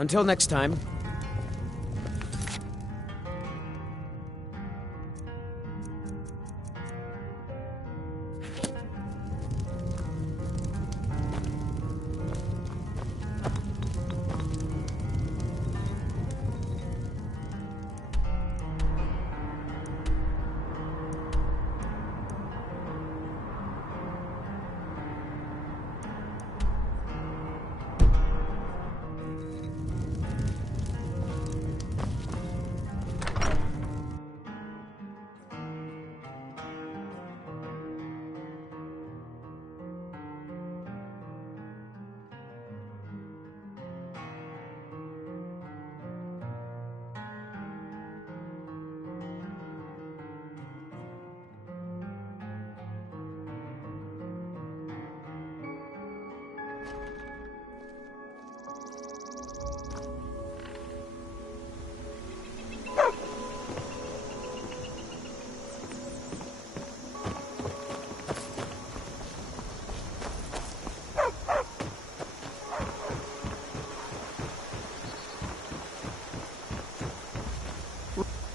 Until next time.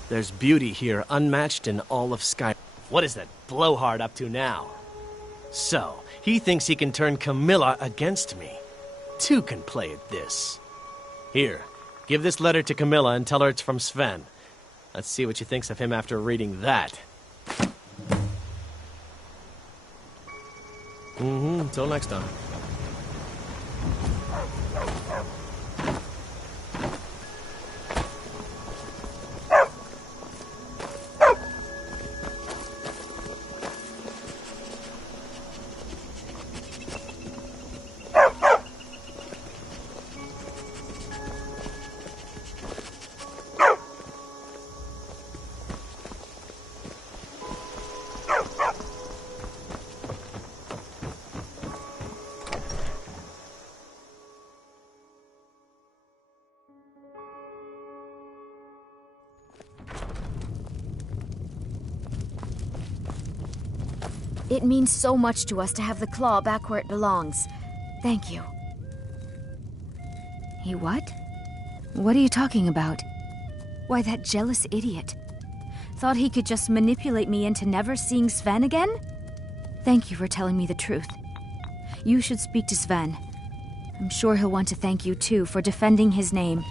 There's beauty here unmatched in all of Skyrim. What is that blowhard up to now? So, he thinks he can turn Camilla against me. Two can play at this. Here, give this letter to Camilla and tell her it's from Sven. Let's see what she thinks of him after reading that. Until next time. It means so much to us to have the claw back where it belongs. Thank you. He what? What are you talking about? Why, that jealous idiot. Thought he could just manipulate me into never seeing Sven again? Thank you for telling me the truth. You should speak to Sven. I'm sure he'll want to thank you too for defending his name.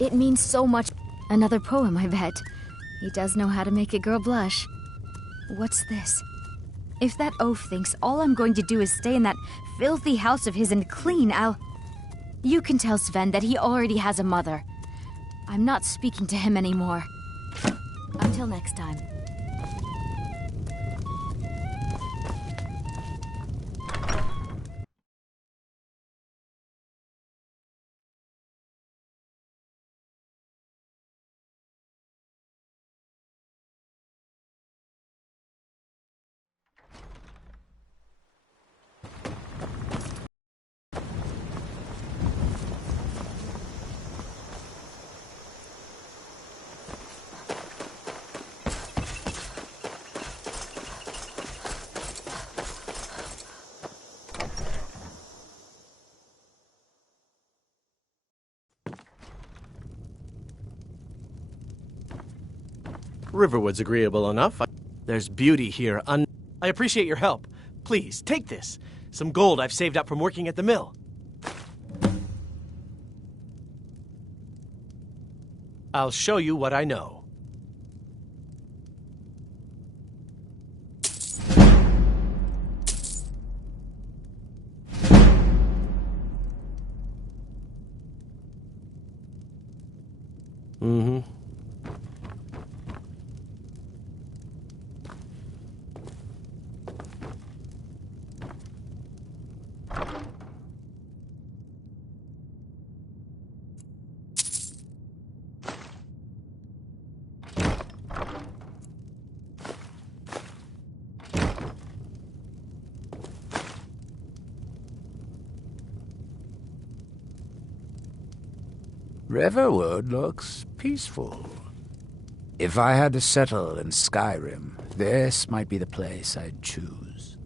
It means so much. Another poem, I bet. He does know how to make a girl blush. What's this? If that oaf thinks all I'm going to do is stay in that filthy house of his and clean, You can tell Sven that he already has a mother. I'm not speaking to him anymore. Until next time. Riverwood's agreeable enough. There's beauty here. I appreciate your help. Please, take this. Some gold I've saved up from working at the mill. I'll show you what I know. Riverwood looks peaceful. If I had to settle in Skyrim, this might be the place I'd choose.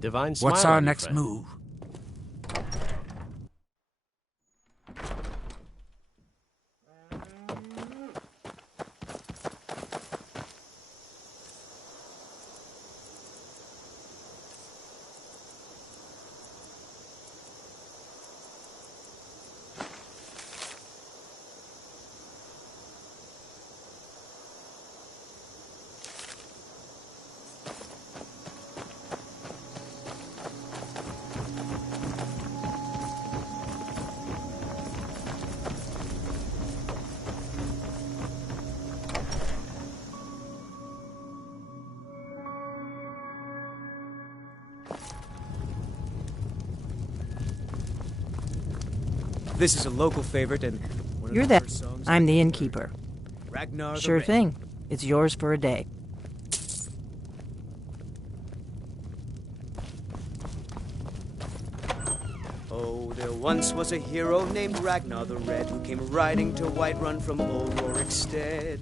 Divine smile What's on our you, next friend. move? This is a local favorite and one of You're the that. first songs I'm I the ever innkeeper. heard. Ragnar the Sure Red. thing. It's yours for a day. Oh, there once was a hero named Ragnar the Red who came riding to Whiterun from old Rorikstead.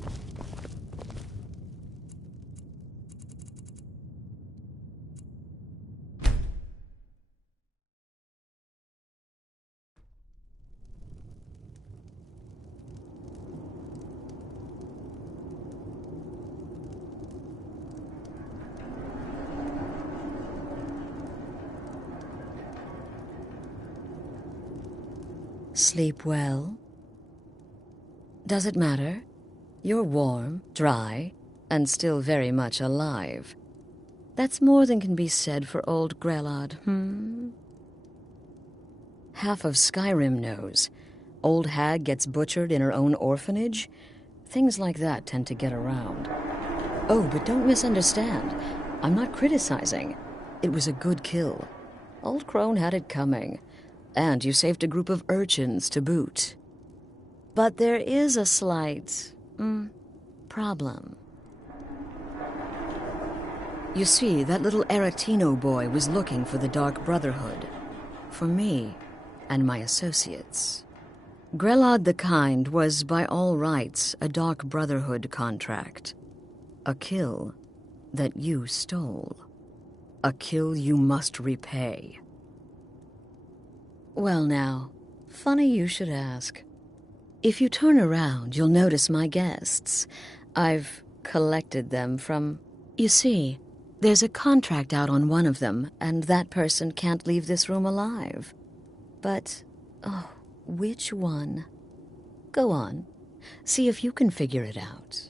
Sleep well? Does it matter? You're warm, dry, and still very much alive. That's more than can be said for old Grelod, Half of Skyrim knows. Old hag gets butchered in her own orphanage. Things like that tend to get around. Oh, but don't misunderstand. I'm not criticizing. It was a good kill. Old Crone had it coming. And you saved a group of urchins to boot. But there is a slight, problem. You see, that little Aretino boy was looking for the Dark Brotherhood. For me and my associates. Grelod the Kind was, by all rights, a Dark Brotherhood contract. A kill that you stole. A kill you must repay. Well now, funny you should ask. If you turn around, you'll notice my guests. I've collected them from... You see, there's a contract out on one of them, and that person can't leave this room alive. But, which one? Go on, see if you can figure it out.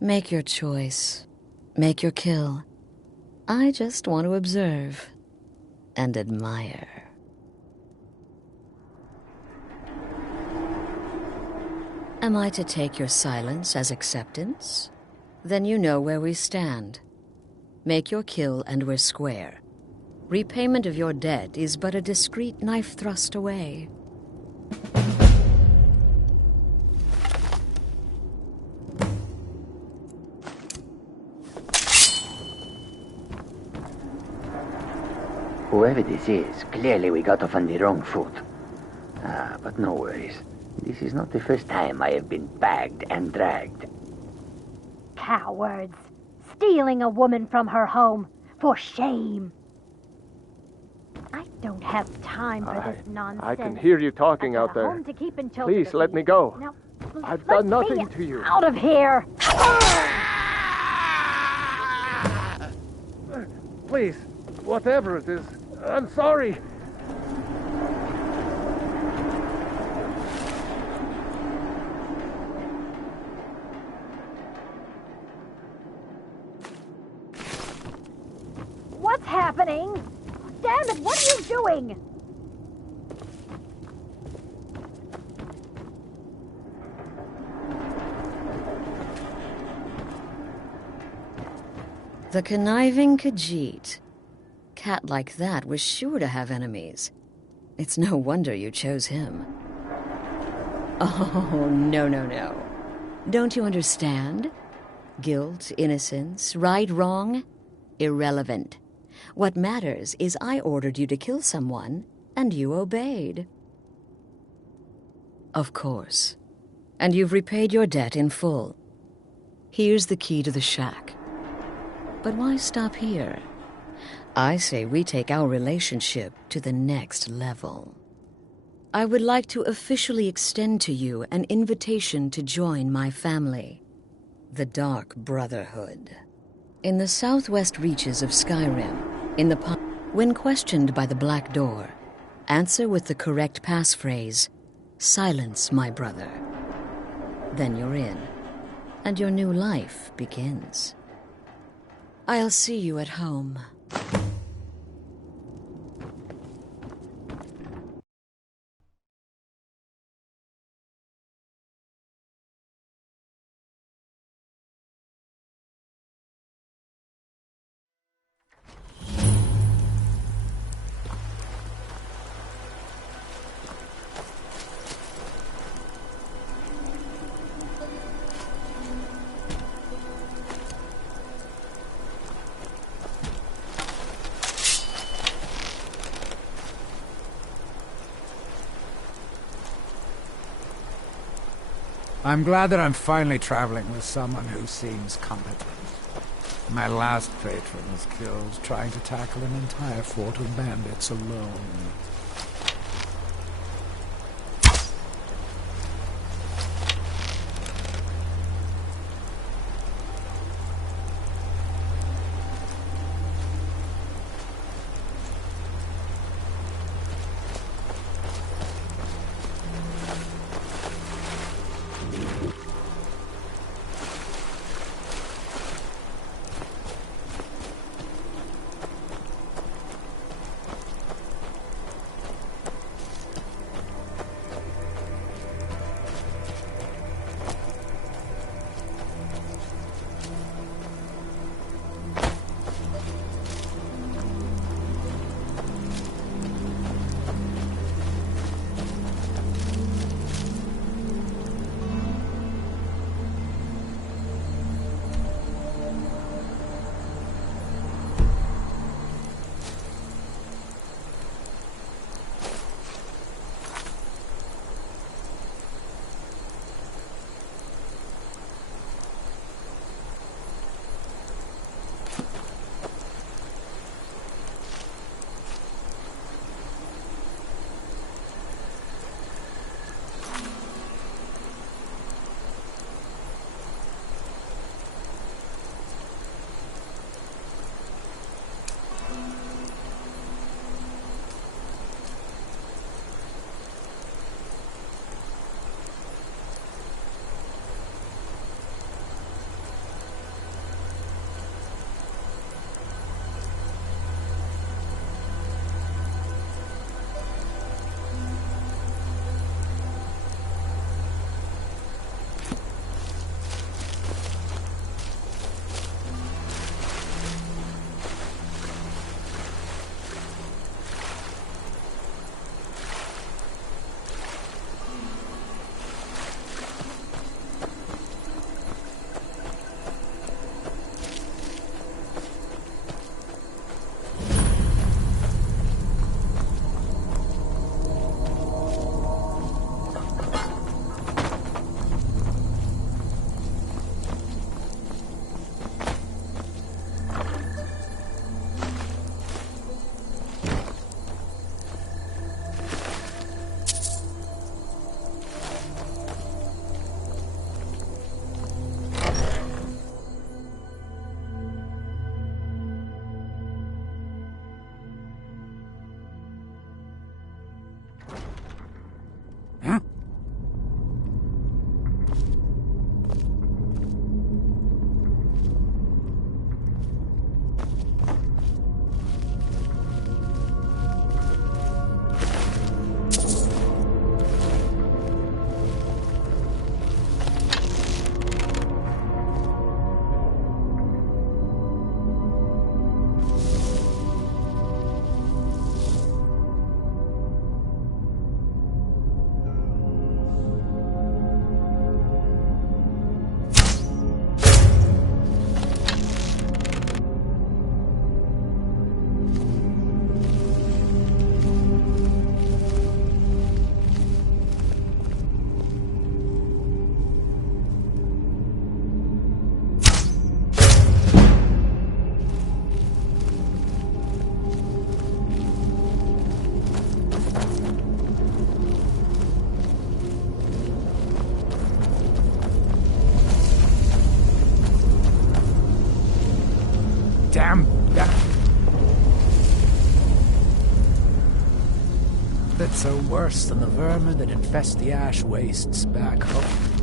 Make your choice. Make your kill. I just want to observe and admire. Am I to take your silence as acceptance? Then you know where we stand. Make your kill and we're square. Repayment of your debt is but a discreet knife thrust away. Whoever this is, clearly we got off on the wrong foot. But no worries. This is not the first time I have been bagged and dragged. Cowards! Stealing a woman from her home! For shame! I don't have time for this nonsense. I can hear you talking I've out got a there. home to keep and children Please to let feed. me go. Now, I've let done nothing me to you. Out of here! Please, whatever it is, I'm sorry. What's happening? Damn it, what are you doing? The conniving Khajiit. Cat like that was sure to have enemies. It's no wonder you chose him. Oh, no. Don't you understand? Guilt, innocence, right, wrong, irrelevant. What matters is I ordered you to kill someone, and you obeyed. Of course. And you've repaid your debt in full. Here's the key to the shack. But why stop here? I say we take our relationship to the next level. I would like to officially extend to you an invitation to join my family, the Dark Brotherhood. In the southwest reaches of Skyrim, when questioned by the Black Door, answer with the correct passphrase, "Silence, my brother." Then you're in, and your new life begins. I'll see you at home. I'm glad that I'm finally traveling with someone who seems competent. My last patron was killed trying to tackle an entire fort of bandits alone. Rats are worse than the vermin that infest the ash wastes back home.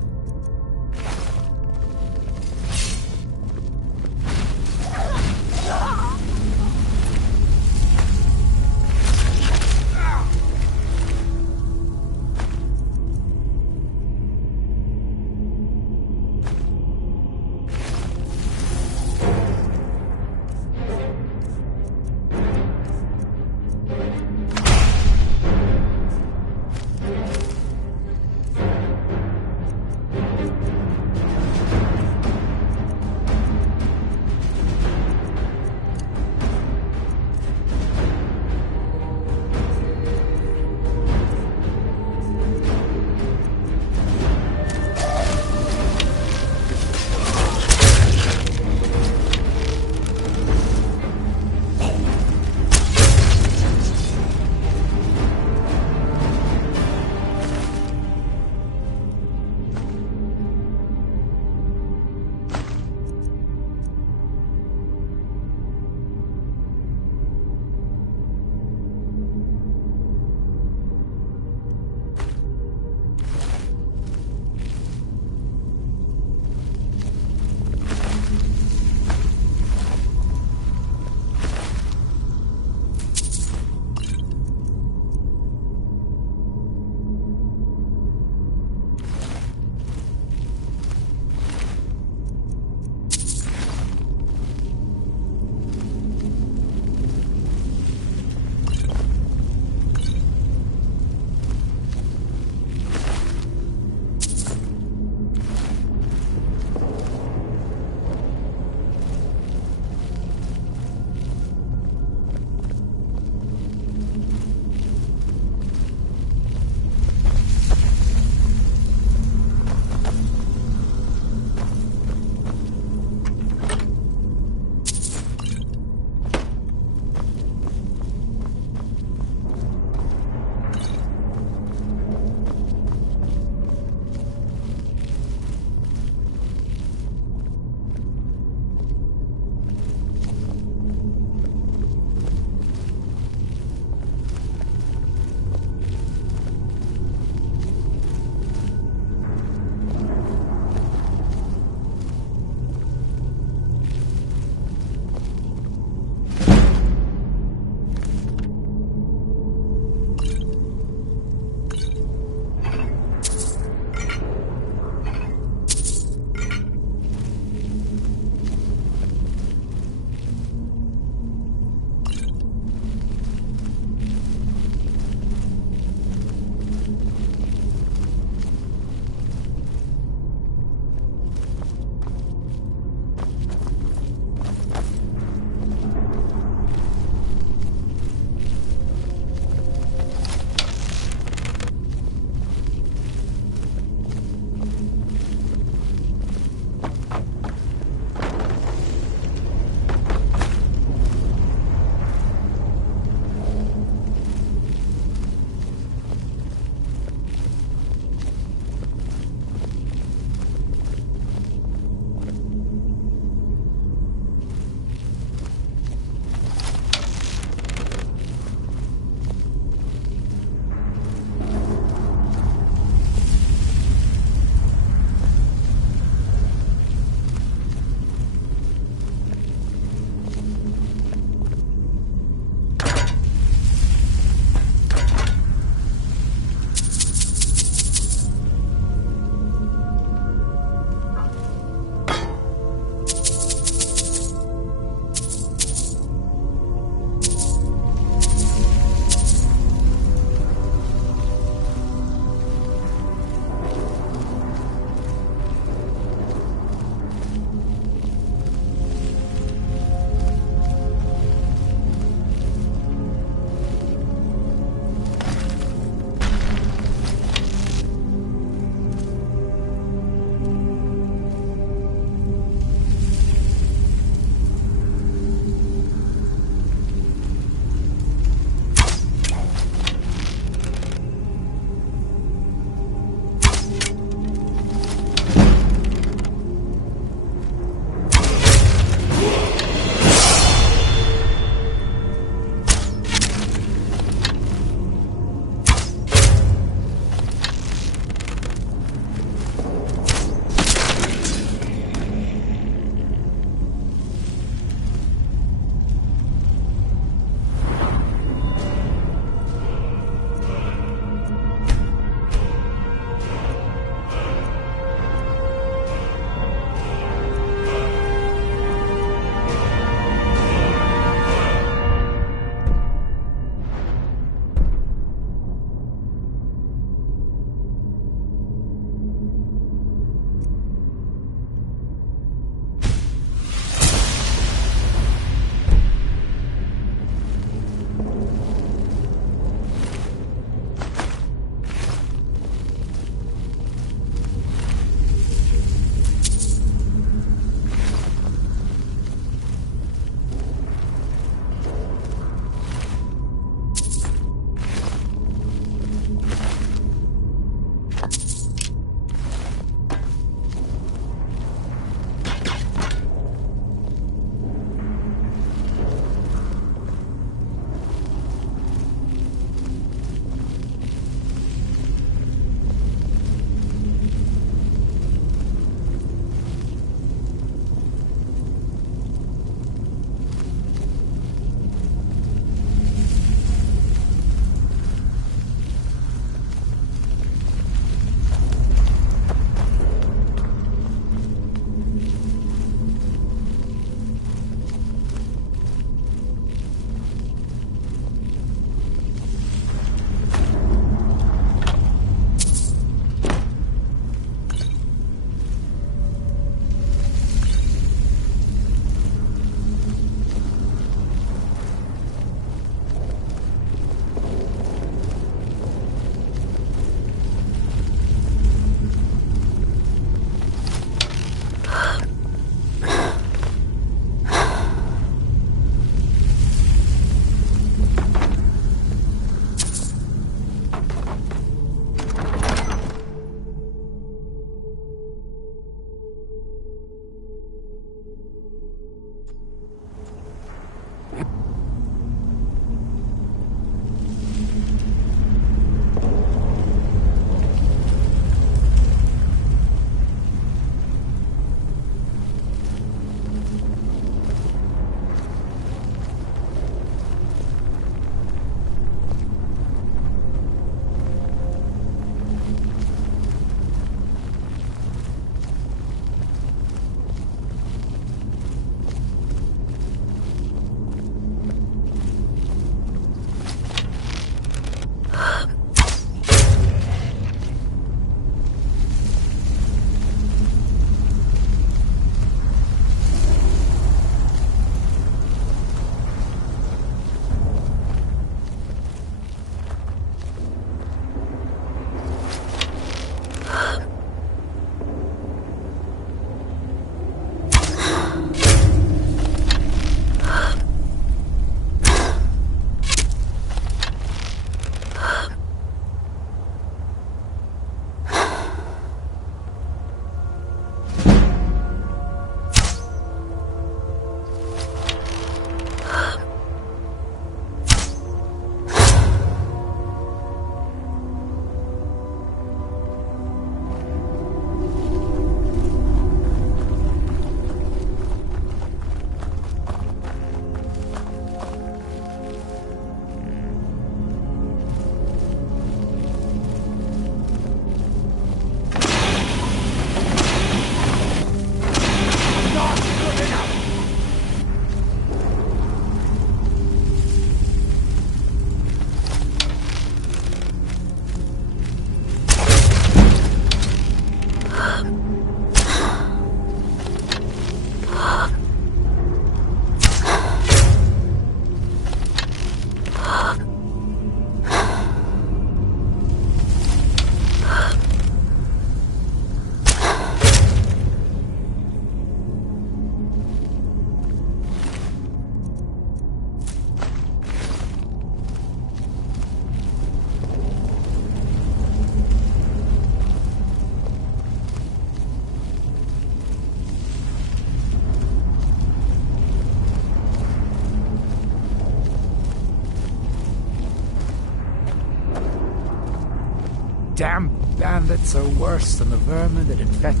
damn bandits are worse than the vermin that infect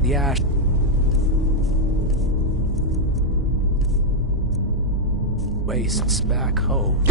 the ash. Wastes back home.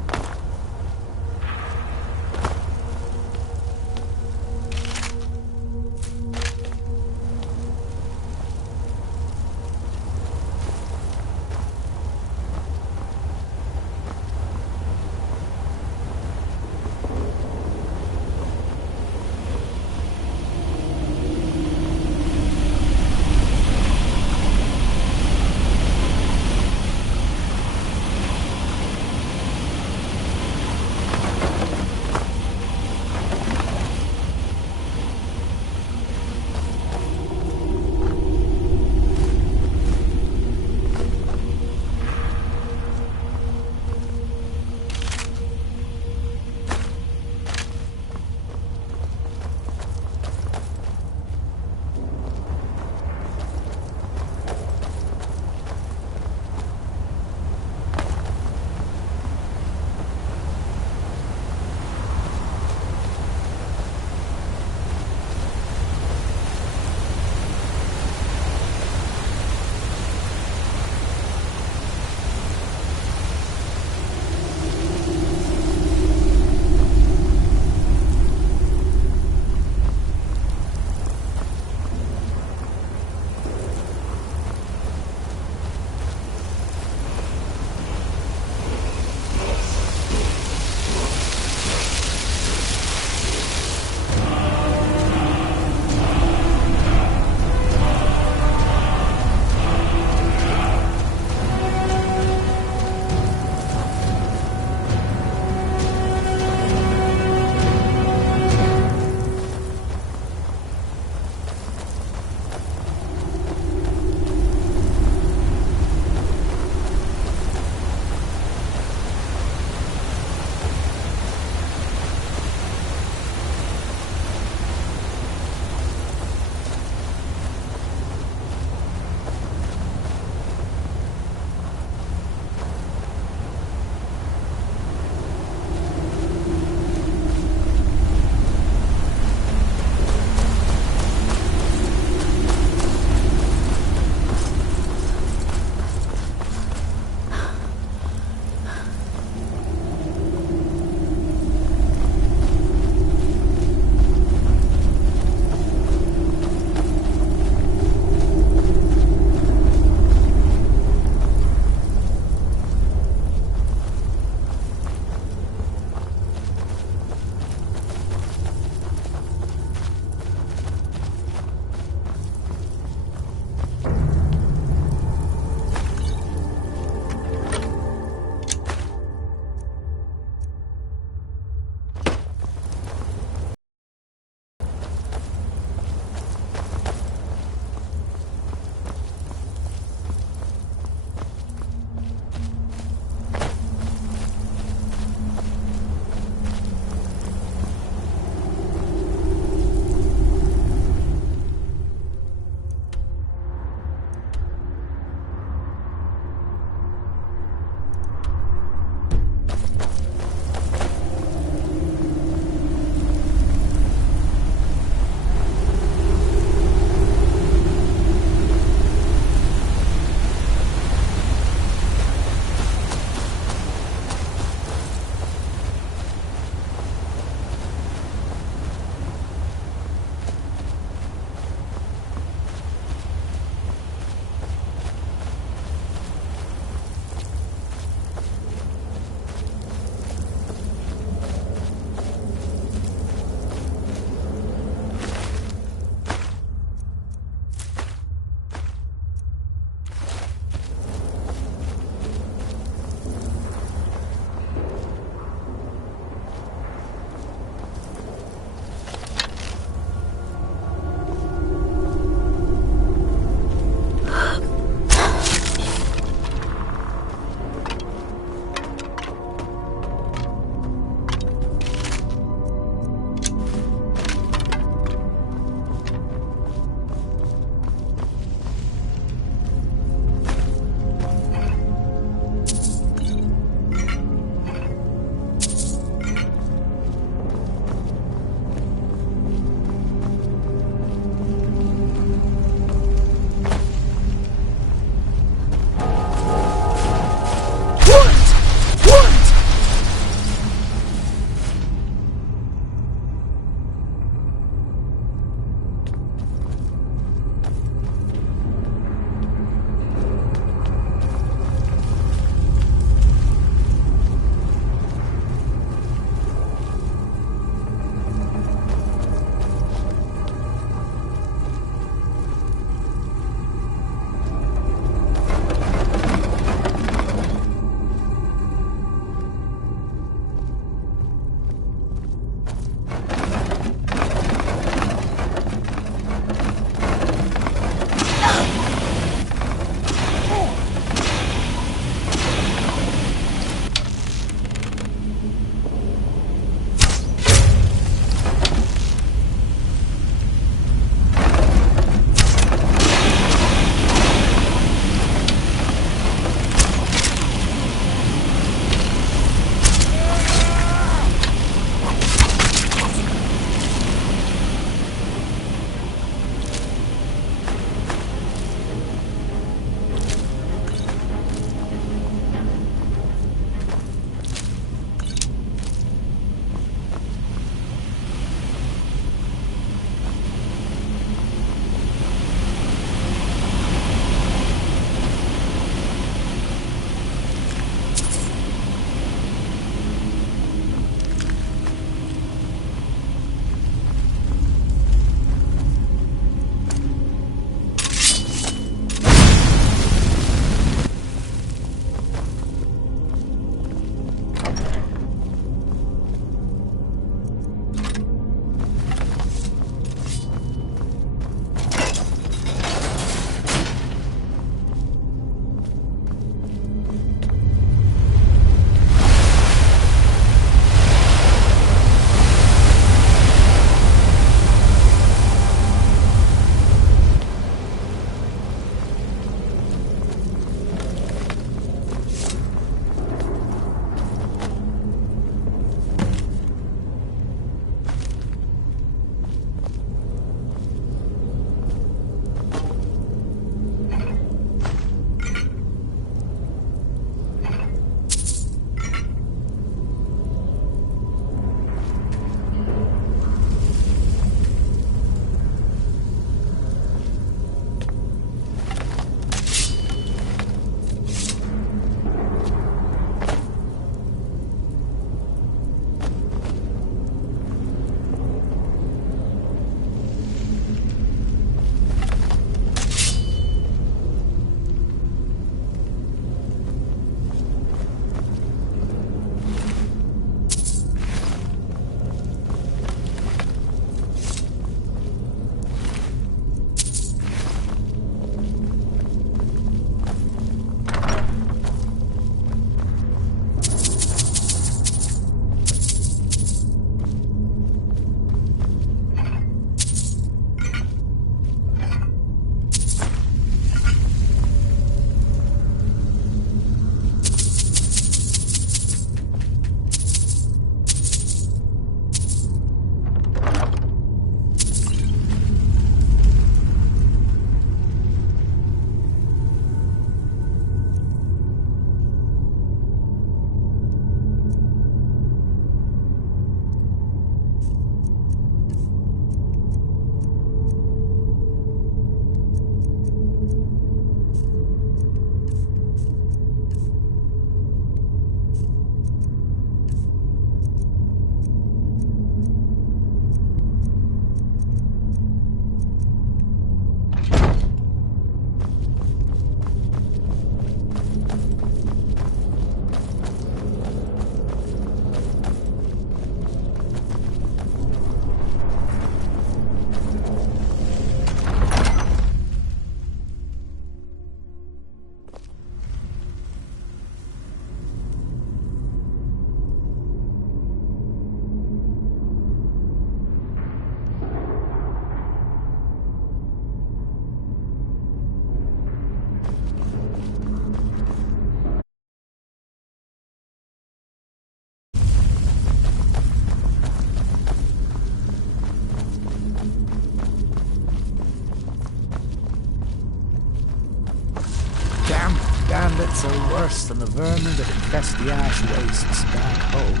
Plants are worse than the vermin that infest the ash wastes back home.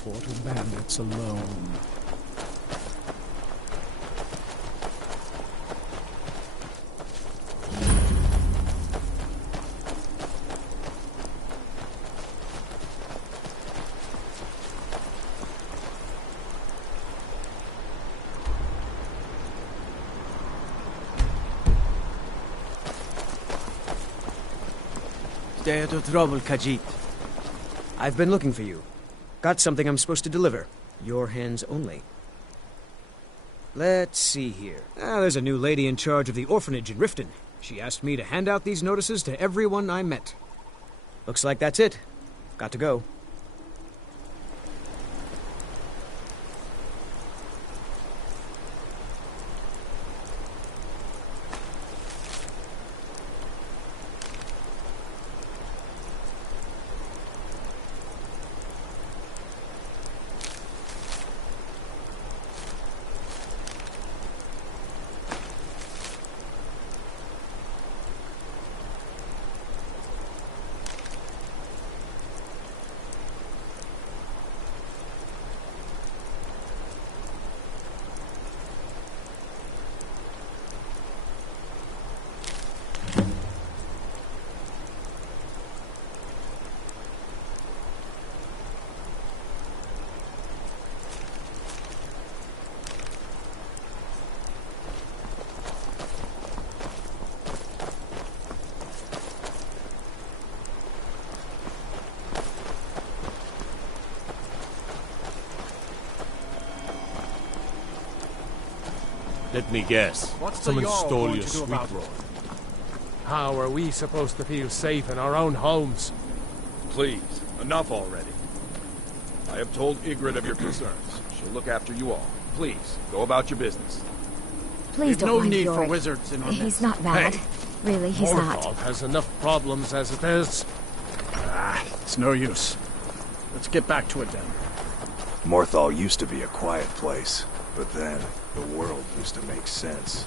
Fort of bandits alone. Stay out of trouble, Khajiit. I've been looking for you. Got something I'm supposed to deliver. Your hands only. Let's see here. There's a new lady in charge of the orphanage in Riften. She asked me to hand out these notices to everyone I met. Looks like that's it. Got to go. Let me guess. Someone stole your sweet roll. How are we supposed to feel safe in our own homes? Please, enough already. I have told Ygritte of your concerns. She'll look after you all. Please, go about your business. Please don't mind need for Yorick. wizards in our midst. He's not bad. Hey. Really, he's not. Morthal has enough problems as it is. It's no use. Let's get back to it then. Morthal used to be a quiet place, but then the world used to make sense.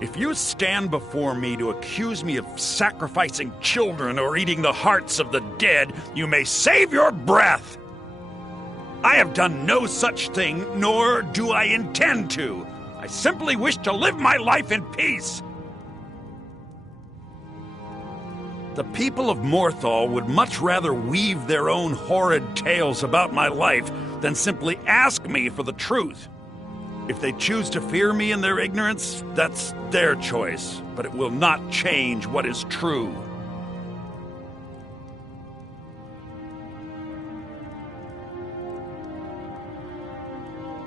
If you stand before me to accuse me of sacrificing children or eating the hearts of the dead, you may save your breath! I have done no such thing, nor do I intend to. I simply wish to live my life in peace. The people of Morthal would much rather weave their own horrid tales about my life than simply ask me for the truth. If they choose to fear me in their ignorance, that's their choice, but it will not change what is true.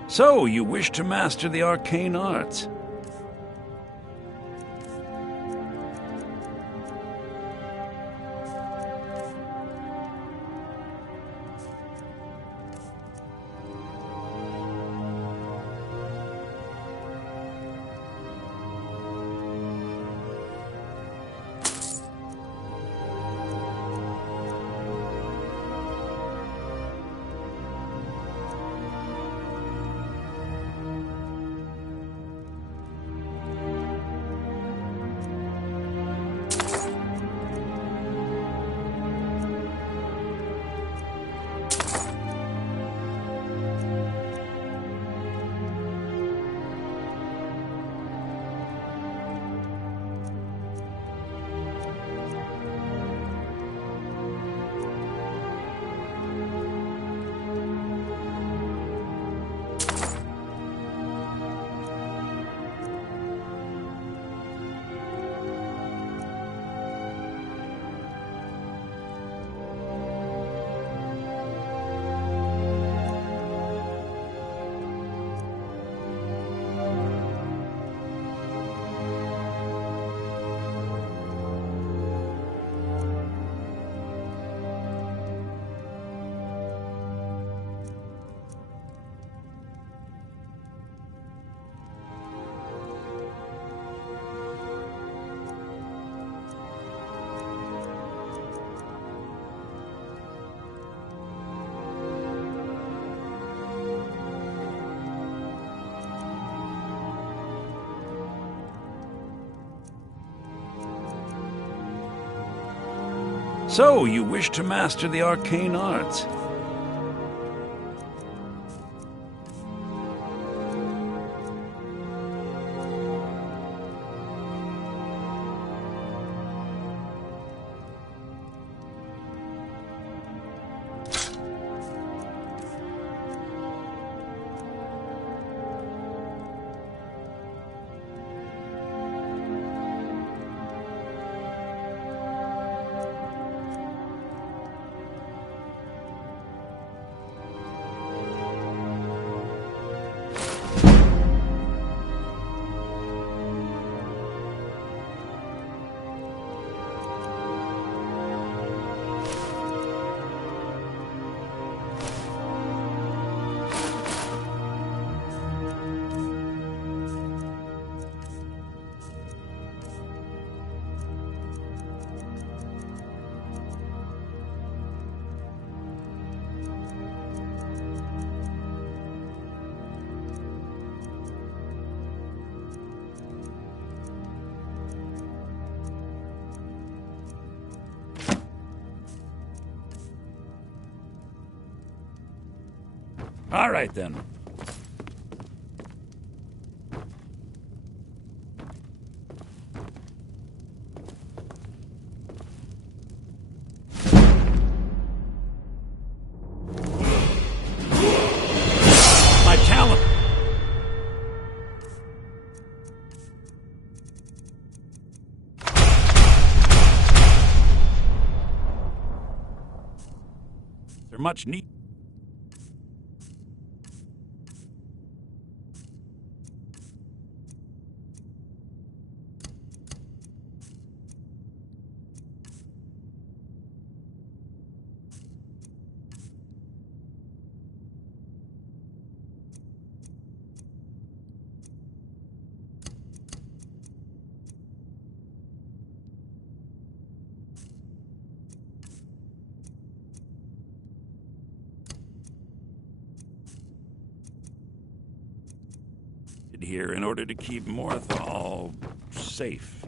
So, you wish to master the arcane arts? So, you wish to master the arcane arts? All right, then. My talent! much need. Here in order to keep Morthal safe.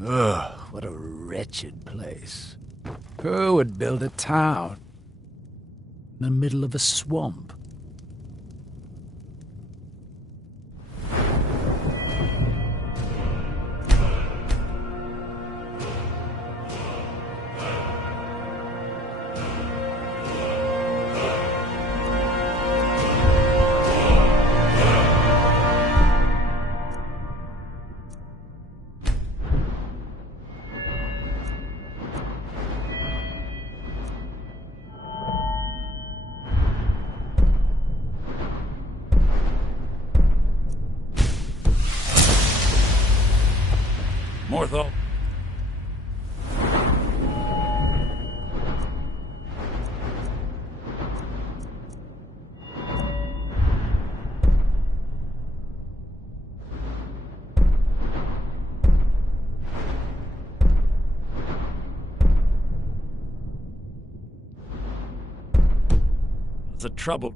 Ugh, what a wretched place. Who would build a town in the middle of a swamp? Morthal. It's a trouble.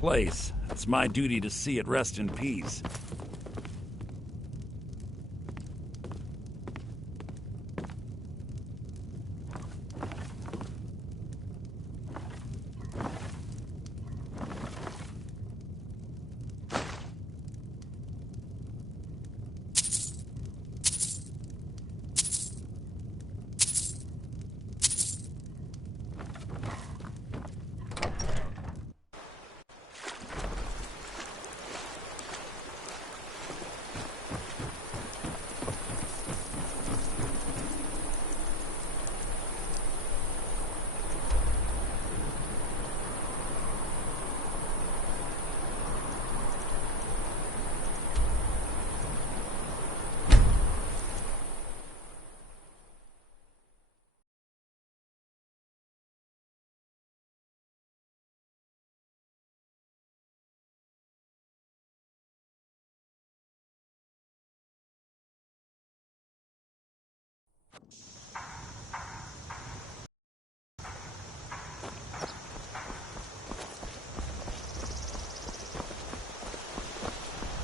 Place. It's my duty to see it rest in peace.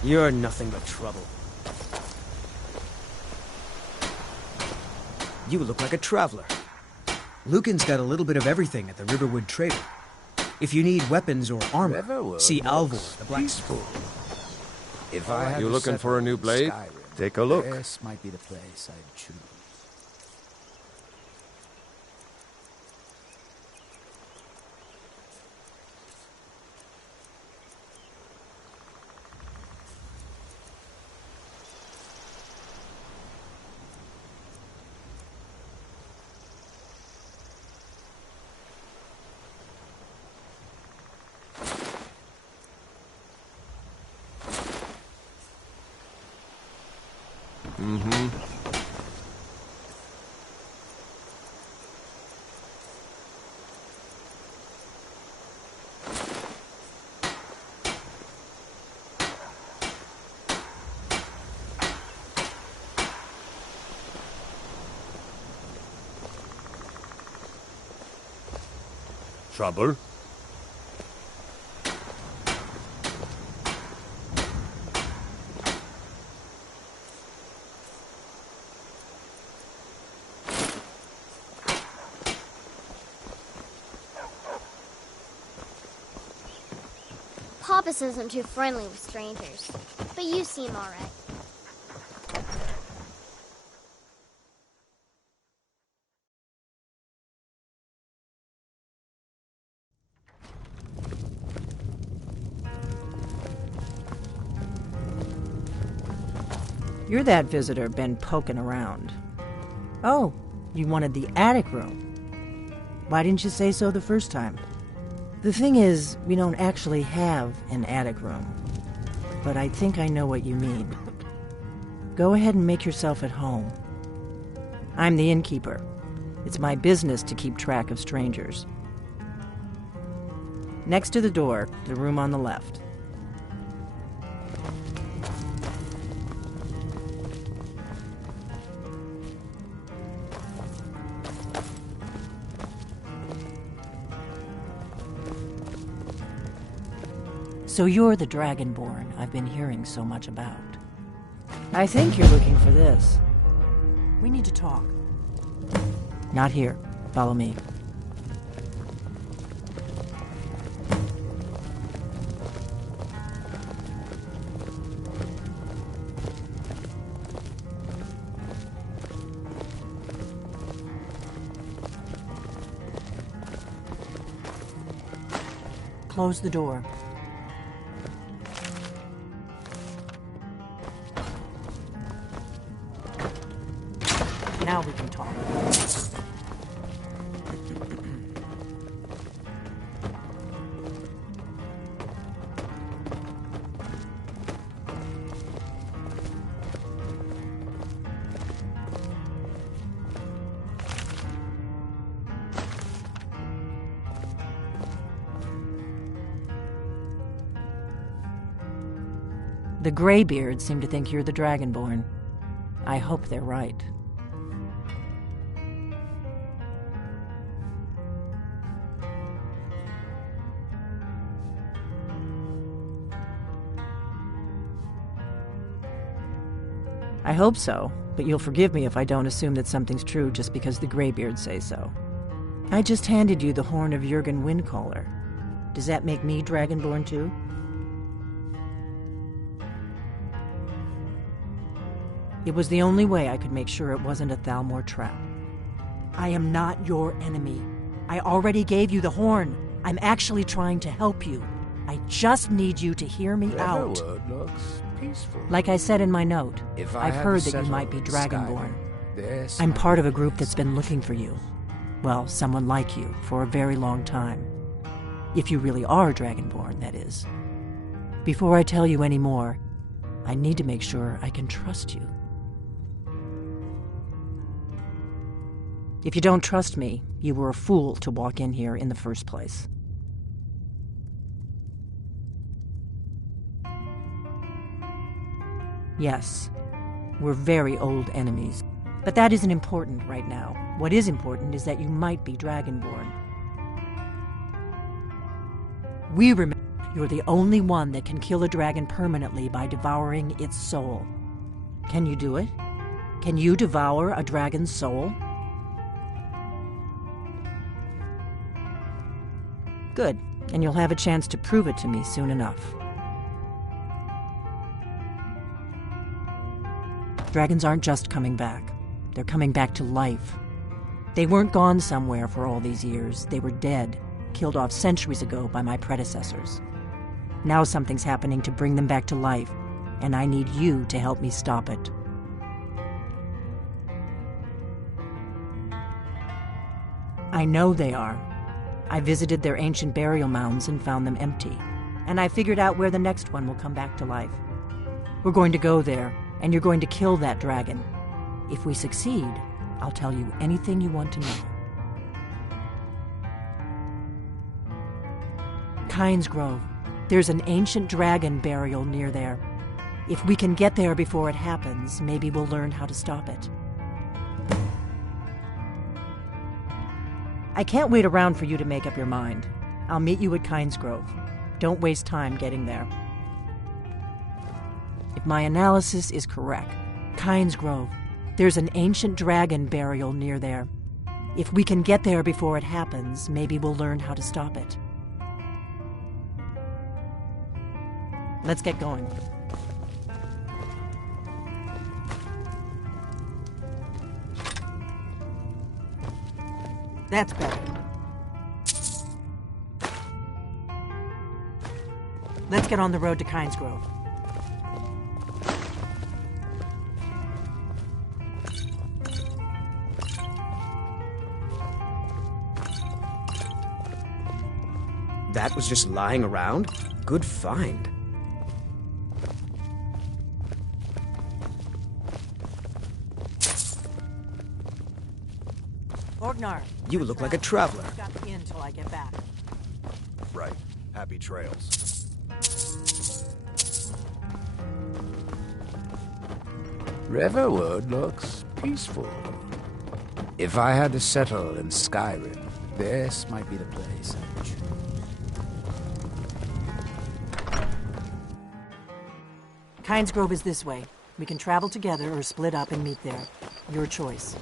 You're nothing but trouble. You look like a traveler. Lucan's got a little bit of everything at the Riverwood Trader. If you need weapons or armor, see Alvor, the blacksmith. If I had You to looking settle for a new in blade? Skyrim, Take a look. this might be the place I'd choose. Trouble? Papas isn't too friendly with strangers, but you seem all right. You're that visitor been poking around. Oh, you wanted the attic room. Why didn't you say so the first time? The thing is, we don't actually have an attic room. But I think I know what you mean. Go ahead and make yourself at home. I'm the innkeeper. It's my business to keep track of strangers. Next to the door, the room on the left. So you're the Dragonborn I've been hearing so much about. I think you're looking for this. We need to talk. Not here. Follow me. Close the door. Now we can talk. The Greybeards seem to think you're the Dragonborn. I hope they're right. I hope so, but you'll forgive me if I don't assume that something's true just because the Greybeards say so. I just handed you the horn of Jurgen Windcaller. Does that make me Dragonborn too? It was the only way I could make sure it wasn't a Thalmor trap. I am not your enemy. I already gave you the horn. I'm actually trying to help you. I just need you to hear me out. Riverwood looks peaceful. Like I said in my note, If I I've had heard to that you settle might be in Dragonborn. Skyrim, this I'm might part be of a the group place that's been I'd looking for choose. you. Well, someone like you, for a very long time. If you really are Dragonborn, that is. Before I tell you any more, I need to make sure I can trust you. If you don't trust me, you were a fool to walk in here in the first place. Yes, we're very old enemies. But that isn't important right now. What is important is that you might be Dragonborn. We remember You're the only one that can kill a dragon permanently by devouring its soul. Can you do it? Can you devour a dragon's soul? Good, and you'll have a chance to prove it to me soon enough. Dragons aren't just coming back. They're coming back to life. They weren't gone somewhere for all these years. They were dead, killed off centuries ago by my predecessors. Now something's happening to bring them back to life, and I need you to help me stop it. I know they are. I visited their ancient burial mounds and found them empty, and I figured out where the next one will come back to life. We're going to go there, and you're going to kill that dragon. If we succeed, I'll tell you anything you want to know. Kynes Grove. There's an ancient dragon burial near there. If we can get there before it happens, maybe we'll learn how to stop it. I can't wait around for you to make up your mind. I'll meet you at Kynes Grove. Don't waste time getting there. If my analysis is correct, Kynes Grove. There's an ancient dragon burial near there. If we can get there before it happens, maybe we'll learn how to stop it. Let's get going. That's better. Let's get on the road to Kynes Grove. That was just lying around? Good find. Orgnar. You look like a traveler. Got the inn till I get back. Right. Happy trails. Riverwood looks peaceful. If I had to settle in Skyrim, this might be the place. Kynes Grove is this way. We can travel together or split up and meet there. Your choice.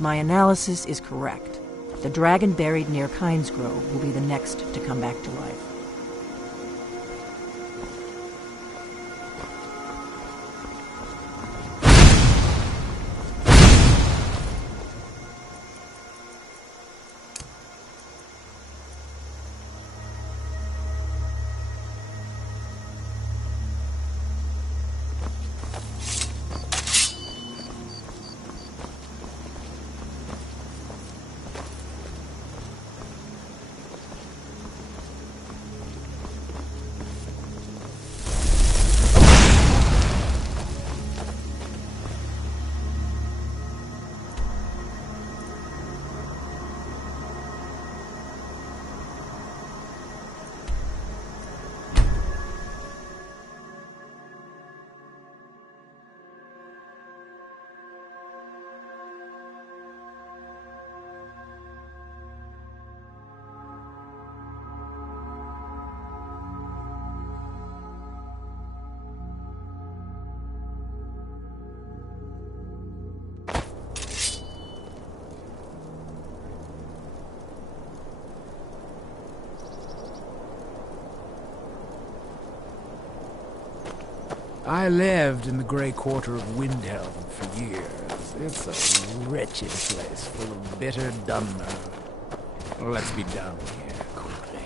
My analysis is correct. The dragon buried near Kynes Grove will be the next to come back to life. I lived in the Grey Quarter of Windhelm for years. It's a wretched place full of bitter Dunmer. Let's be done here quickly.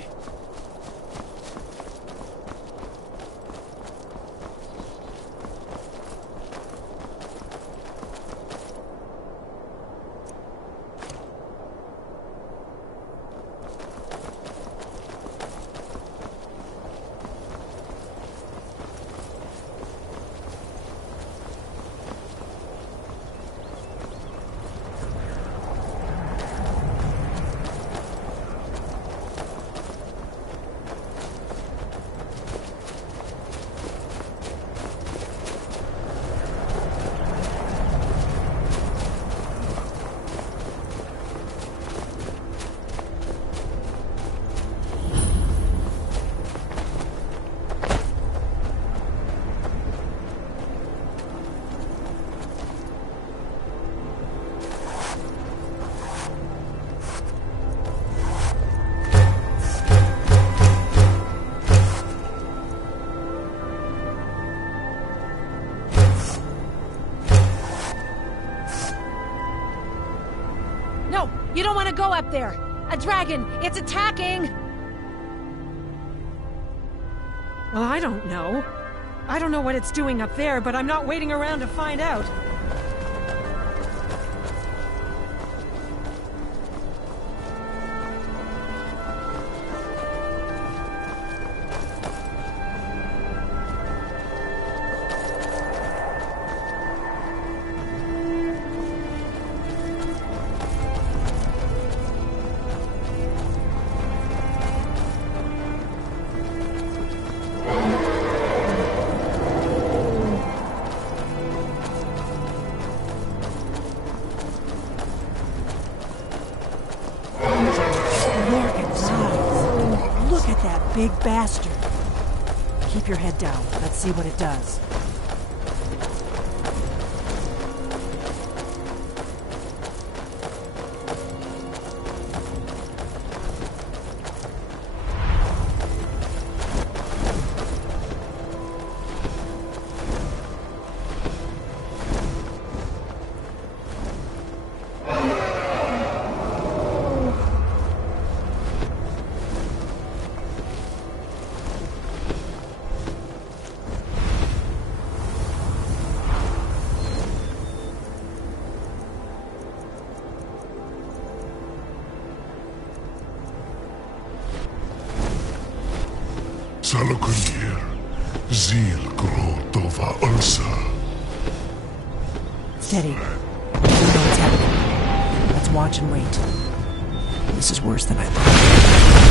No, you don't want to go up there. A dragon, it's attacking! Well, I don't know. I don't know what it's doing up there, but I'm not waiting around to find out. Big bastard. Keep your head down. Let's see what it does. Salokunir, Zil Grotova Ursa. Steady. We know what's happening. Let's watch and wait. This is worse than I thought.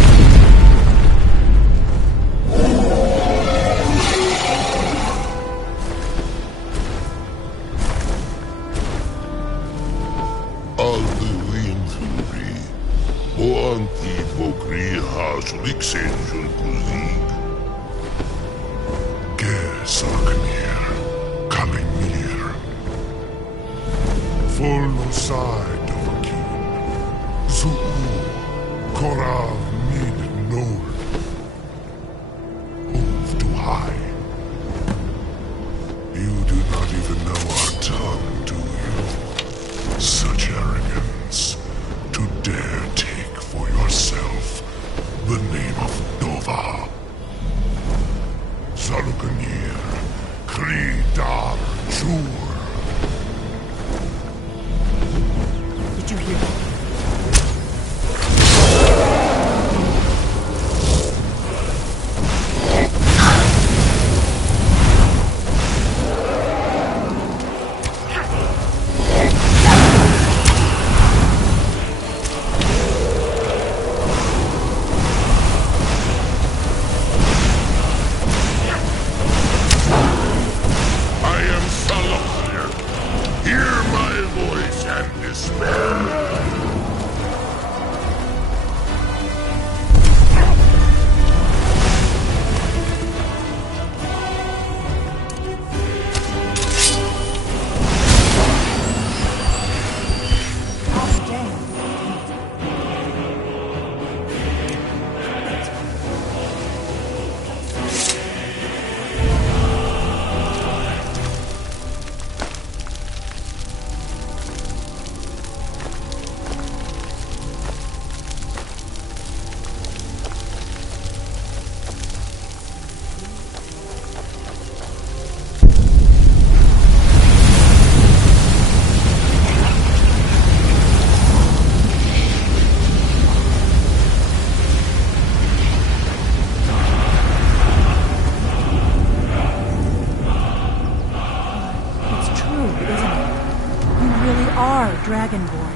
are Dragonborn?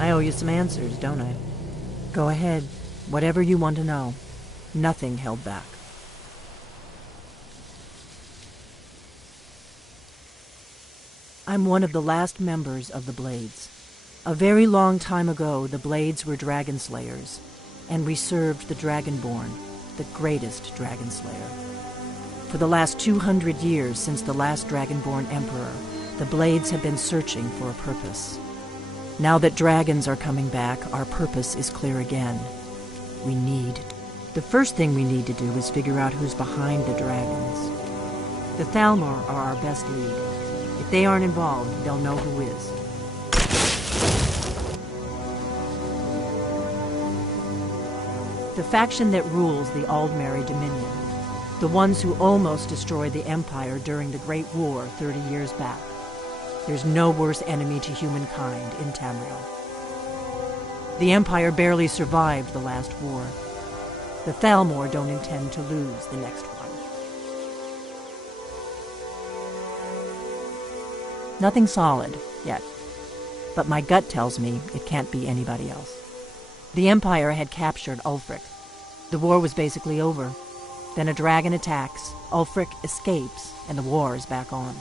I owe you some answers, don't I? Go ahead. Whatever you want to know. Nothing held back. I'm one of the last members of the Blades. A very long time ago, the Blades were dragon slayers, and we served the Dragonborn, the greatest dragon slayer. For the last 200 years since the last Dragonborn Emperor, the Blades have been searching for a purpose. Now that dragons are coming back, our purpose is clear again. The first thing we need to do is figure out who's behind the dragons. The Thalmor are our best lead. If they aren't involved, they'll know who is. The faction that rules the Aldmeri Dominion. The ones who almost destroyed the Empire during the Great War 30 years back. There's no worse enemy to humankind in Tamriel. The Empire barely survived the last war. The Thalmor don't intend to lose the next one. Nothing solid, yet. But my gut tells me it can't be anybody else. The Empire had captured Ulfric. The war was basically over. Then a dragon attacks, Ulfric escapes, and the war is back on.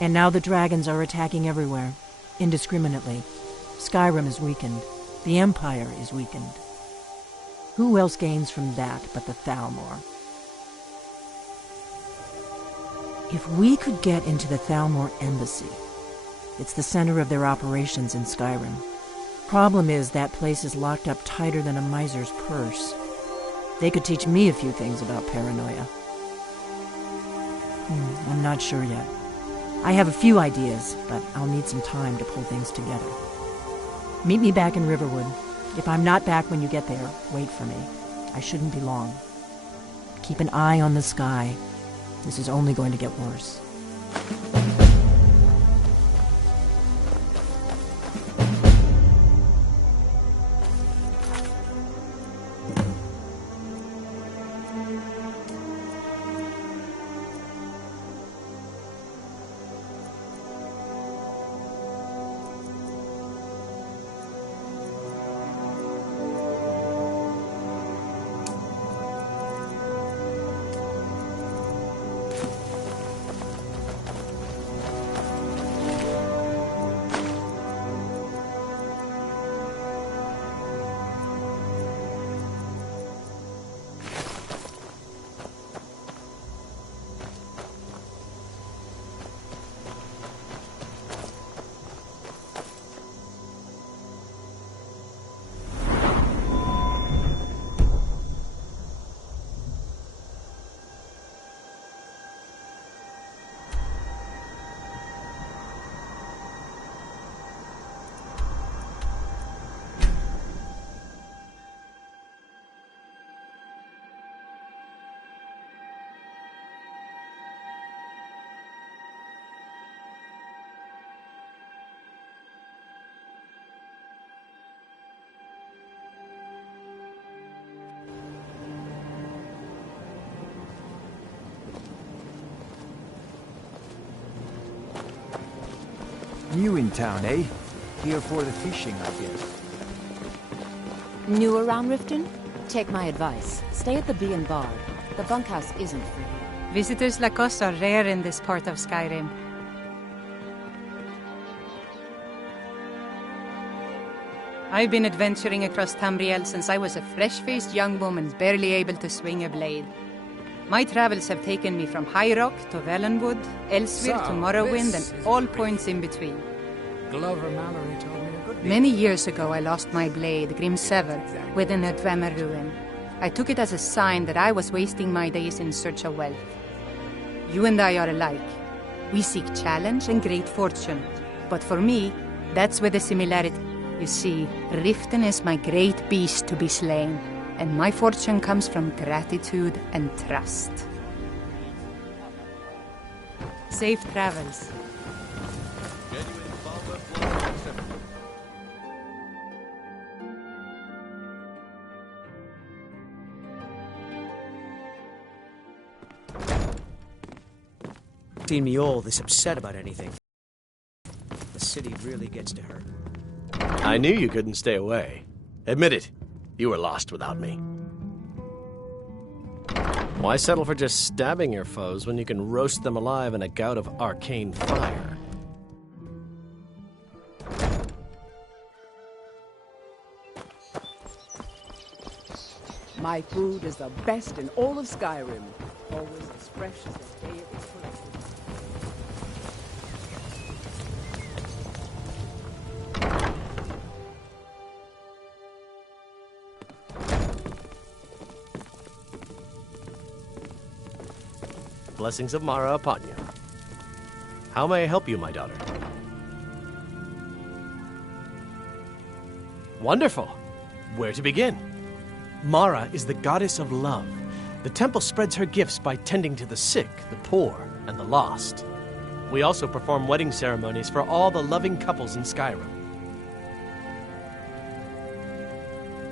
And now the dragons are attacking everywhere, indiscriminately. Skyrim is weakened. The Empire is weakened. Who else gains from that but the Thalmor? If we could get into the Thalmor embassy, it's the center of their operations in Skyrim. Problem is, that place is locked up tighter than a miser's purse. They could teach me a few things about paranoia. I'm not sure yet. I have a few ideas, but I'll need some time to pull things together. Meet me back in Riverwood. If I'm not back when you get there, wait for me. I shouldn't be long. Keep an eye on the sky. This is only going to get worse. New in town, eh? Here for the fishing, I guess. New around Riften? Take my advice. Stay at the Bee and Bar. The bunkhouse isn't for you. Visitors like us are rare in this part of Skyrim. I've been adventuring across Tamriel since I was a fresh-faced young woman barely able to swing a blade. My travels have taken me from High Rock to Valenwood, Elsewhere to Morrowind, and all points in between. Glover Mallory told me a good Many years ago I lost my blade, Grimsever, within a Dwemer ruin. I took it as a sign that I was wasting my days in search of wealth. You and I are alike. We seek challenge and great fortune. But for me, that's where the similarity. You see, Riften is my great beast to be slain, and my fortune comes from gratitude and trust. Safe travels. seen me all this upset about anything. The city really gets to her. I knew you couldn't stay away. Admit it, you were lost without me. Why settle for just stabbing your foes when you can roast them alive in a gout of arcane fire? My food is the best in all of Skyrim. Always as fresh as the day it was collected. Blessings of Mara upon you. How may I help you, my daughter? Wonderful. Where to begin? Mara is the goddess of love. The temple spreads her gifts by tending to the sick, the poor, and the lost. We also perform wedding ceremonies for all the loving couples in Skyrim.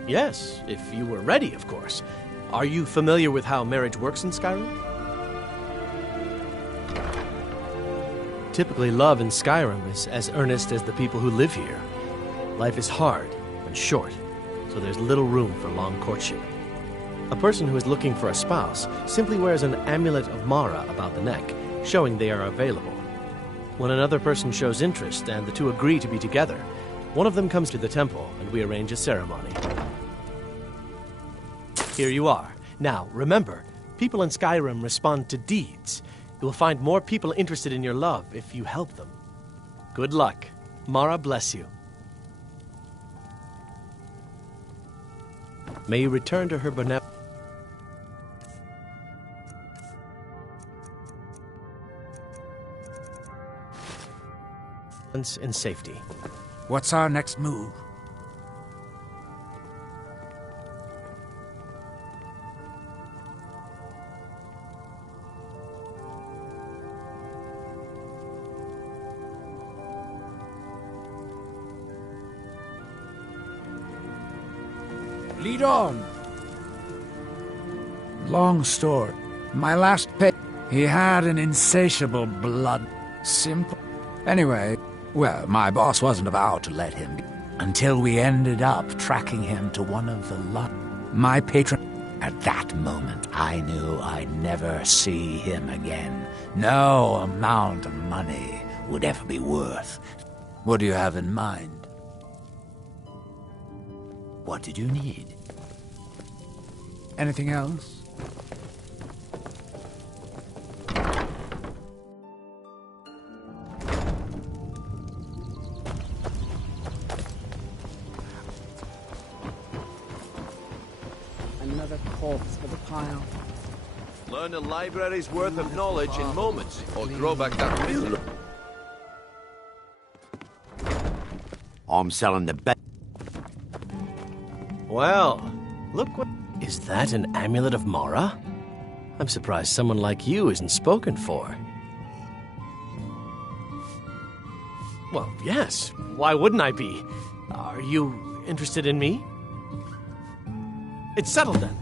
Yes, if you were ready, of course. Are you familiar with how marriage works in Skyrim? Typically, love in Skyrim is as earnest as the people who live here. Life is hard and short, so there's little room for long courtship. A person who is looking for a spouse simply wears an amulet of Mara about the neck, showing they are available. When another person shows interest and the two agree to be together, one of them comes to the temple and we arrange a ceremony. Here you are. Now, remember, people in Skyrim respond to deeds. You will find more people interested in your love if you help them. Good luck. Mara bless you. May you return to her benevolence in safety. What's our next move? Lead on. Long story. My last pet, he had an insatiable blood. Simple. Anyway, well, my boss wasn't about to let him until we ended up tracking him to one of the my patron. At that moment, I knew I'd never see him again. No amount of money would ever be worth. What do you have in mind? What did you need? Anything else? Another corpse for the pile. Learn a library's worth of knowledge in moments, or grow back that middle. I'm selling the best. Well, look what... Is that an amulet of Mara? I'm surprised someone like you isn't spoken for. Well, yes. Why wouldn't I be? Are you interested in me? It's settled then.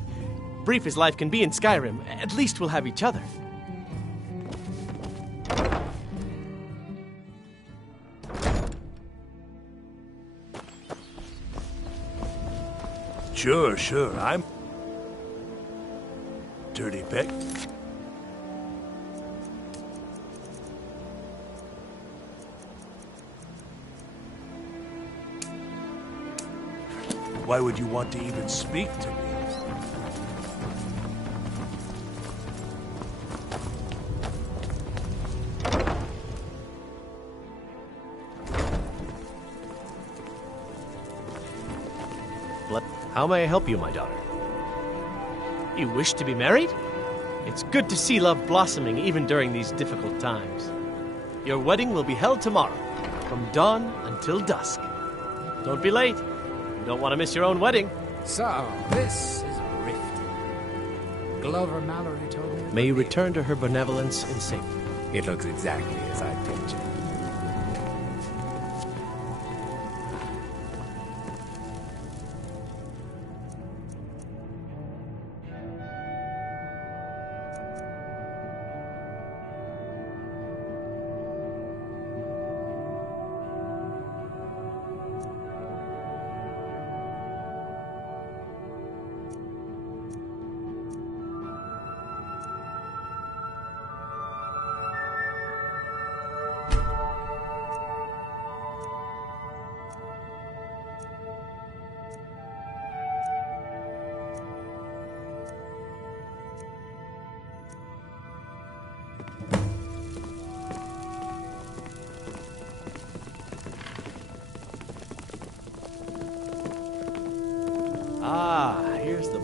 Brief as life can be in Skyrim, at least we'll have each other. Sure, I'm... Dirty Peck. Why would you want to even speak to me? How may I help you, my daughter? You wish to be married? It's good to see love blossoming even during these difficult times. Your wedding will be held tomorrow, from dawn until dusk. Don't be late. You don't want to miss your own wedding. So, this is Rift. Glover Mallory told me... May you return to her benevolence in safety. It looks exactly as I pictured.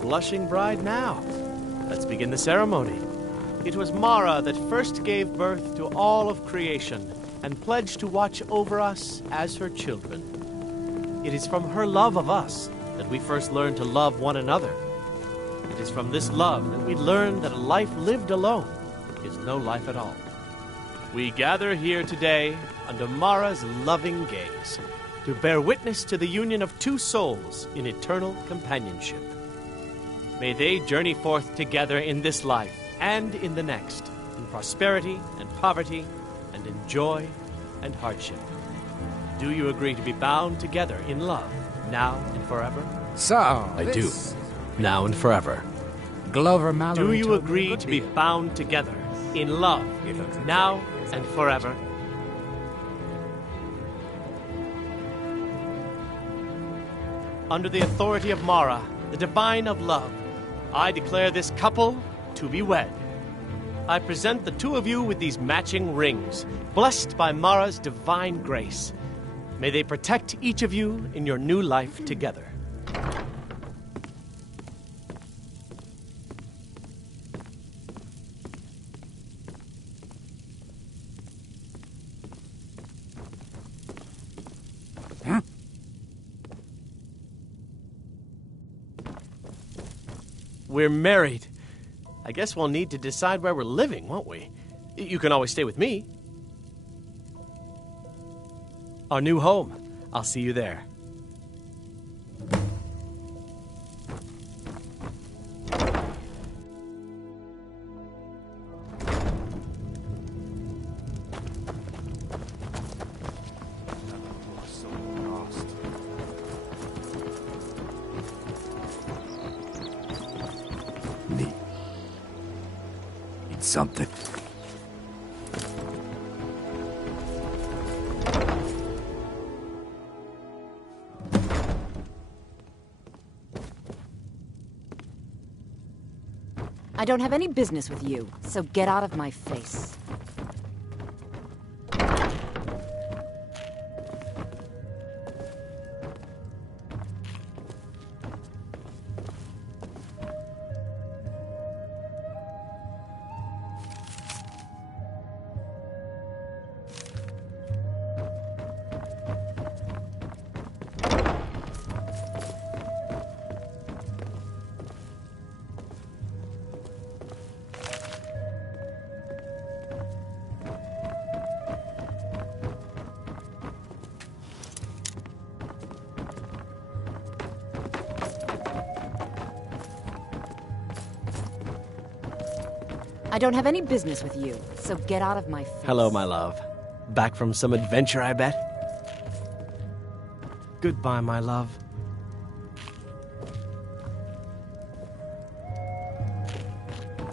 blushing bride now. Let's begin the ceremony. It was Mara that first gave birth to all of creation and pledged to watch over us as her children. It is from her love of us that we first learned to love one another. It is from this love that we learn that a life lived alone is no life at all. We gather here today under Mara's loving gaze to bear witness to the union of two souls in eternal companionship. May they journey forth together in this life and in the next, in prosperity and poverty, and in joy and hardship. Do you agree to be bound together in love, now and forever? So, I do. Now and forever. Glover Mallory. Do you agree to be bound together in love, now and forever? Under the authority of Mara, the divine of love, I declare this couple to be wed. I present the two of you with these matching rings, blessed by Mara's divine grace. May they protect each of you in your new life together. Huh? We're married. I guess we'll need to decide where we're living, won't we? You can always stay with me. Our new home. I'll see you there. Something. I don't have any business with you, so get out of my face. I don't have any business with you, so get out of my face. Hello, my love. Back from some adventure, I bet? Goodbye, my love.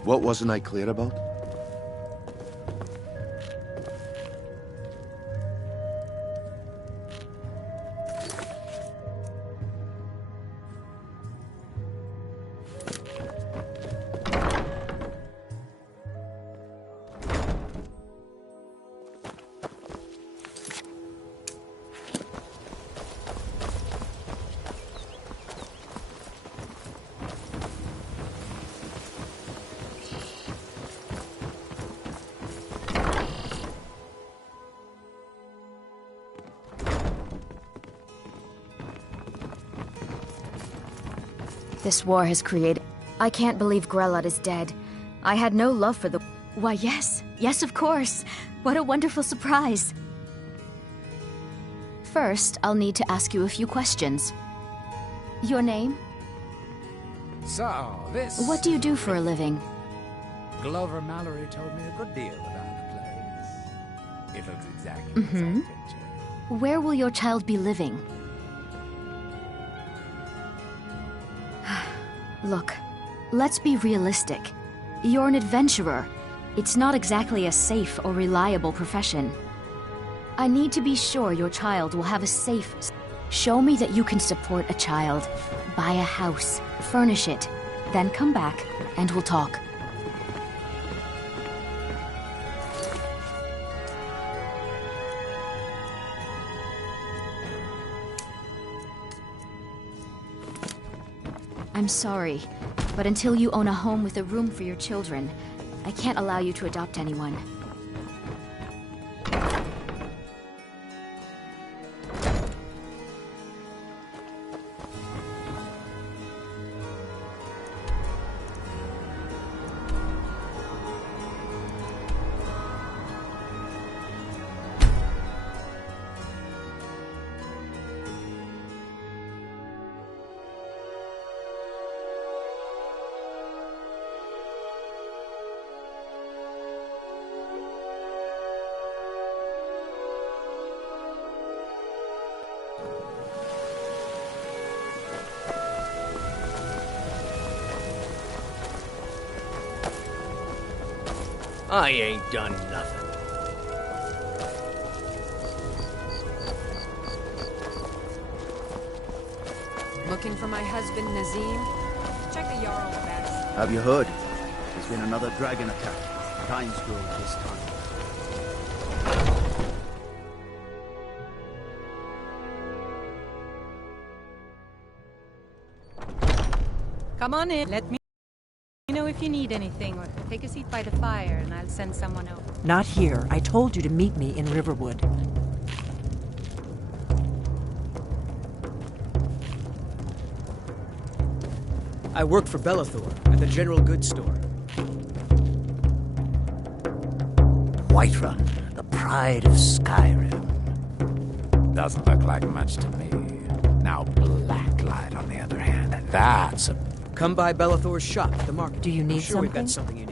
What wasn't I clear about? This war has created... I can't believe Grelot is dead. I had no love for the... Why, yes. Yes, of course. What a wonderful surprise. First, I'll need to ask you a few questions. Your name? So, this... What do you do for a living? Glover Mallory told me a good deal about the place. It looks exactly as I pictured. Where will your child be living? Look, let's be realistic. You're an adventurer. It's not exactly a safe or reliable profession. I need to be sure your child will have a safe... Show me that you can support a child. Buy a house, furnish it, then come back and we'll talk. I'm sorry. But until you own a home with a room for your children, I can't allow you to adopt anyone. I ain't done nothing. Looking for my husband, Nazim? Check the Jarl's backs. Have you heard? There's been another dragon attack. Times Grove this time. Come on in. Let me know if you need anything, or take a seat by the fire, and I'll send someone over. Not here. I told you to meet me in Riverwood. I work for Bellathor at the general goods store. Whiterun, the pride of Skyrim. Doesn't look like much to me. Now Blacklight, on the other hand, that's a... Come by Bellathor's shop at the market. Do you need I'm sure we've something? got something you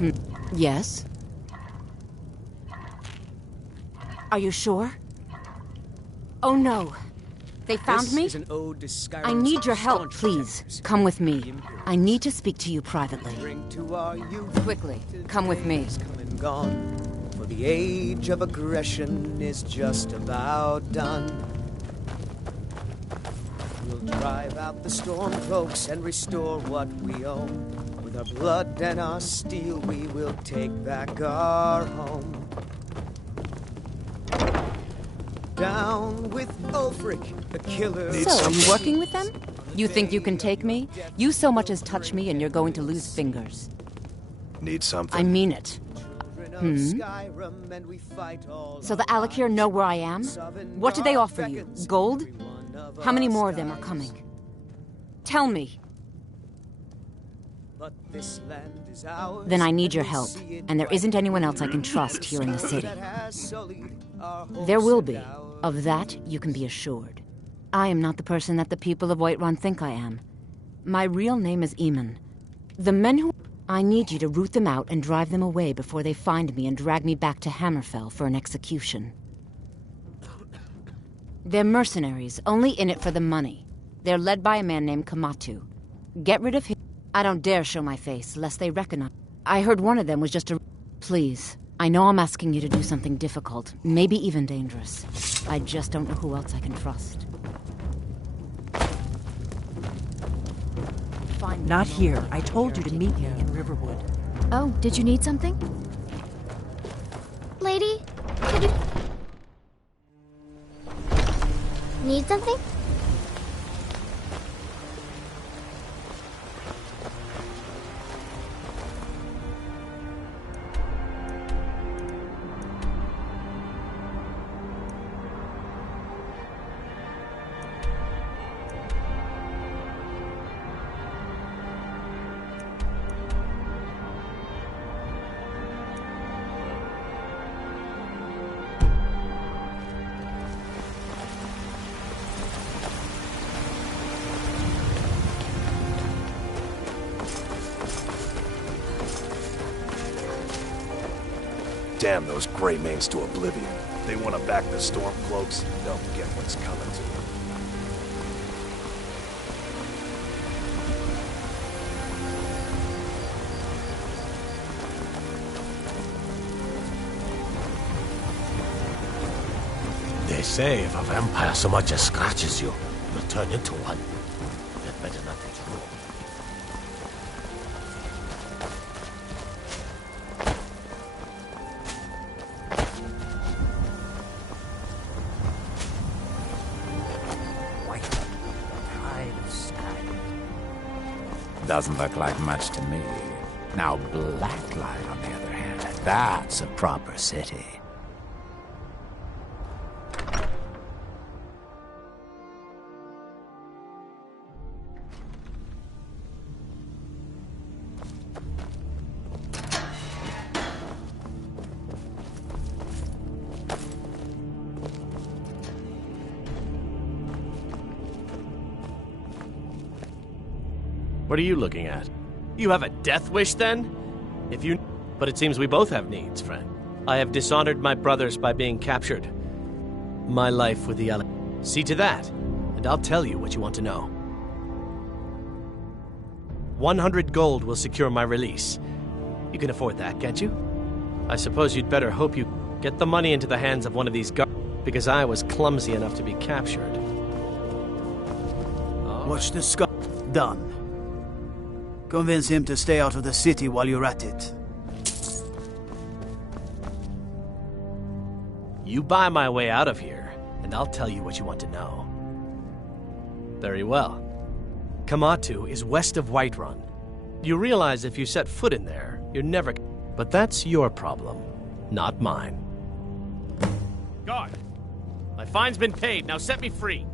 need. Yes? Are you sure? Oh no. They found This me? is an ode to Skyrim's I need your help, staunch please. protectors. Come with me. I need to speak to you privately. Drink to our youth. Quickly, come with me. Come and gone, for the age of aggression is just about done. We'll drive out the stormcloaks and restore what we own. With our blood and our steel, we will take back our home. Down with Ulfric, the killer. So, are you working with them? You think you can take me? You so much as touch me and you're going to lose fingers. Need something? I mean it. So the Alakir know where I am? What do they offer you? Gold? How many more of them are coming? Tell me. Then I need your help, and there isn't anyone else I can trust here in the city. There will be. Of that, you can be assured. I am not the person that the people of Whiterun think I am. My real name is Eamon. The men who... I need you to root them out and drive them away before they find me and drag me back to Hammerfell for an execution. They're mercenaries, only in it for the money. They're led by a man named Kamatu. Get rid of him. I don't dare show my face, lest they recognize... I heard one of them was just a... Please. I know I'm asking you to do something difficult, maybe even dangerous. I just don't know who else I can trust. Not here. I told you to meet me in Riverwood. Oh, did you need something? Lady, could you... Need something? Damn those Grey Manes to oblivion. They want to back the Stormcloaks, they'll get what's coming to them. They say if a vampire so much as scratches you, you'll turn into one. That better not be true. doesn't look like much to me. Now, Blacklight, on the other hand, that's a proper city. What are you looking at? You have a death wish, then? But it seems we both have needs, friend. I have dishonored my brothers by being captured. My life with the See to that, and I'll tell you what you want to know. 100 gold will secure my release. You can afford that, can't you? I suppose you'd better hope you get the money into the hands of one of these guards, because I was clumsy enough to be captured. Watch the sky. Done. Convince him to stay out of the city while you're at it. You buy my way out of here, and I'll tell you what you want to know. Very well. Kamatu is west of Whiterun. You realize if you set foot in there, you're never... But that's your problem, not mine. Guard! My fine's been paid, now set me free!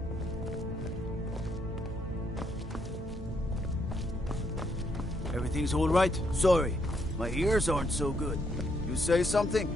Everything's all right? Sorry, my ears aren't so good. You say something?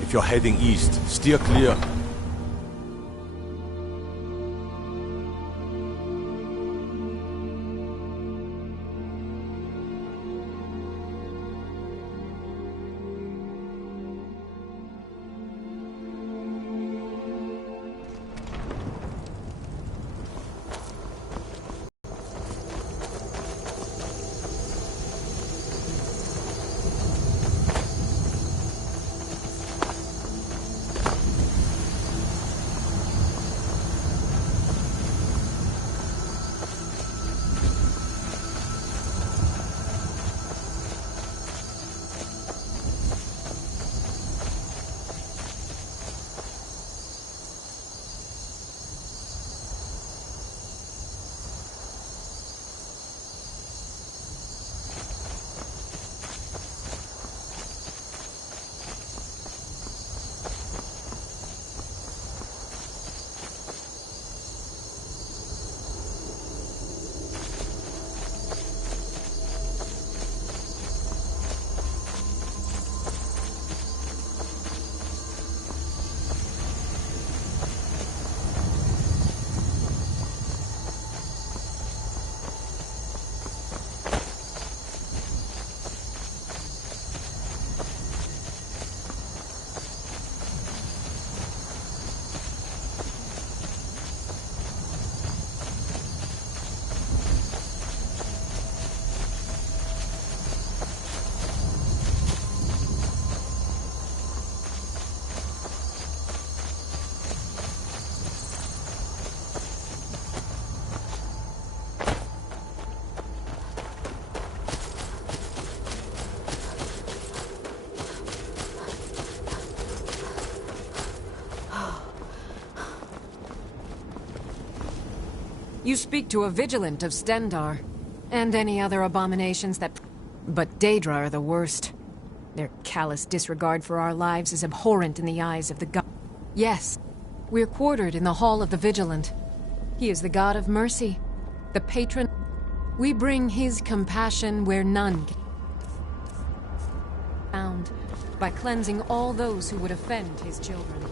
If you're heading east, steer clear. You speak to a vigilant of Stendar, and any other abominations that... But Daedra are the worst. Their callous disregard for our lives is abhorrent in the eyes of the god. Yes, we're quartered in the Hall of the Vigilant. He is the god of mercy, the patron. We bring his compassion where none can be found, by cleansing all those who would offend his children.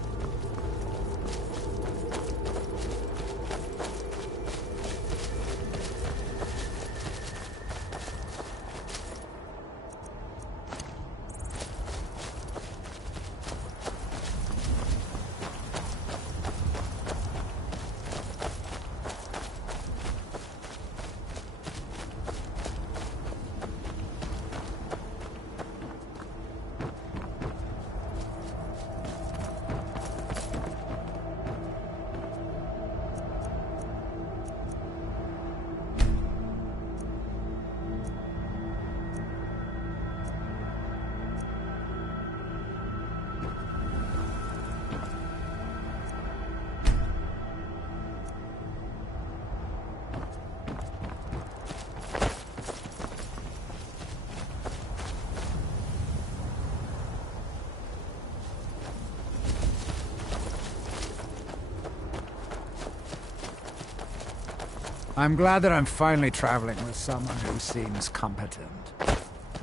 I'm glad that I'm finally traveling with someone who seems competent.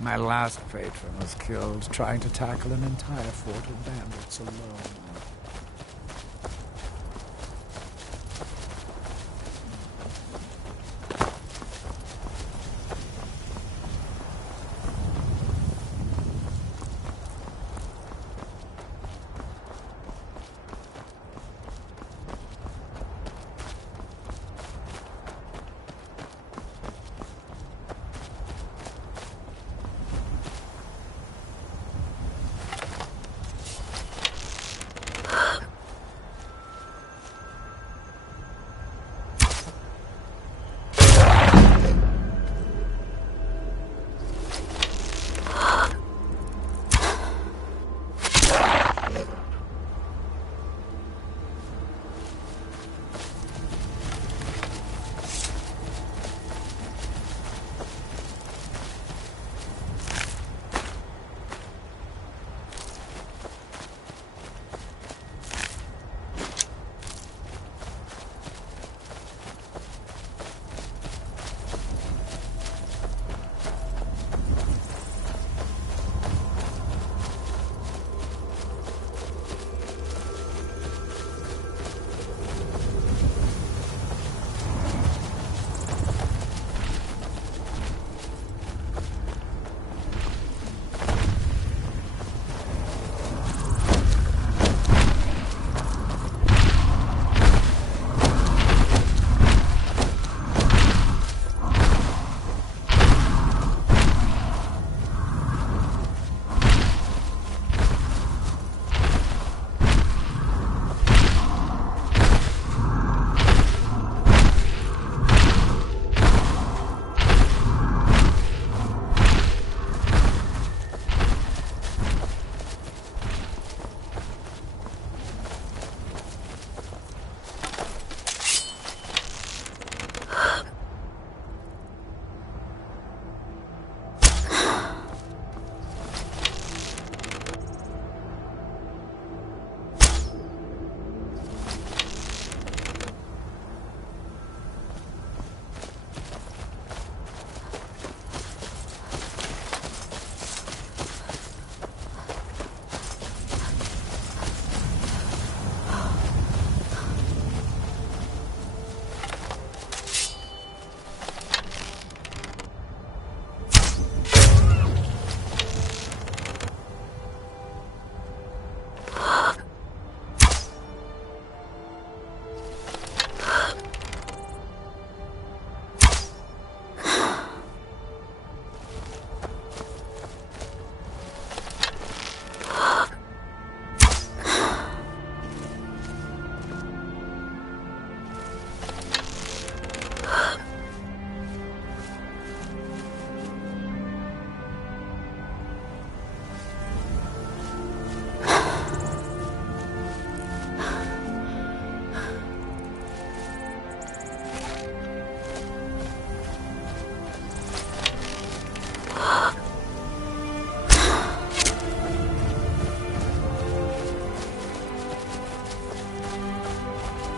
My last patron was killed trying to tackle an entire fort of bandits alone.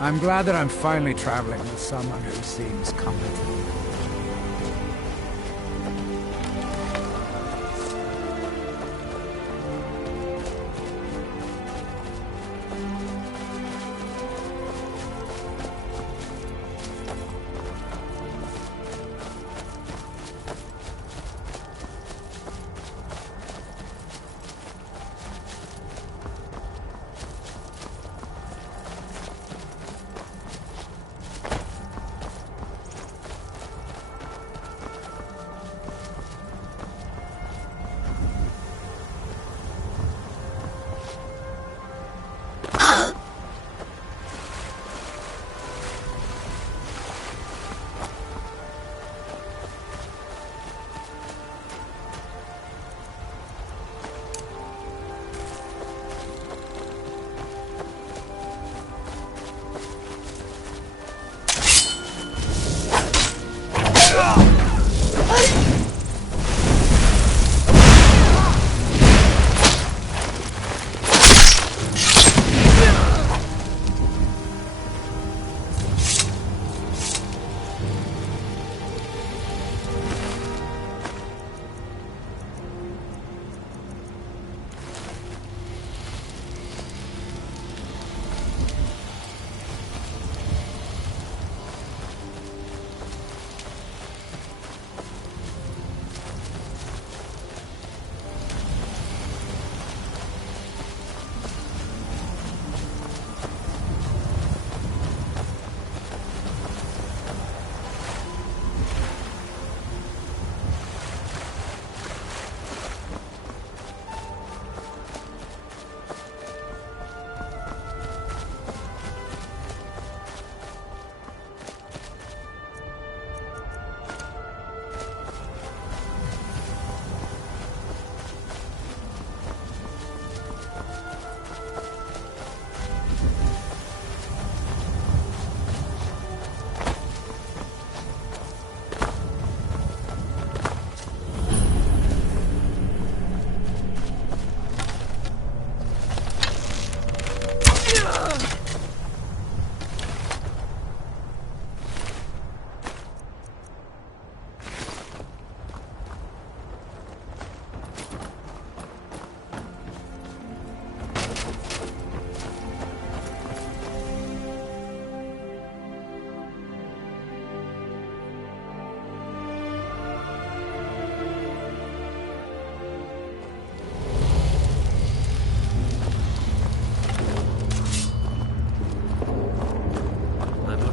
I'm glad that I'm finally traveling with someone who seems competent.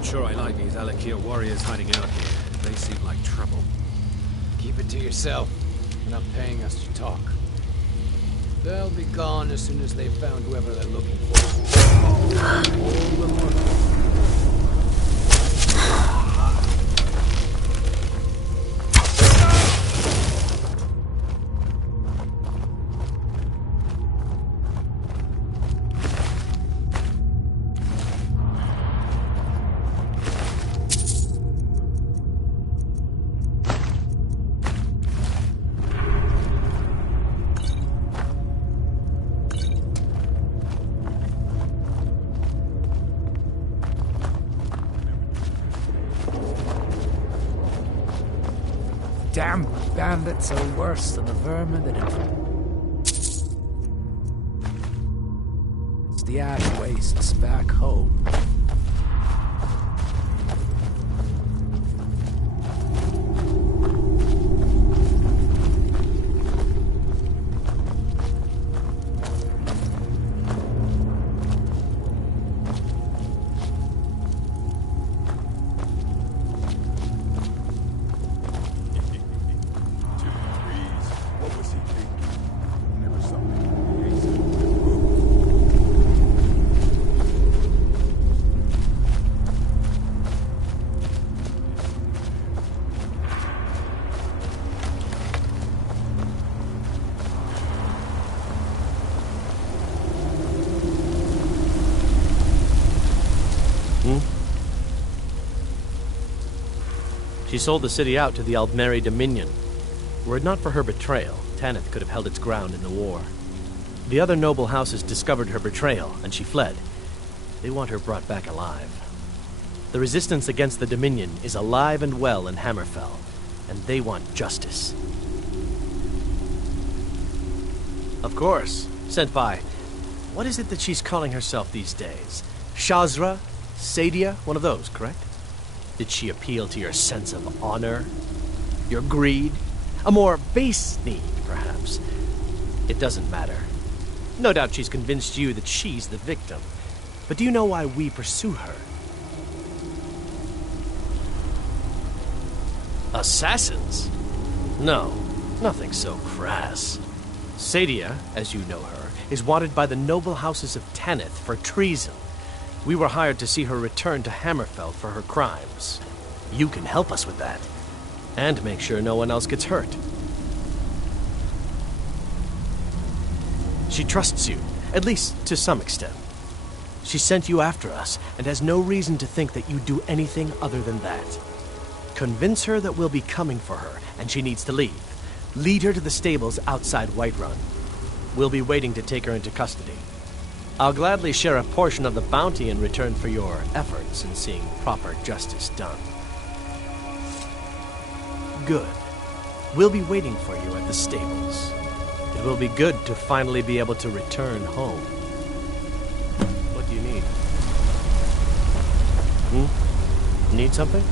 Sure I like these Alakir warriors hiding out here. They seem like trouble. Keep it to yourself. They're not paying us to talk. They'll be gone as soon as they've found whoever they're looking for. All the more. Damn bandits are worse than the vermin that it's the ash wastes back home. She sold the city out to the Aldmeri Dominion. Were it not for her betrayal, Tanith could have held its ground in the war. The other noble houses discovered her betrayal, and she fled. They want her brought back alive. The resistance against the Dominion is alive and well in Hammerfell, and they want justice. Of course. Senpai, what is it that she's calling herself these days? Shazra? Sadia? One of those, correct? Did she appeal to your sense of honor? Your greed? A more base need, perhaps? It doesn't matter. No doubt she's convinced you that she's the victim. But do you know why we pursue her? Assassins? No, nothing so crass. Sadia, as you know her, is wanted by the noble houses of Tanith for treason. We were hired to see her return to Hammerfell for her crimes. You can help us with that. And make sure no one else gets hurt. She trusts you, at least to some extent. She sent you after us, and has no reason to think that you'd do anything other than that. Convince her that we'll be coming for her, and she needs to leave. Lead her to the stables outside Whiterun. We'll be waiting to take her into custody. I'll gladly share a portion of the bounty in return for your efforts in seeing proper justice done. Good. We'll be waiting for you at the stables. It will be good to finally be able to return home. What do you need? Need something?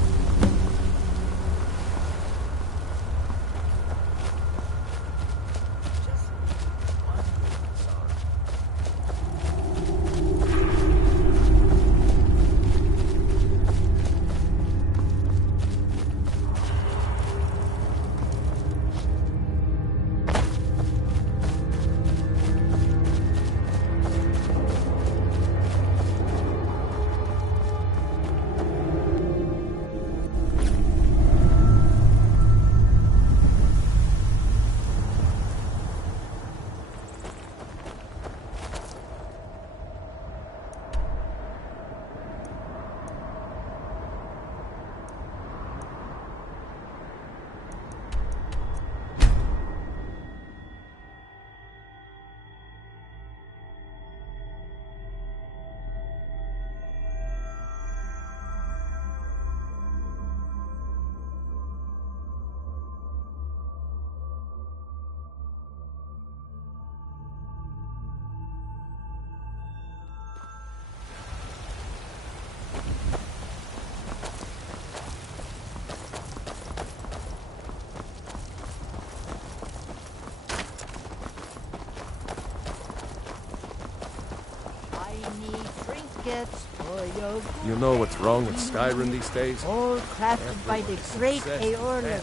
You know what's wrong with Skyrim these days? All crafted by the great Eorlund.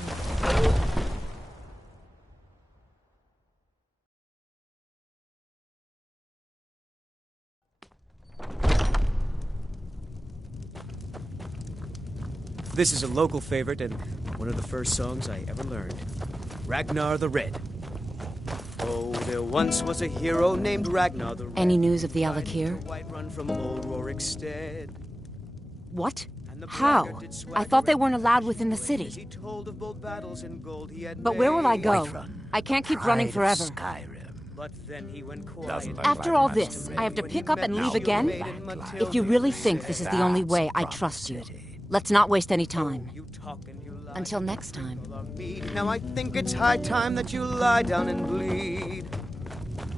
This is a local favorite and one of the first songs I ever learned. Ragnar the Red. Oh, there once was a hero named Ragnar the Red. Any news of the Alakir? Whiterun from old Rorikstead. What? How? I thought they weren't allowed within the city. But where will I go? I can't keep running forever. But then he went quiet. After all this, I have to pick up and leave again? If you really think this is the only way, I trust you. Let's not waste any time. Until next time. Now I think it's high time that you lie down and bleed.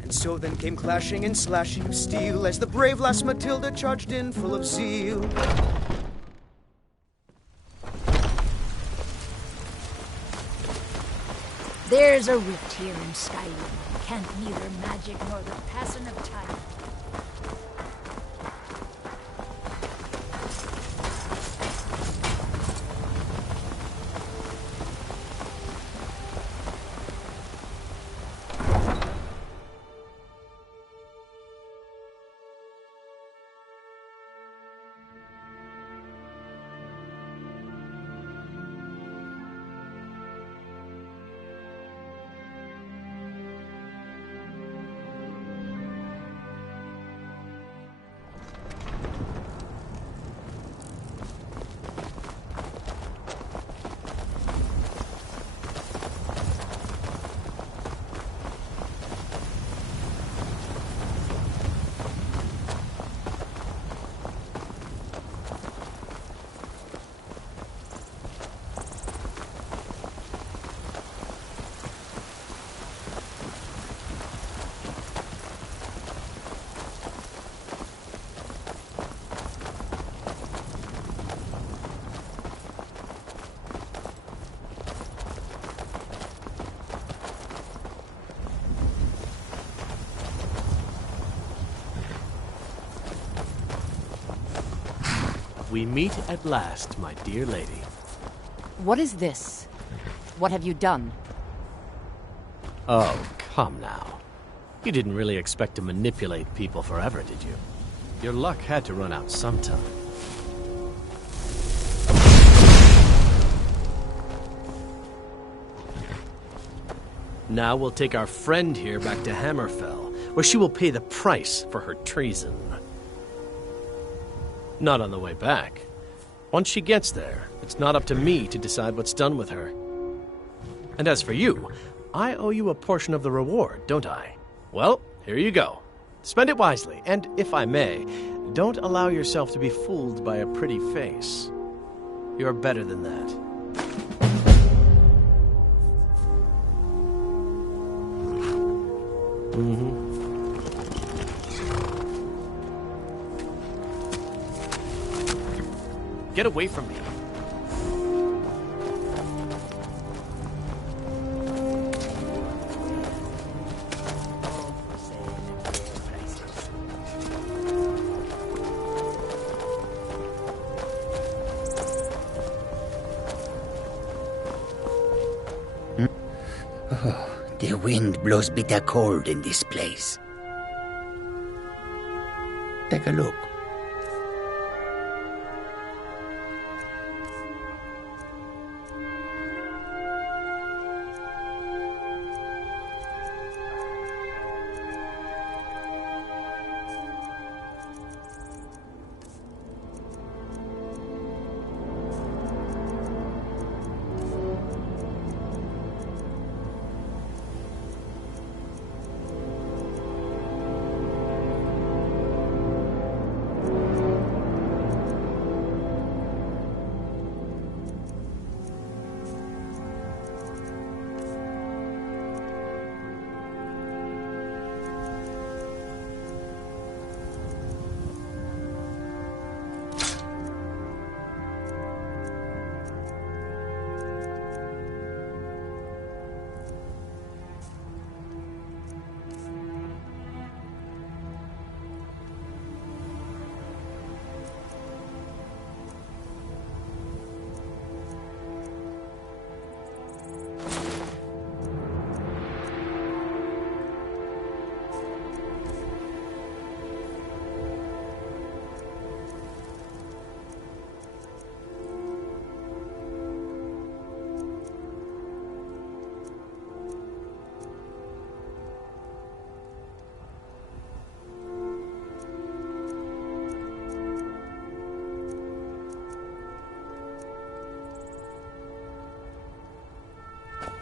And so then came clashing and slashing of steel as the brave lass Matilda charged in full of zeal. There's a rift here in Skyrim. Can't neither magic nor the passing of time. We meet at last, my dear lady. What is this? What have you done? Oh, come now. You didn't really expect to manipulate people forever, did you? Your luck had to run out sometime. Now we'll take our friend here back to Hammerfell, where she will pay the price for her treason. Not on the way back. Once she gets there, it's not up to me to decide what's done with her. And as for you, I owe you a portion of the reward, don't I? Well, here you go. Spend it wisely, and if I may, don't allow yourself to be fooled by a pretty face. You're better than that. Get away from me. Oh, the wind blows bitter cold in this place. Take a look.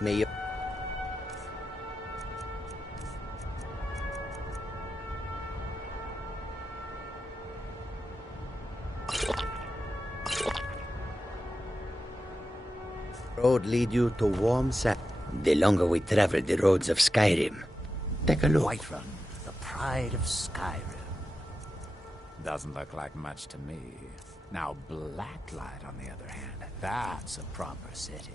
May you... road lead you to warm sand. The longer we travel the roads of Skyrim. Take a look. Whiterun, the pride of Skyrim. Doesn't look like much to me. Now Blacklight, on the other hand, that's a proper city.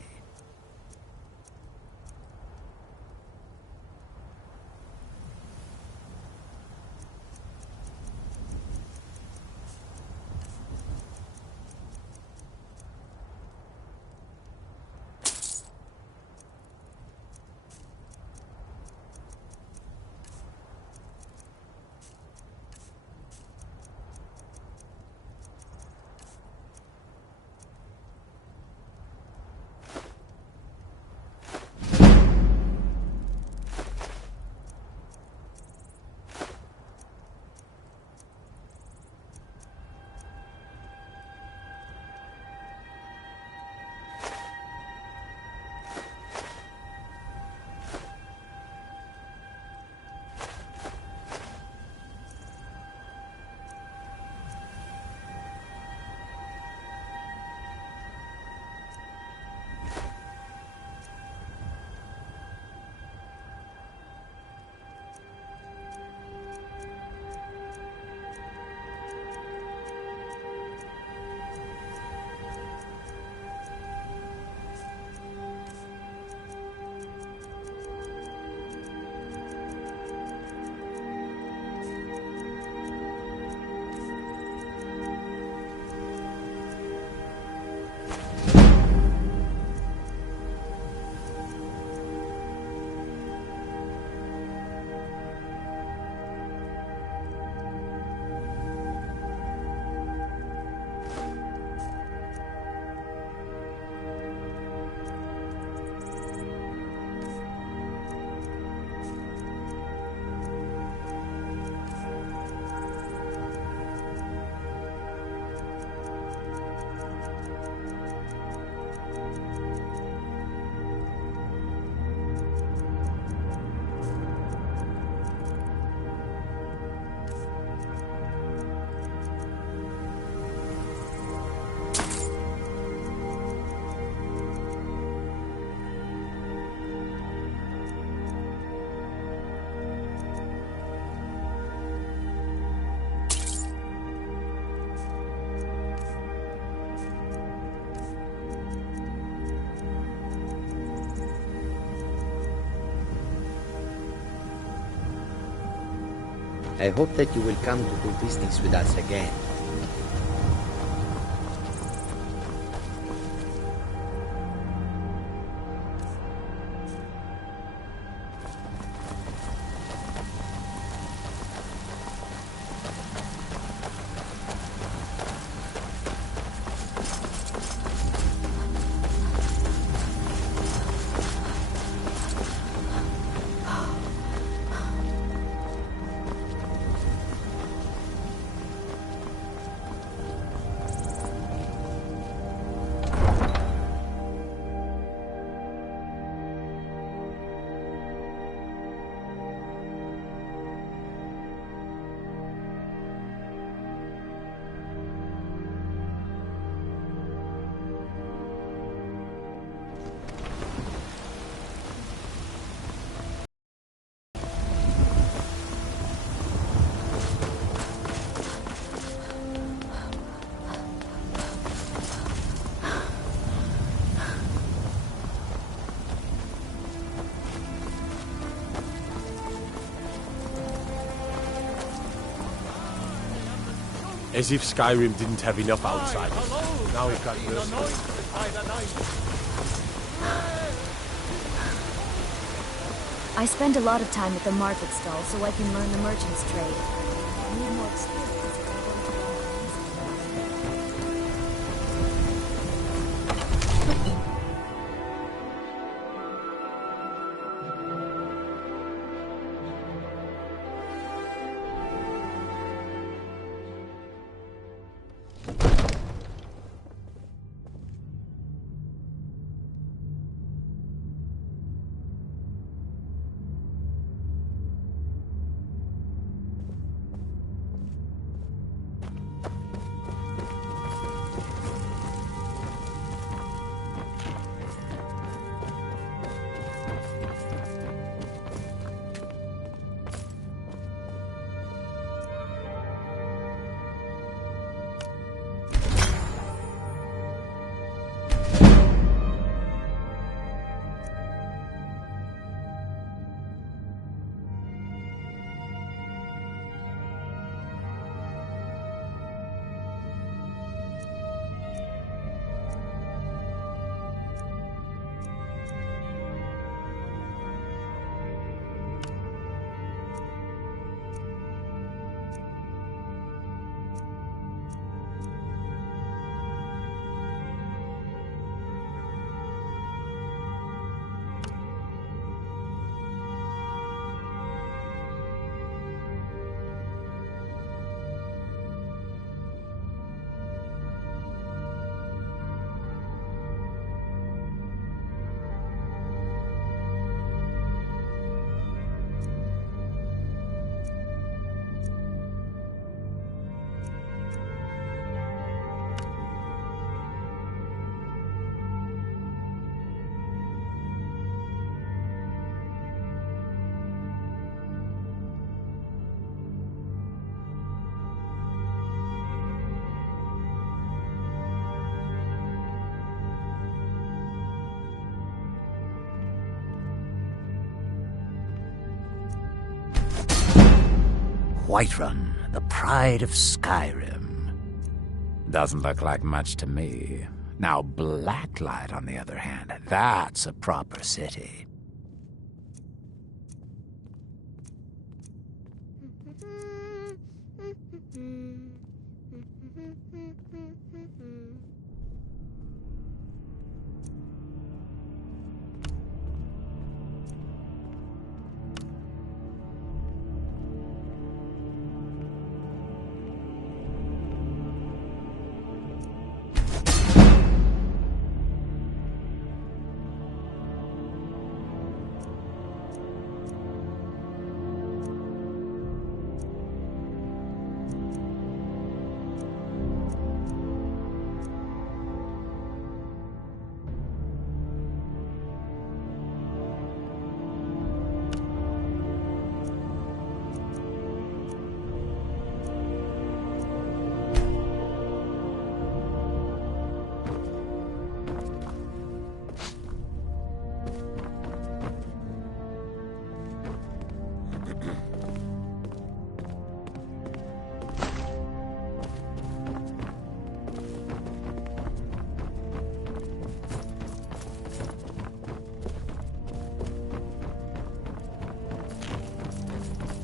I hope that you will come to do business with us again. As if Skyrim didn't have enough outsiders. Now we've got this. I spend a lot of time at the market stall so I can learn the merchant's trade. I need more experience. Whiterun, the pride of Skyrim. Doesn't look like much to me. Now Blacklight, on the other hand, that's a proper city.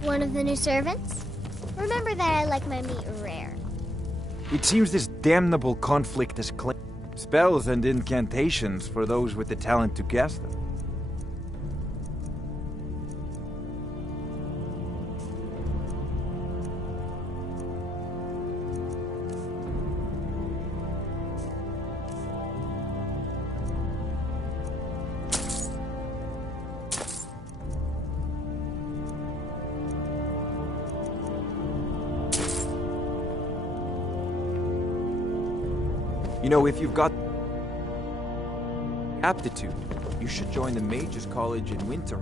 One of the new servants? Remember that I like my meat rare. It seems this damnable conflict has claimed spells and incantations for those with the talent to cast them. You know, if you've got aptitude, you should join the Mages College in winter.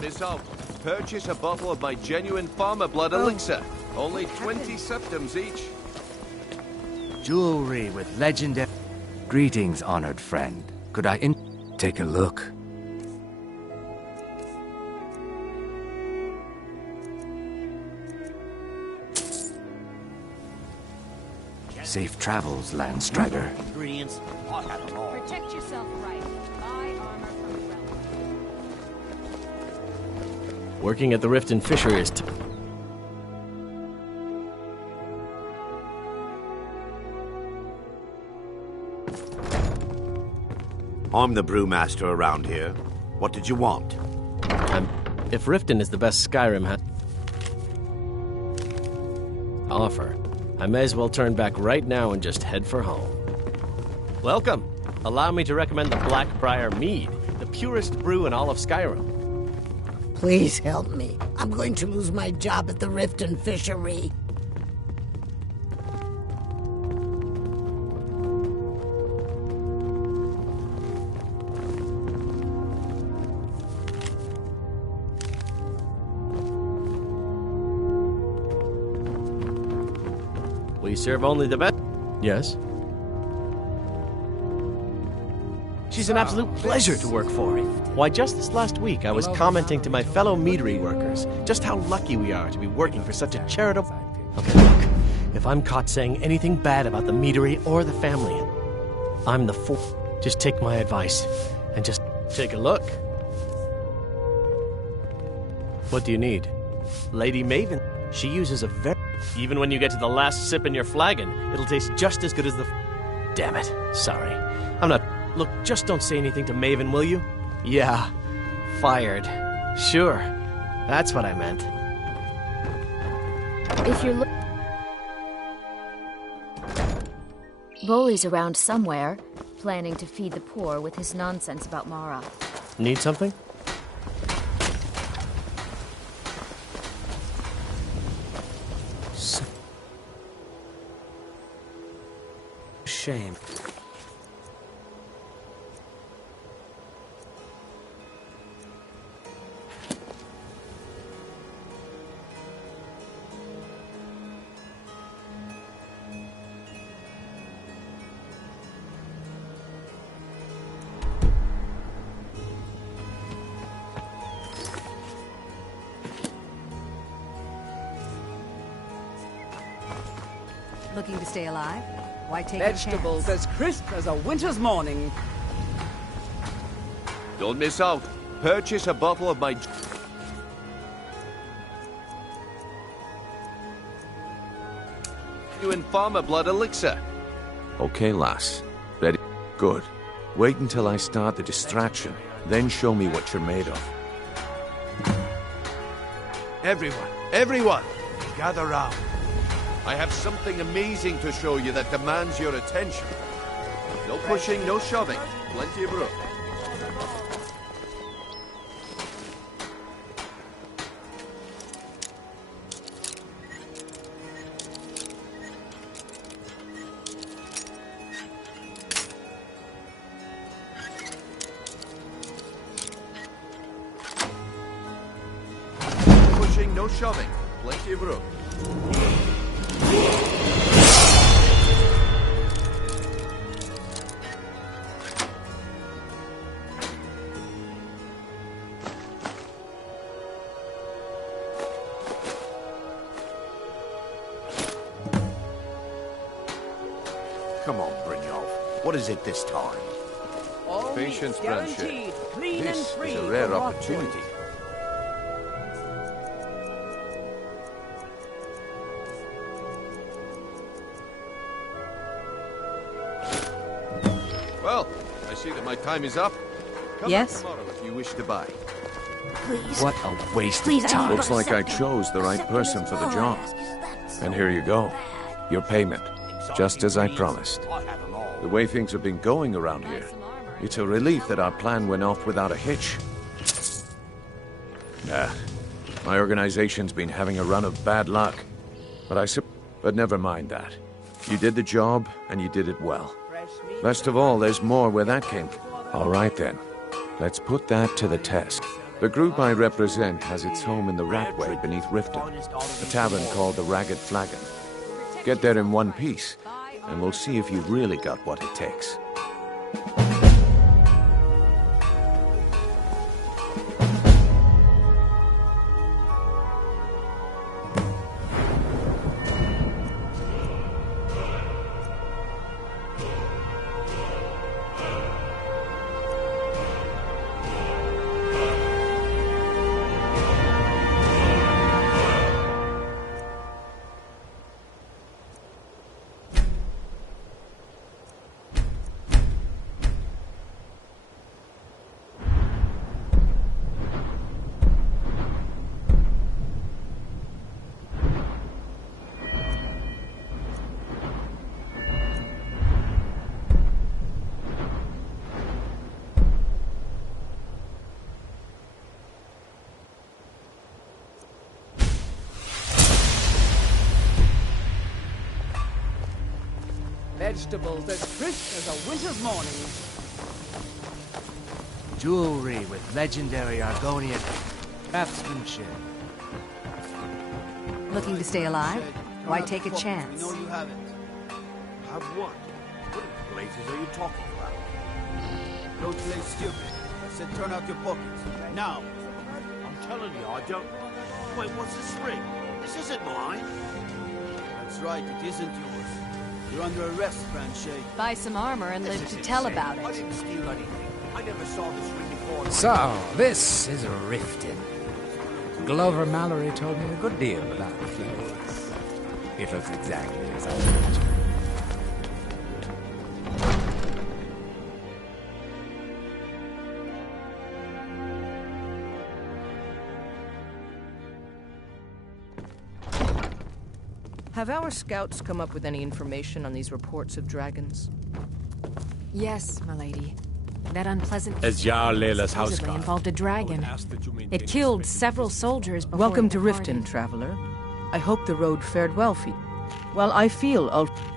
Miss out. Purchase a bottle of my genuine farmer blood elixir. Only 20 septims each. Jewelry with legendary... Greetings, honored friend. Could I take a look? Safe travels, Landstrider. Ingredients. Protect yourself right. Buy armor from Realm. Working at the Rift and Fishery is I'm the brewmaster around here. What did you want? If Riften is the best Skyrim has to offer, I may as well turn back right now and just head for home. Welcome. Allow me to recommend the Blackbriar Mead, the purest brew in all of Skyrim. Please help me. I'm going to lose my job at the Rift and Fishery. We serve only the best. Yes? She's an absolute pleasure to work for. Why, just this last week, I was commenting to my fellow meadery workers just how lucky we are to be working for such a charitable... Okay, look. If I'm caught saying anything bad about the meadery or the family, I'm the fool. Just take my advice and just take a look. What do you need? Lady Maven. She uses a very... Even when you get to the last sip in your flagon, it'll taste just as good as the... Damn it. Sorry. I'm not... Look, just don't say anything to Maven, will you? Yeah. Fired. Sure. That's what I meant. If you're Bolly's around somewhere, planning to feed the poor with his nonsense about Mara. Need something? Shame. Looking to stay alive? Why take Vegetables as crisp as a winter's morning. Don't miss out. Purchase a bottle of my genuine farmer blood elixir. Okay, lass. Ready? Good. Wait until I start the distraction, then show me what you're made of. Everyone, gather round. I have something amazing to show you that demands your attention. No pushing, no shoving. Plenty of room. Pushing, no shoving. Plenty of room. Come on, Brynjolf. What is it this time? All Patience, meats guaranteed, Branshed. clean and This free is a rare from rock opportunity. Well, I see that my time is up. Come Yes? back tomorrow if you wish to buy. Please. What a waste Please, of I time. need Looks to like I accept chose the right accept him as person for the well. job. I ask, is that so And here you go. Your payment. Just as I promised. The way things have been going around here, it's a relief that our plan went off without a hitch. My organization's been having a run of bad luck. But never mind that. You did the job, and you did it well. Best of all, there's more where that came from. All right then. Let's put that to the test. The group I represent has its home in the Ratway beneath Riften, a tavern called the Ragged Flagon. Get there in one piece, and we'll see if you've really got what it takes. Vegetables as crisp as a winter's morning. Jewelry with legendary Argonian craftsmanship. Looking to stay alive? Why take a We chance? know you have it. Have what? What in blazes are you talking about? Don't play stupid. I said turn out your pockets. Now. I'm telling you, I don't... Wait, what's this ring? This isn't mine. That's right, it isn't yours. You're under arrest, Branshed. Buy some armor and live to tell about I it. didn't steal anything. I never saw this ring before. So, this is Riften. Glover Mallory told me a good deal about the place. It looks exactly as I imagined. Have our scouts come up with any information on these reports of dragons? Yes, milady. That unpleasant As Jarl Layla's house supposedly guard, involved a dragon. ask that you maintain It killed several soldiers before Welcome it to departed. Riften, traveler. I hope the road fared well for you. Well, I feel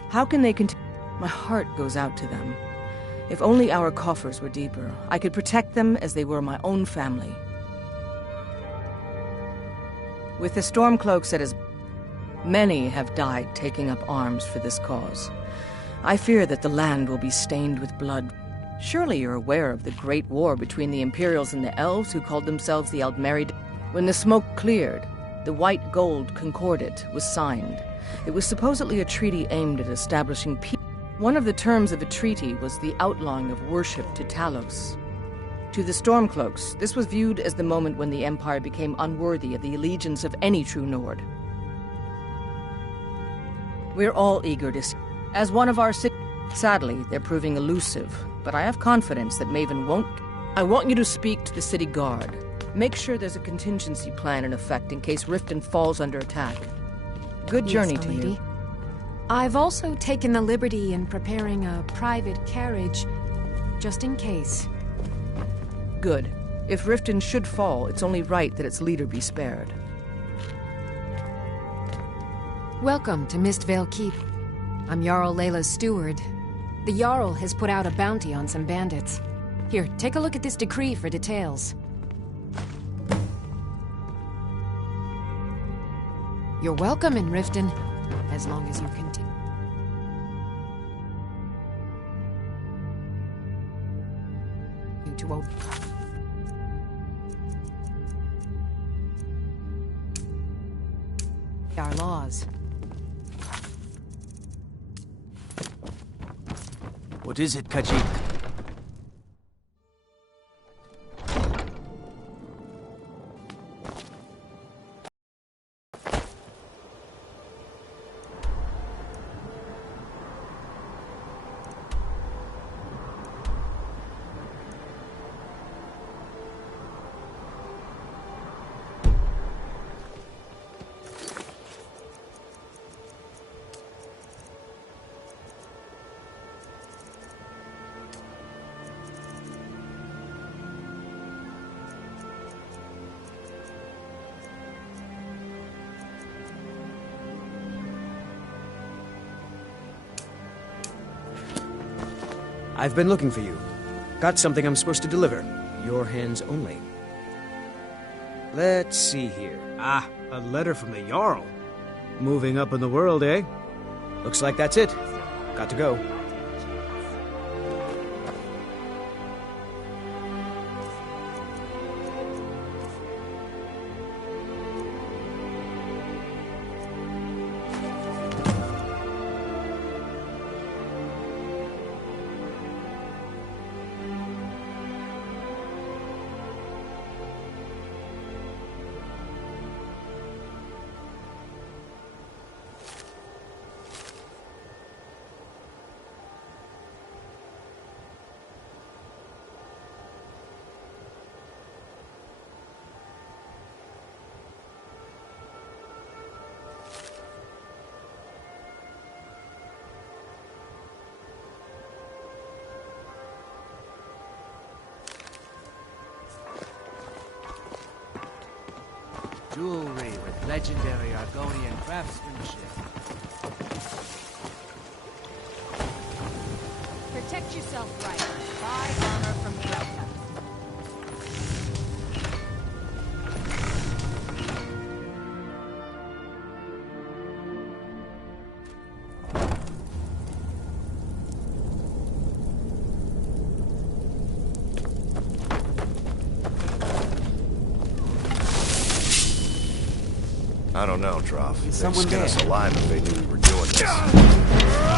how can they continue? My heart goes out to them. If only our coffers were deeper, I could protect them as they were my own family. With the Stormcloaks at his... Many have died taking up arms for this cause. I fear that the land will be stained with blood. Surely you're aware of the Great War between the Imperials and the Elves who called themselves the Aldmeri. When the smoke cleared, the White Gold Concordat was signed. It was supposedly a treaty aimed at establishing peace. One of the terms of a treaty was the outlawing of worship to Talos. To the Stormcloaks, this was viewed as the moment when the Empire became unworthy of the allegiance of any true Nord. We're all eager to see. As one of our sadly, they're proving elusive, but I have confidence that Maven won't. I want you to speak to the city guard. Make sure there's a contingency plan in effect in case Riften falls under attack. Good journey to you. I've also taken the liberty in preparing a private carriage, just in case. Good. If Riften should fall, it's only right that its leader be spared. Welcome to Mistvale Keep. I'm Jarl Layla's steward. The Jarl has put out a bounty on some bandits. Here, take a look at this decree for details. You're welcome in Riften, as long as you continue. To open. Our laws. What is it, Khajiit? I've been looking for you. Got something I'm supposed to deliver. Your hands only. Let's see here. Ah, a letter from the Jarl. Moving up in the world, eh? Looks like that's it. Got to go. Jewelry with legendary Argonian craftsmanship. Protect yourself right. Buy armor from Krelka. I don't know, Trough. They'd someone skin there? us alive if they knew we were doing this.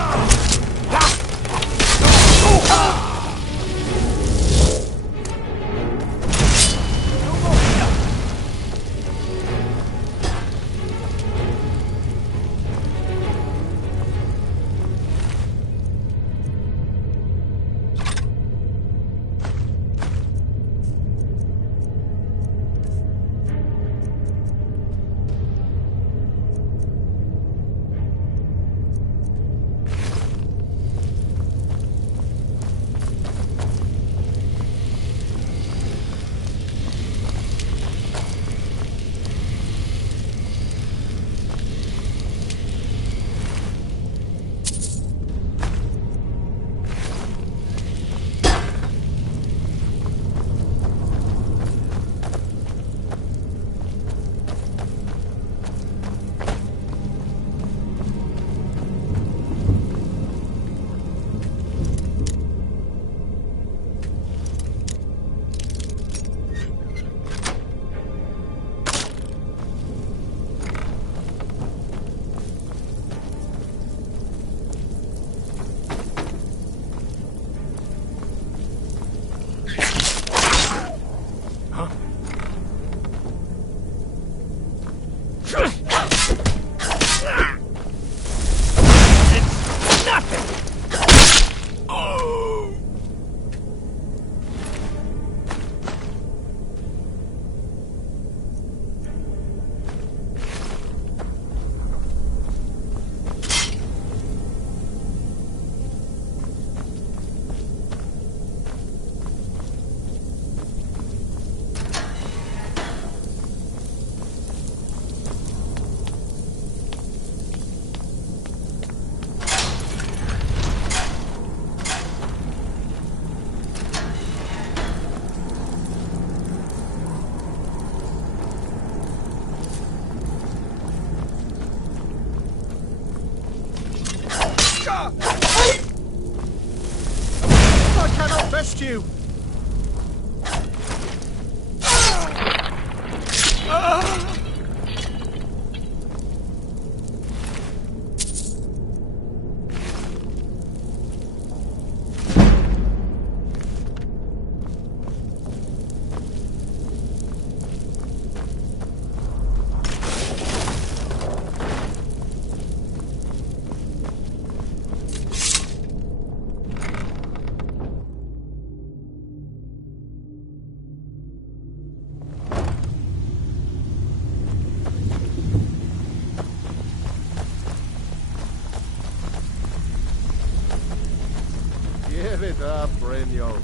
Brynjolf.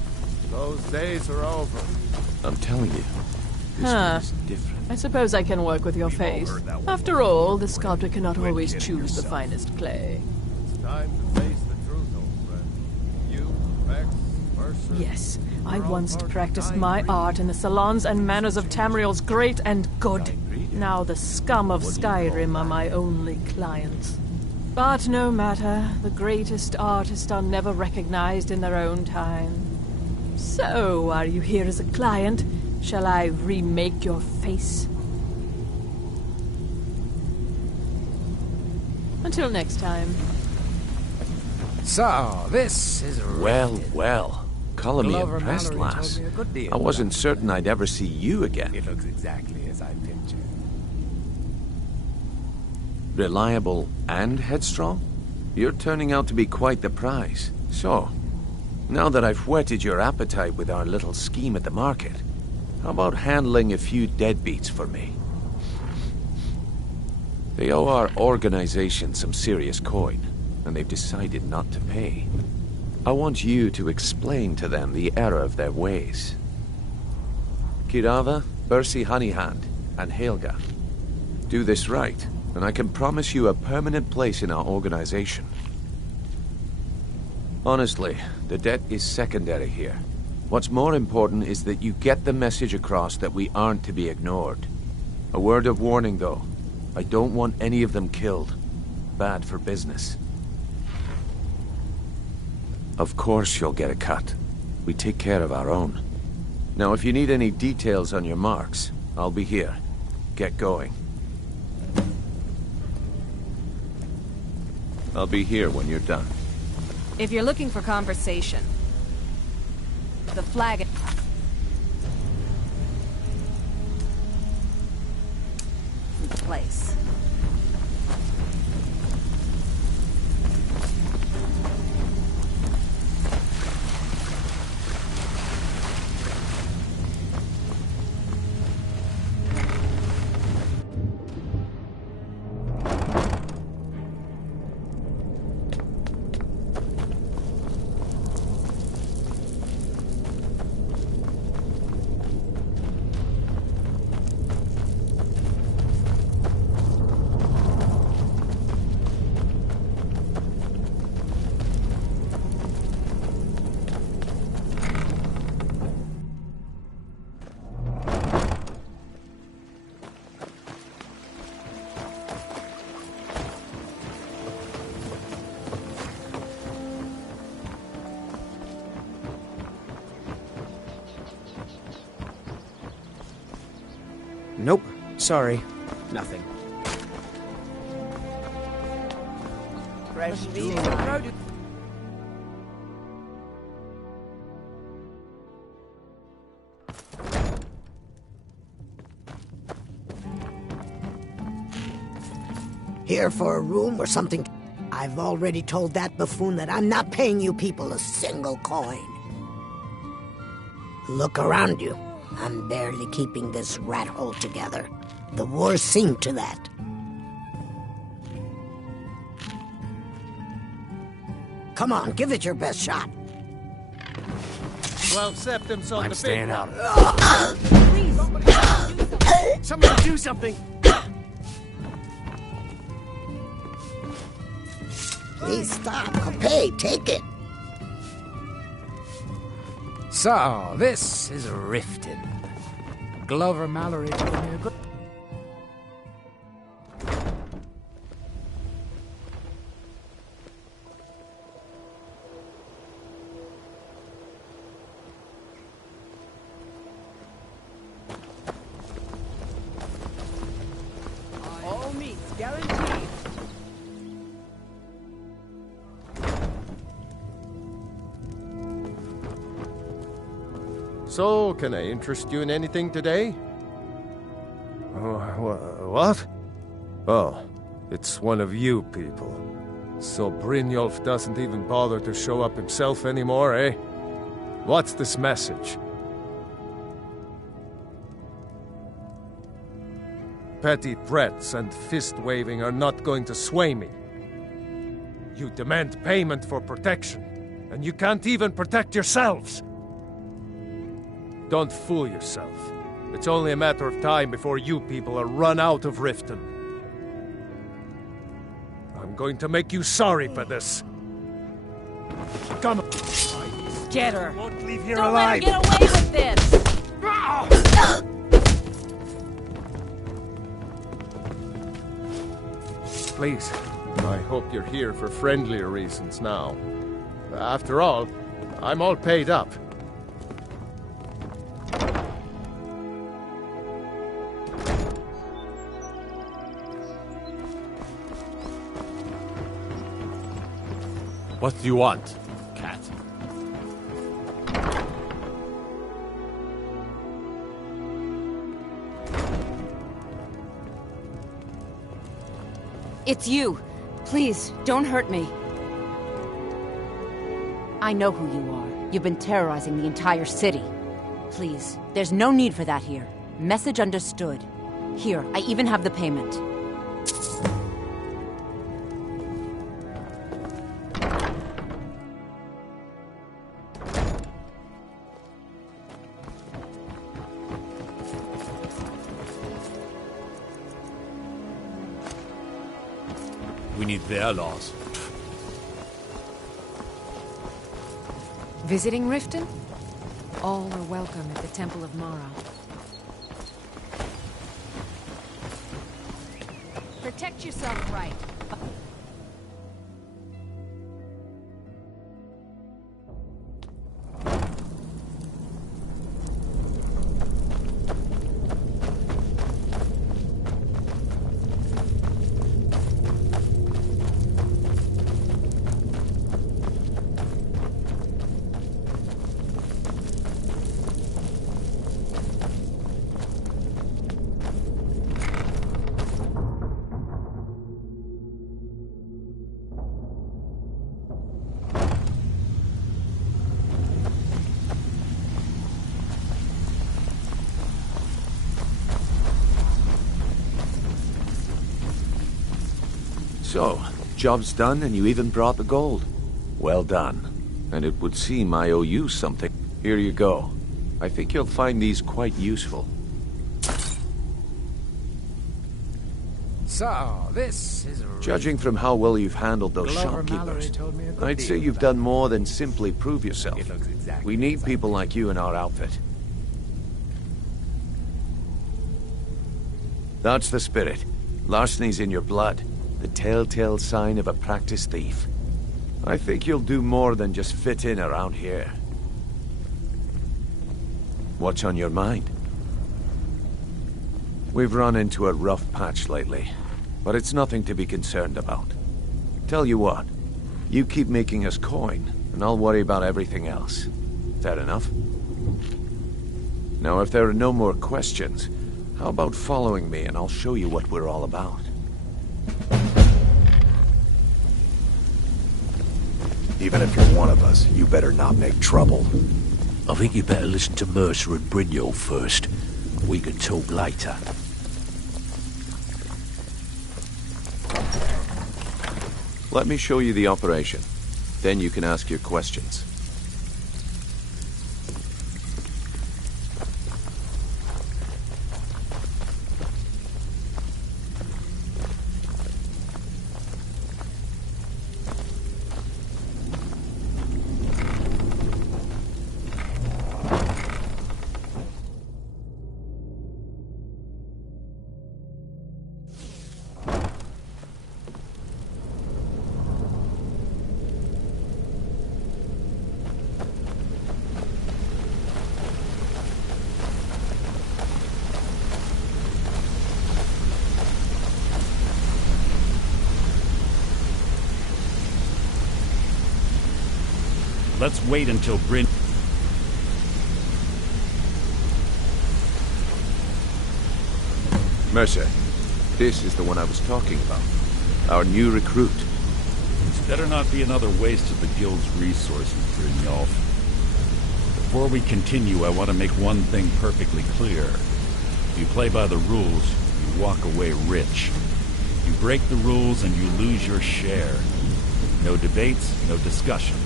Those days are over. I'm telling you, this Huh. is different. I suppose I can work with your face. After all, the sculptor cannot always choose the finest clay. It's time to face the truth, old friend. You, Vex, Mercer... Yes, I once practiced my art in the salons and manners of Tamriel's great and good. Now the scum of Skyrim are my only clients. But no matter, the greatest artists are never recognized in their own time. So, are you here as a client? Shall I remake your face? Until next time. So, this is Well, well. Color me Glover impressed, Mallory told lass. me a good deal I wasn't about certain I'd ever see you again. It looks exactly as I pictured. Reliable and headstrong? You're turning out to be quite the prize. So, now that I've whetted your appetite with our little scheme at the market, how about handling a few deadbeats for me? They owe our organization some serious coin, and they've decided not to pay. I want you to explain to them the error of their ways. Kirava, Bersi Honeyhand, and Helga. Do this right, and I can promise you a permanent place in our organization. Honestly, the debt is secondary here. What's more important is that you get the message across that we aren't to be ignored. A word of warning, though. I don't want any of them killed. Bad for business. Of course you'll get a cut. We take care of our own. Now, if you need any details on your marks, I'll be here. Get going. I'll be here when you're done. If you're looking for conversation, the flag... place. Nope. Sorry. Nothing. Fresh Here for a room or something? I've already told that buffoon that I'm not paying you people a single coin. Look around you. I'm barely keeping this rat hole together. The war's seen to that. Come on, give it your best shot. 12 septims on I'm the staying big out one. of it. Somebody do something! Please stop. I'll pay. Take it. So, this is Riften. Glover Mallory told me a good... All meats guaranteed. So, can I interest you in anything today? What? Oh, it's one of you people. So Brynjolf doesn't even bother to show up himself anymore, eh? What's this message? Petty threats and fist-waving are not going to sway me. You demand payment for protection, and you can't even protect yourselves. Don't fool yourself. It's only a matter of time before you people are run out of Riften. I'm going to make you sorry for this. Come on. Get her. Won't leave here Don't alive. let her get away with this. Please, I hope you're here for friendlier reasons now. After all, I'm all paid up. What do you want, cat? It's you. Please, don't hurt me. I know who you are. You've been terrorizing the entire city. Please, there's no need for that here. Message understood. Here, I even have the payment. We need their laws. Visiting Riften? All are welcome at the Temple of Mara. Protect yourself right. So, job's done and you even brought the gold. Well done. And it would seem I owe you something. Here you go. I think you'll find these quite useful. So, this is Judging from how well you've handled those Glover shopkeepers, Mallory told me a good I'd say deal you've about done more than simply prove yourself. It looks exactly We need people like you in our outfit. That's the spirit. Larceny's in your blood. The telltale sign of a practiced thief. I think you'll do more than just fit in around here. What's on your mind? We've run into a rough patch lately, but it's nothing to be concerned about. Tell you what, you keep making us coin, and I'll worry about everything else. Fair enough? Now, if there are no more questions, how about following me and I'll show you what we're all about? Even if you're one of us, you better not make trouble. I think you better listen to Mercer and Brynjolf first. We can talk later. Let me show you the operation. Then you can ask your questions. Let's wait until Bryn... Mercer, this is the one I was talking about. Our new recruit. It's better not be another waste of the guild's resources, Brynjolf. Before we continue, I want to make one thing perfectly clear. If you play by the rules, you walk away rich. You break the rules and you lose your share. No debates, no discussions.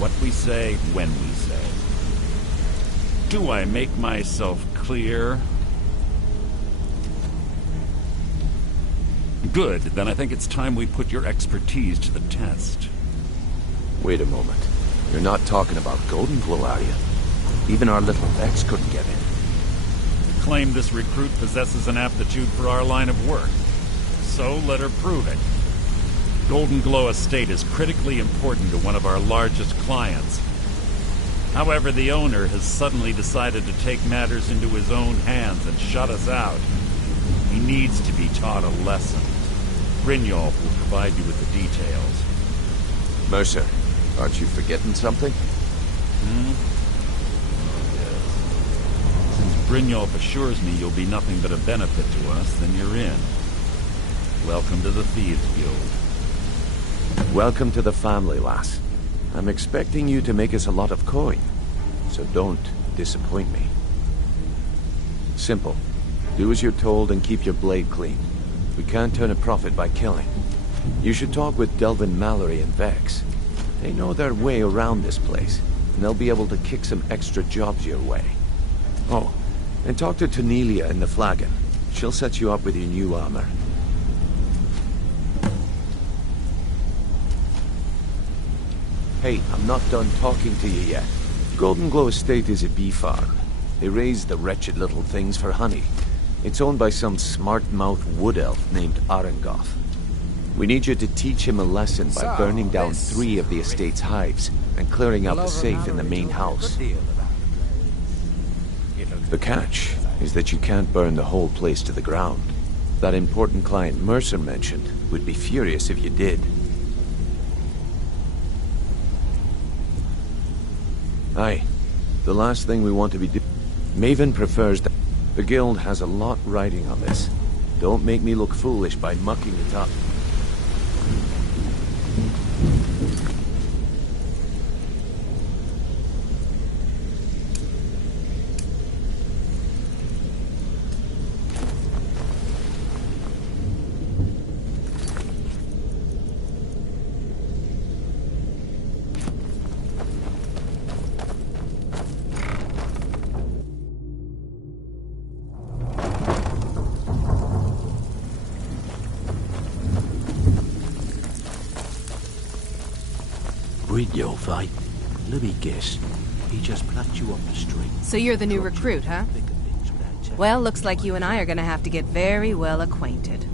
What we say, when we say. Do I make myself clear? Good, then I think it's time we put your expertise to the test. Wait a moment. You're not talking about Golden Glow, are you? Even our little Vex couldn't get in. Claim this recruit possesses an aptitude for our line of work. So let her prove it. Golden Glow Estate is critically important to one of our largest clients. However, the owner has suddenly decided to take matters into his own hands and shut us out. He needs to be taught a lesson. Brynjolf will provide you with the details. Mercer, aren't you forgetting something? Since Brynjolf assures me you'll be nothing but a benefit to us, then you're in. Welcome to the Thieves Guild. Welcome to the family, lass. I'm expecting you to make us a lot of coin, so don't disappoint me. Simple. Do as you're told and keep your blade clean. We can't turn a profit by killing. You should talk with Delvin Mallory and Vex. They know their way around this place, and they'll be able to kick some extra jobs your way. Oh, and talk to Tanelia in the Flagon. She'll set you up with your new armor. Hey, I'm not done talking to you yet. Golden Glow Estate is a bee farm. They raise the wretched little things for honey. It's owned by some smart-mouthed wood elf named Arengoth. We need you to teach him a lesson by burning down 3 of the estate's hives and clearing out the safe in the main house. The catch is that you can't burn the whole place to the ground. That important client Mercer mentioned would be furious if you did. Aye. The last thing we want to be doing. Maven prefers that. The guild has a lot riding on this. Don't make me look foolish by mucking it up. Brynjolf, eh? Let me guess. He just plucked you off the street. So you're the new recruit, huh? Well, looks like you and I are gonna have to get very well acquainted.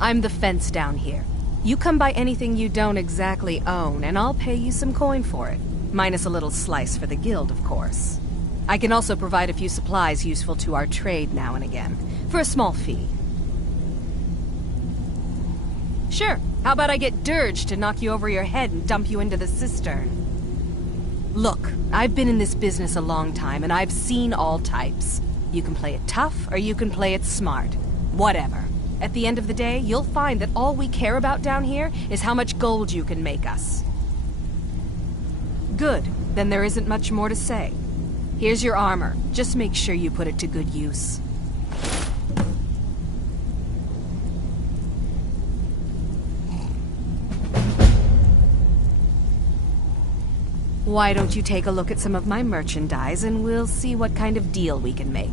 I'm the fence down here. You come by anything you don't exactly own, and I'll pay you some coin for it. Minus a little slice for the guild, of course. I can also provide a few supplies useful to our trade now and again, for a small fee. Sure. How about I get Dirge to knock you over your head and dump you into the cistern? Look, I've been in this business a long time, and I've seen all types. You can play it tough, or you can play it smart. Whatever. At the end of the day, you'll find that all we care about down here is how much gold you can make us. Good. Then there isn't much more to say. Here's your armor. Just make sure you put it to good use. Why don't you take a look at some of my merchandise and we'll see what kind of deal we can make.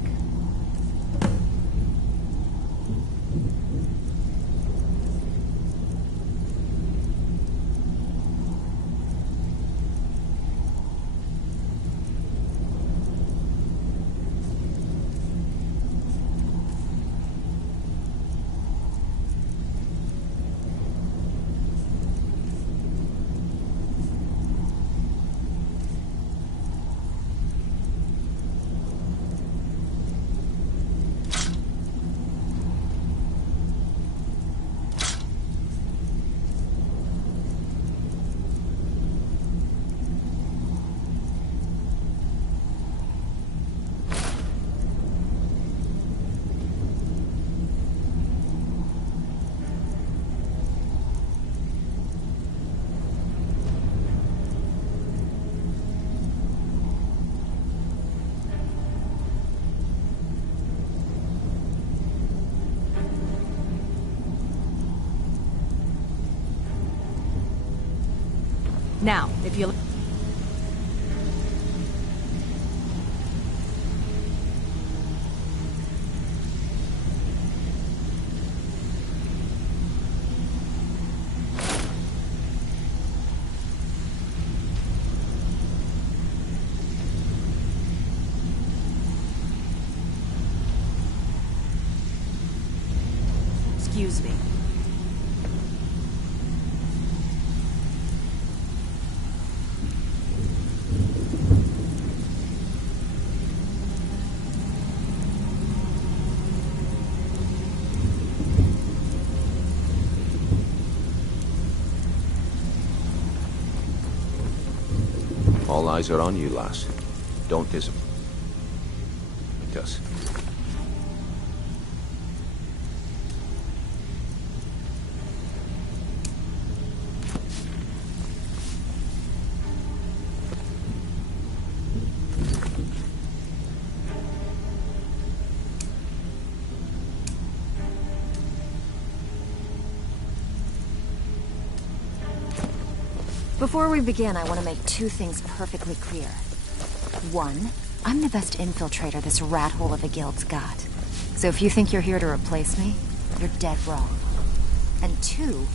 Now, if you... Excuse me. All eyes are on you, lass. Don't disappoint us. Before we begin, I want to make two things perfectly clear. One, I'm the best infiltrator this rat hole of a guild's got. So if you think you're here to replace me, you're dead wrong. And two,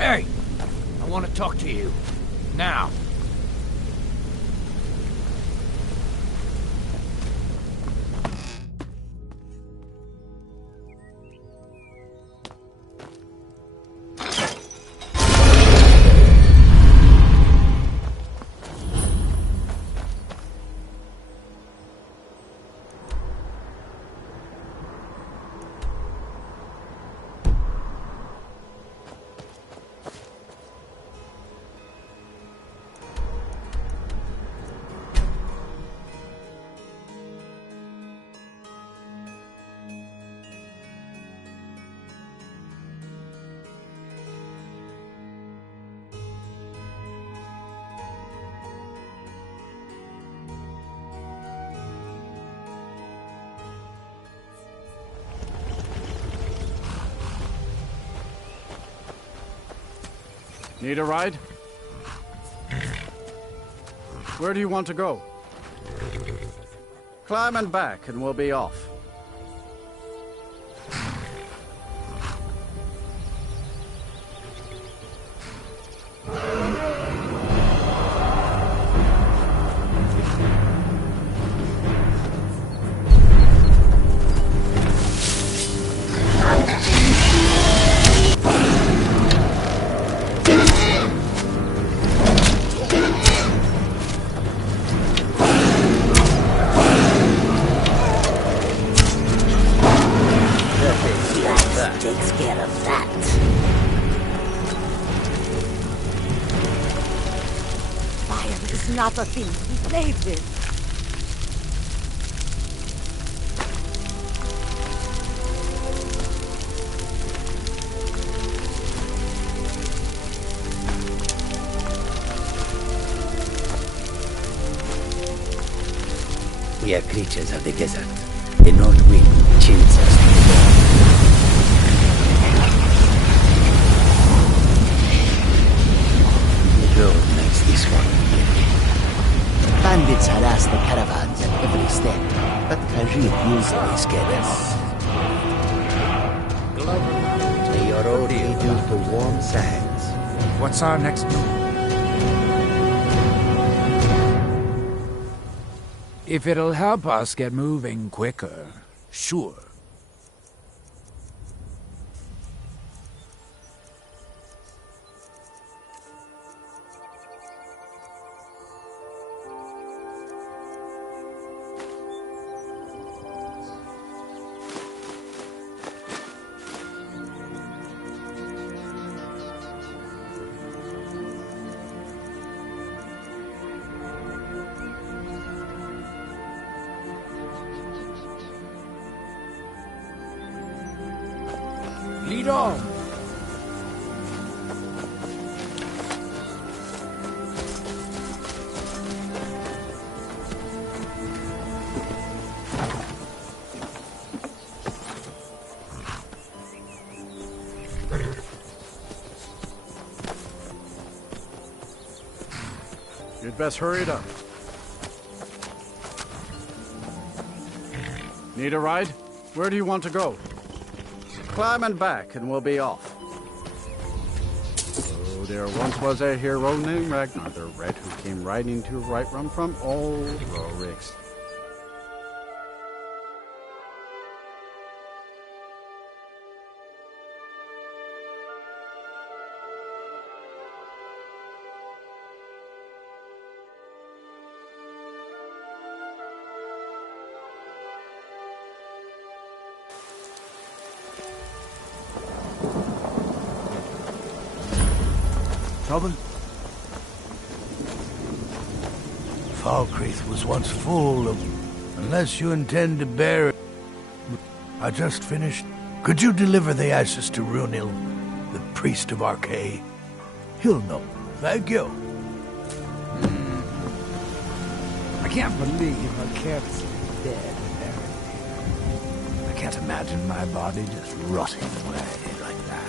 Hey! I want to talk to you. Now. Need a ride? Where do you want to go? Climb and back and we'll be off. not a thief. He saved it. We are creatures of the desert. The north wind chills us to the bone. The road makes this one. Bandits harass the caravans at every step, but Khajiit usually scatters. May your road lead you to warm sands. What's our next move? If it'll help us get moving quicker, sure. Lead on! You'd best hurry it up. Need a ride? Where do you want to go? Climb and back, and we'll be off. Oh, there once was a hero named Ragnar the Red who came riding to right run from old Rorix. Trouble? Falkreath was once full of... Unless you intend to bear it... I just finished. Could you deliver the ashes to Runil, the priest of Arkay? He'll know. Thank you. I can't believe I kept dead and buried. I can't imagine my body just rotting away like that.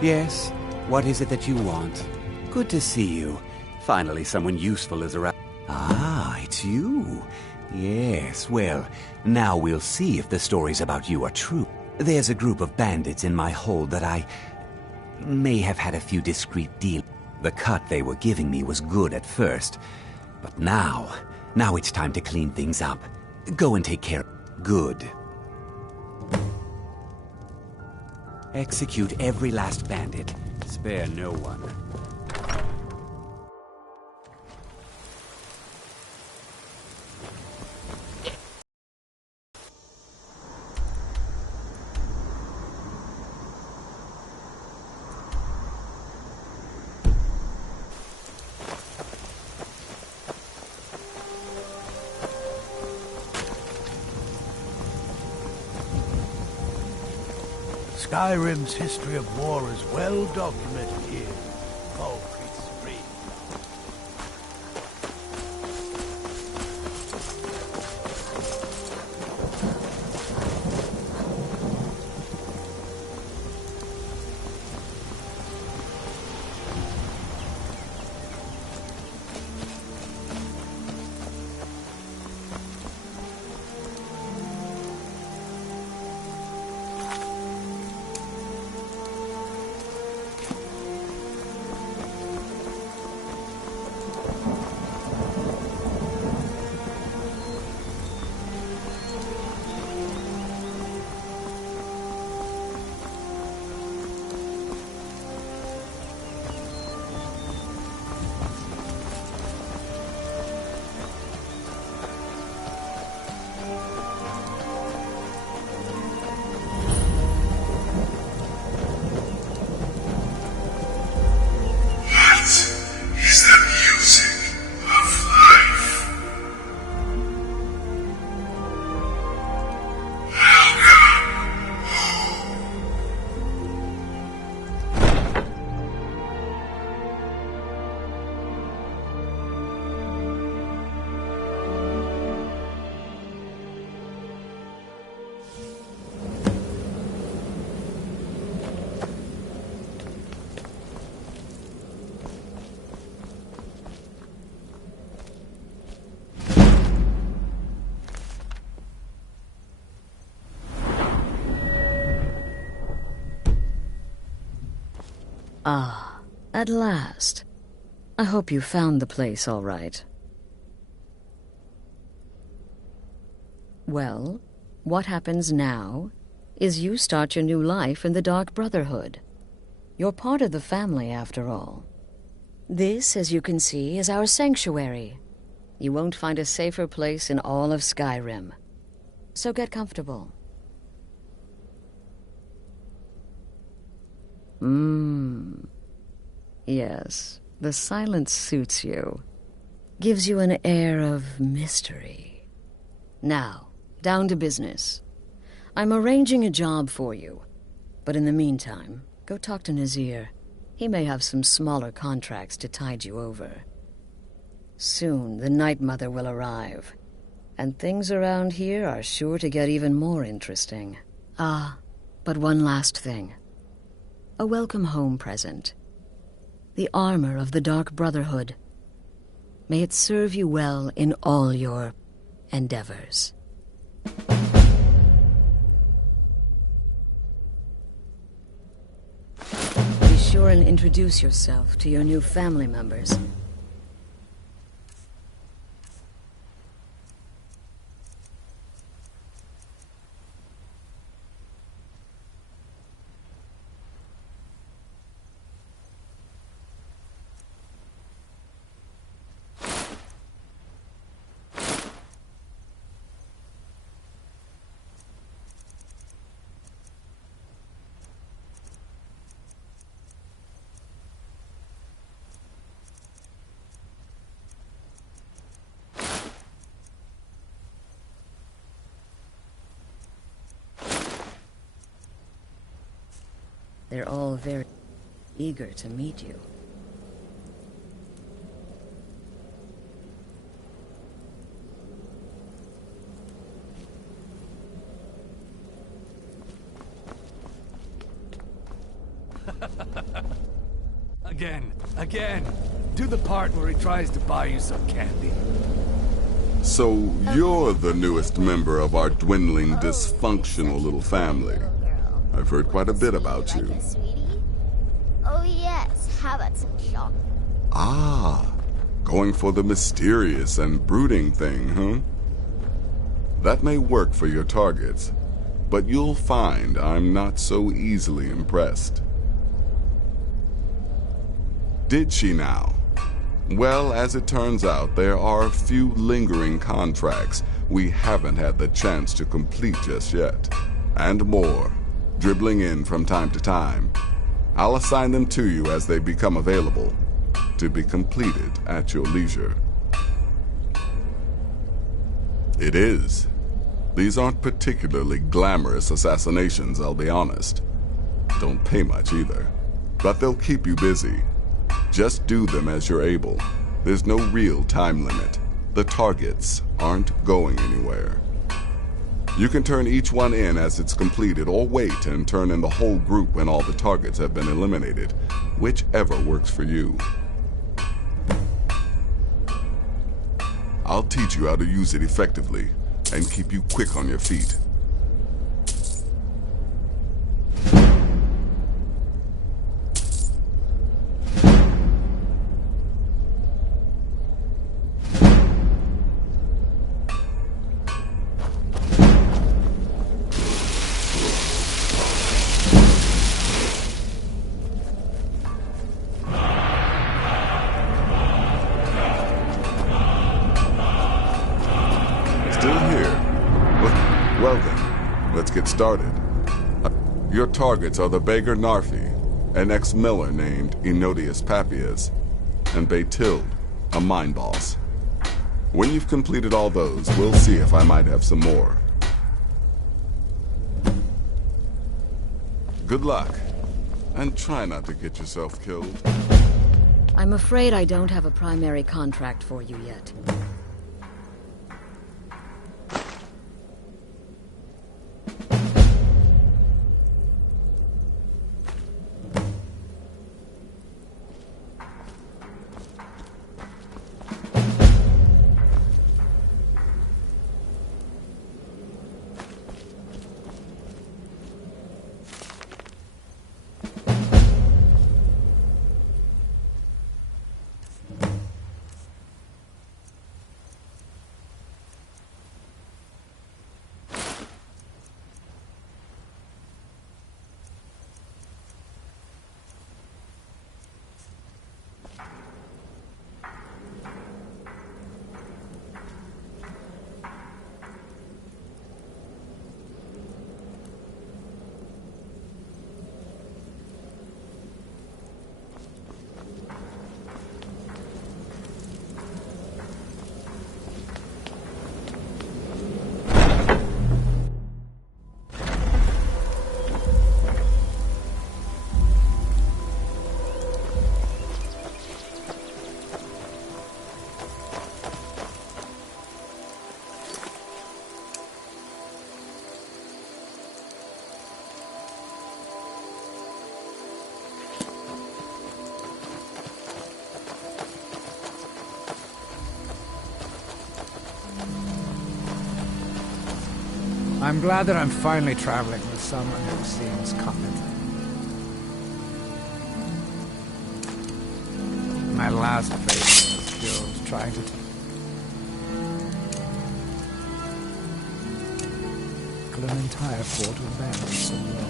Yes? What is it that you want? Good to see you. Finally, someone useful is around. Ah, it's you. Yes, well, now we'll see if the stories about you are true. There's a group of bandits in my hold that I may have had a few discreet deals. The cut they were giving me was good at first, but now it's time to clean things up. Go and take care. Good. Execute every last bandit. Spare no one. Skyrim's history of war is well documented here. Falkreath's Free. Ah, at last. I hope you found the place all right. Well, what happens now is you start your new life in the Dark Brotherhood. You're part of the family, after all. This, as you can see, is our sanctuary. You won't find a safer place in all of Skyrim. So get comfortable. Yes, the silence suits you. Gives you an air of mystery. Now, down to business. I'm arranging a job for you. But in the meantime, go talk to Nazir. He may have some smaller contracts to tide you over. Soon, the Night Mother will arrive. And things around here are sure to get even more interesting. Ah, but one last thing. A welcome home present. The armor of the Dark Brotherhood. May it serve you well in all your endeavors. Be sure and introduce yourself to your new family members. They're all very eager to meet you. Again. Do the part where he tries to buy you some candy. So, you're the newest member of our dwindling, dysfunctional little family. I've heard quite a bit about you. Oh yes, how about some shopping? Ah, going for the mysterious and brooding thing, huh? That may work for your targets, but you'll find I'm not so easily impressed. Did she now? Well, as it turns out, there are a few lingering contracts we haven't had the chance to complete just yet. And more, dribbling in from time to time. I'll assign them to you as they become available, to be completed at your leisure. It is. These aren't particularly glamorous assassinations, I'll be honest. Don't pay much either. But they'll keep you busy. Just do them as you're able. There's no real time limit. The targets aren't going anywhere. You can turn each one in as it's completed, or wait and turn in the whole group when all the targets have been eliminated, whichever works for you. I'll teach you how to use it effectively, and keep you quick on your feet. Started. Your targets are the beggar Narfi, an ex-miller named Enodius Papias, and Baytild, a mine boss. When you've completed all those, we'll see if I might have some more. Good luck, and try not to get yourself killed. I'm afraid I don't have a primary contract for you yet. I'm glad that I'm finally traveling with someone who seems competent. My last patron was killed trying to tackle an entire fort of bandits alone.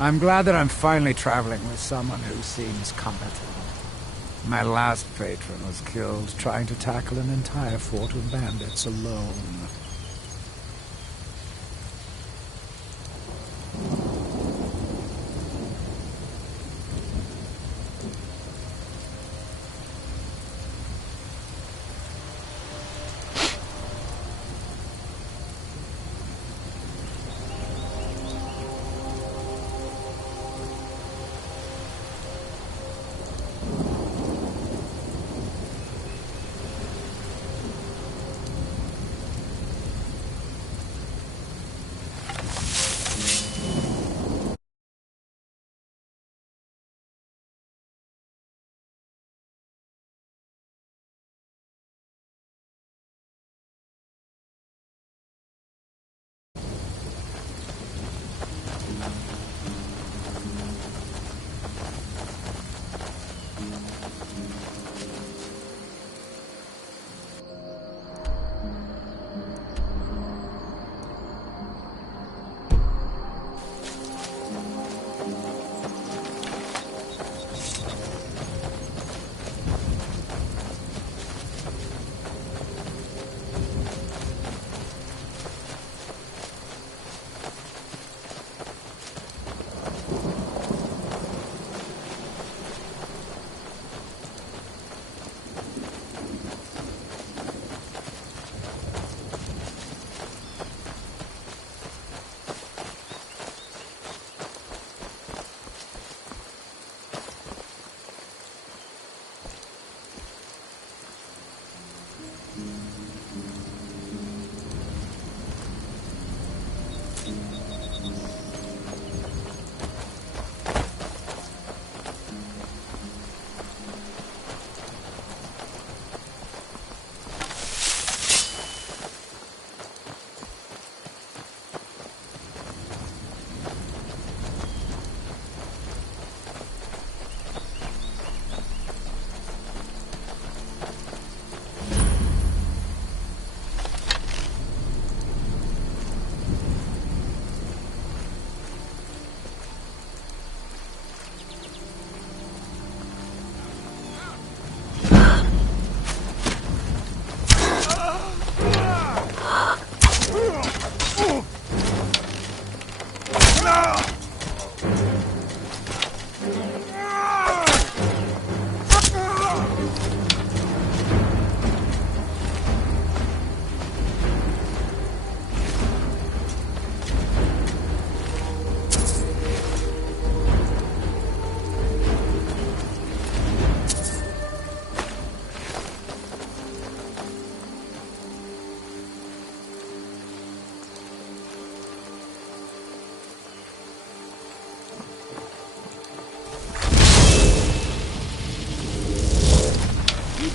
I'm glad that I'm finally traveling with someone who seems competent. My last patron was killed trying to tackle an entire fort of bandits alone.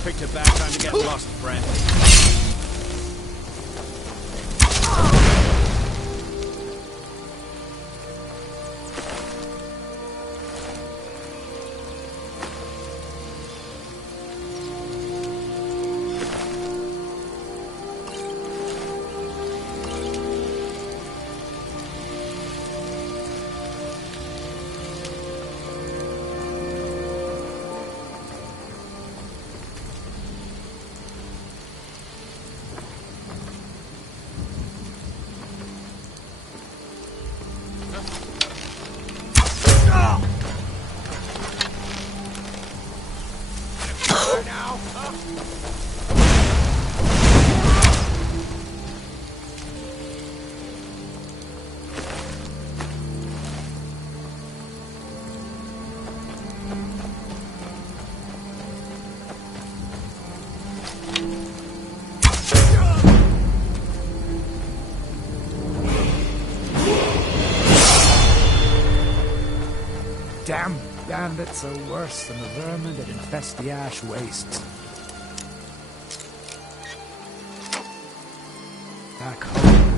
Picked a bad time to get lost, friend. Damn bandits are worse than the vermin that infest the ash wastes. Back home.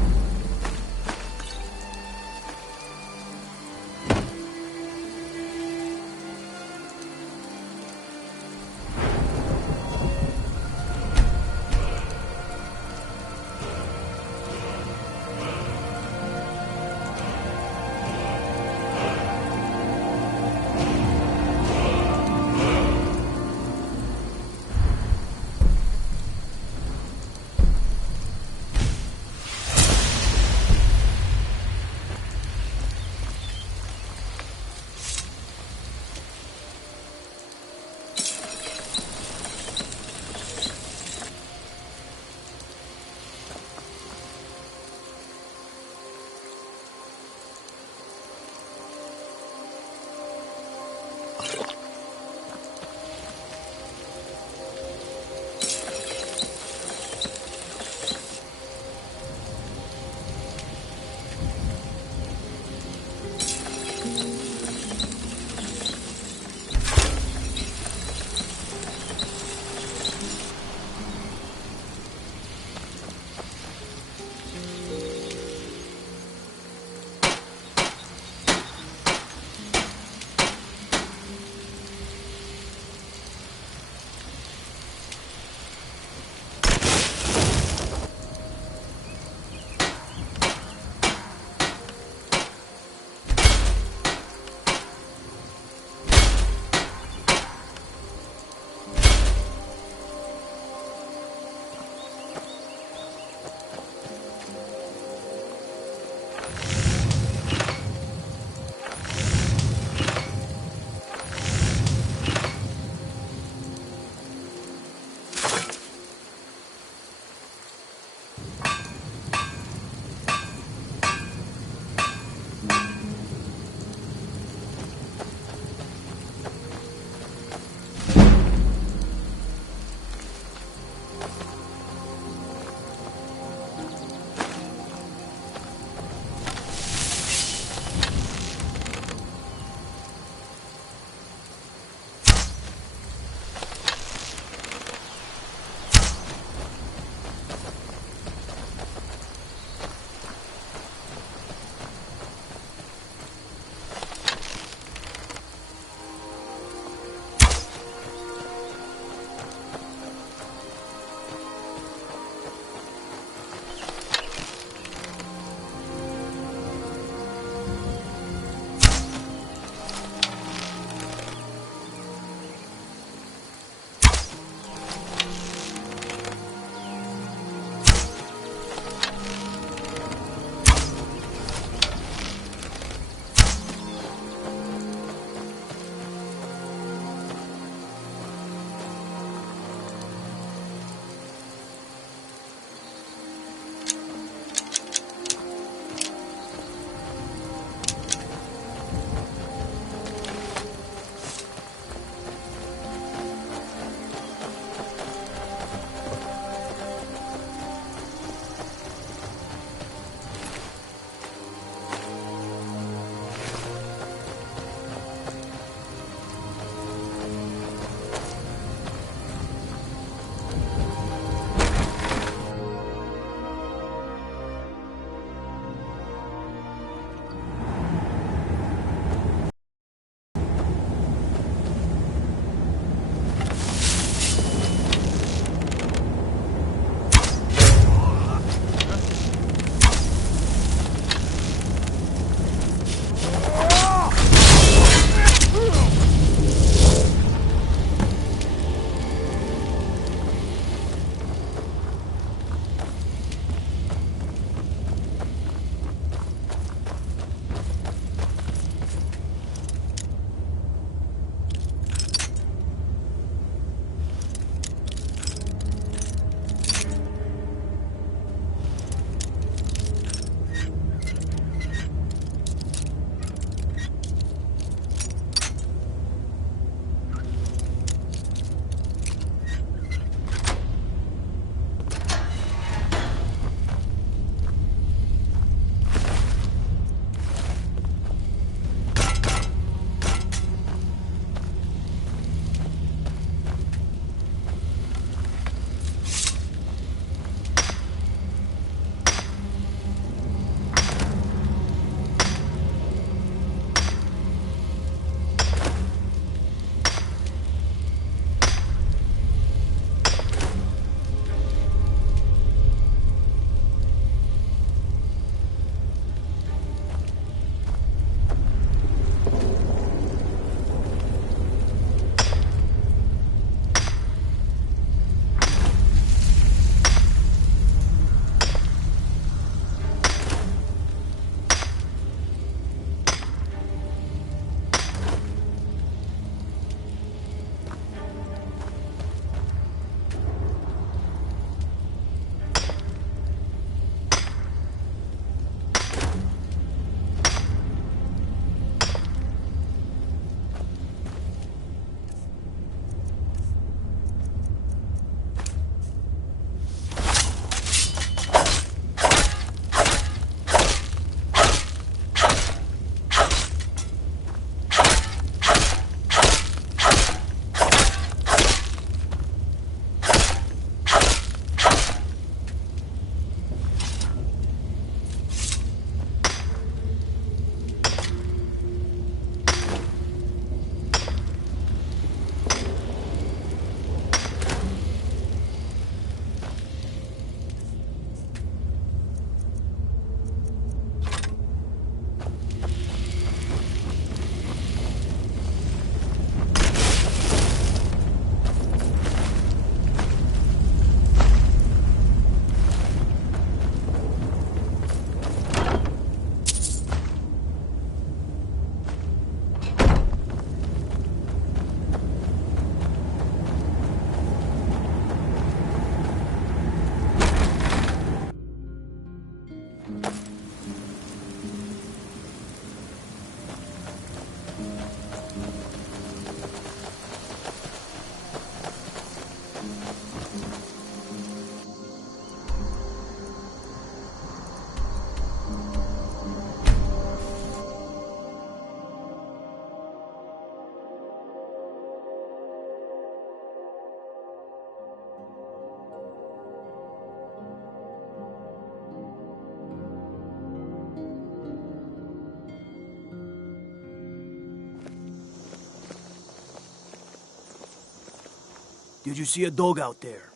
Did you see a dog out there?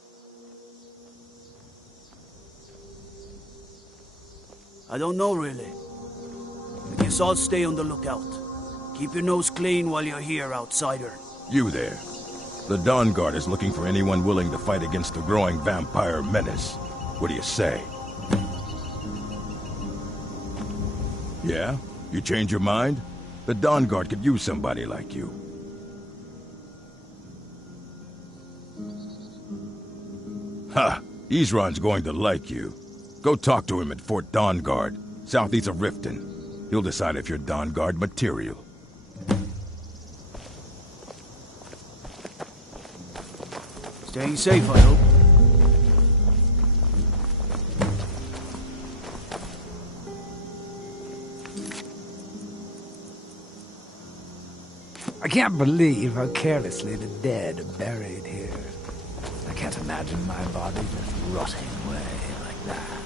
I don't know, really. I guess I'll stay on the lookout. Keep your nose clean while you're here, outsider. You there. The Dawn Guard is looking for anyone willing to fight against the growing vampire menace. What do you say? Yeah? You change your mind? The Dawn Guard could use somebody like you. Ha! Isran's going to like you. Go talk to him at Fort Dawn Guard, southeast of Riften. He'll decide if you're Dawn Guard material. Staying safe, I hope. I can't believe how carelessly the dead are buried here. I can't imagine my body just rotting away like that.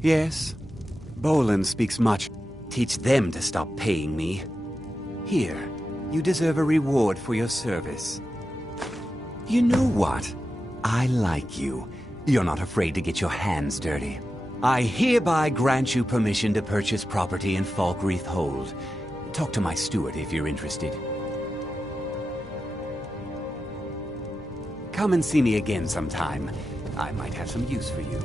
Yes. Bolin speaks much. Teach them to stop paying me. Here, you deserve a reward for your service. You know what? I like you. You're not afraid to get your hands dirty. I hereby grant you permission to purchase property in Falkreath Hold. Talk to my steward if you're interested. Come and see me again sometime. I might have some use for you.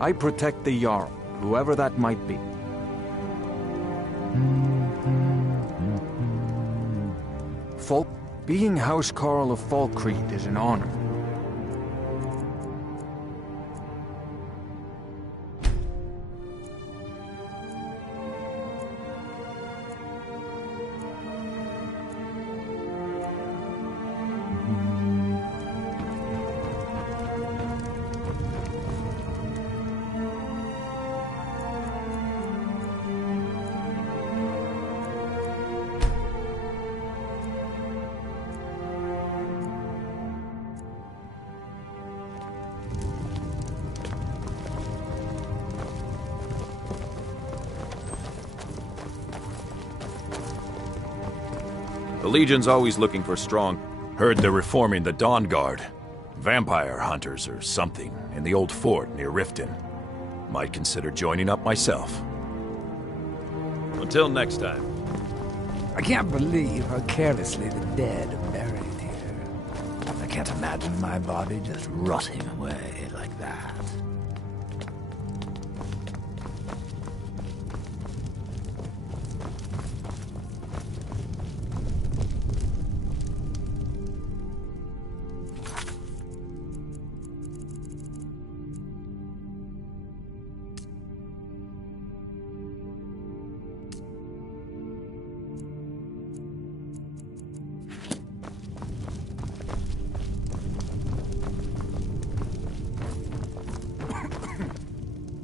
I protect the Jarl, whoever that might be. Being Housecarl of Falkreath is an honor. The Legion's always looking for strong. Heard they're reforming the Dawn Guard. Vampire hunters or something in the old fort near Riften. Might consider joining up myself. Until next time. I can't believe how carelessly the dead are buried here. I can't imagine my body just rotting away like that.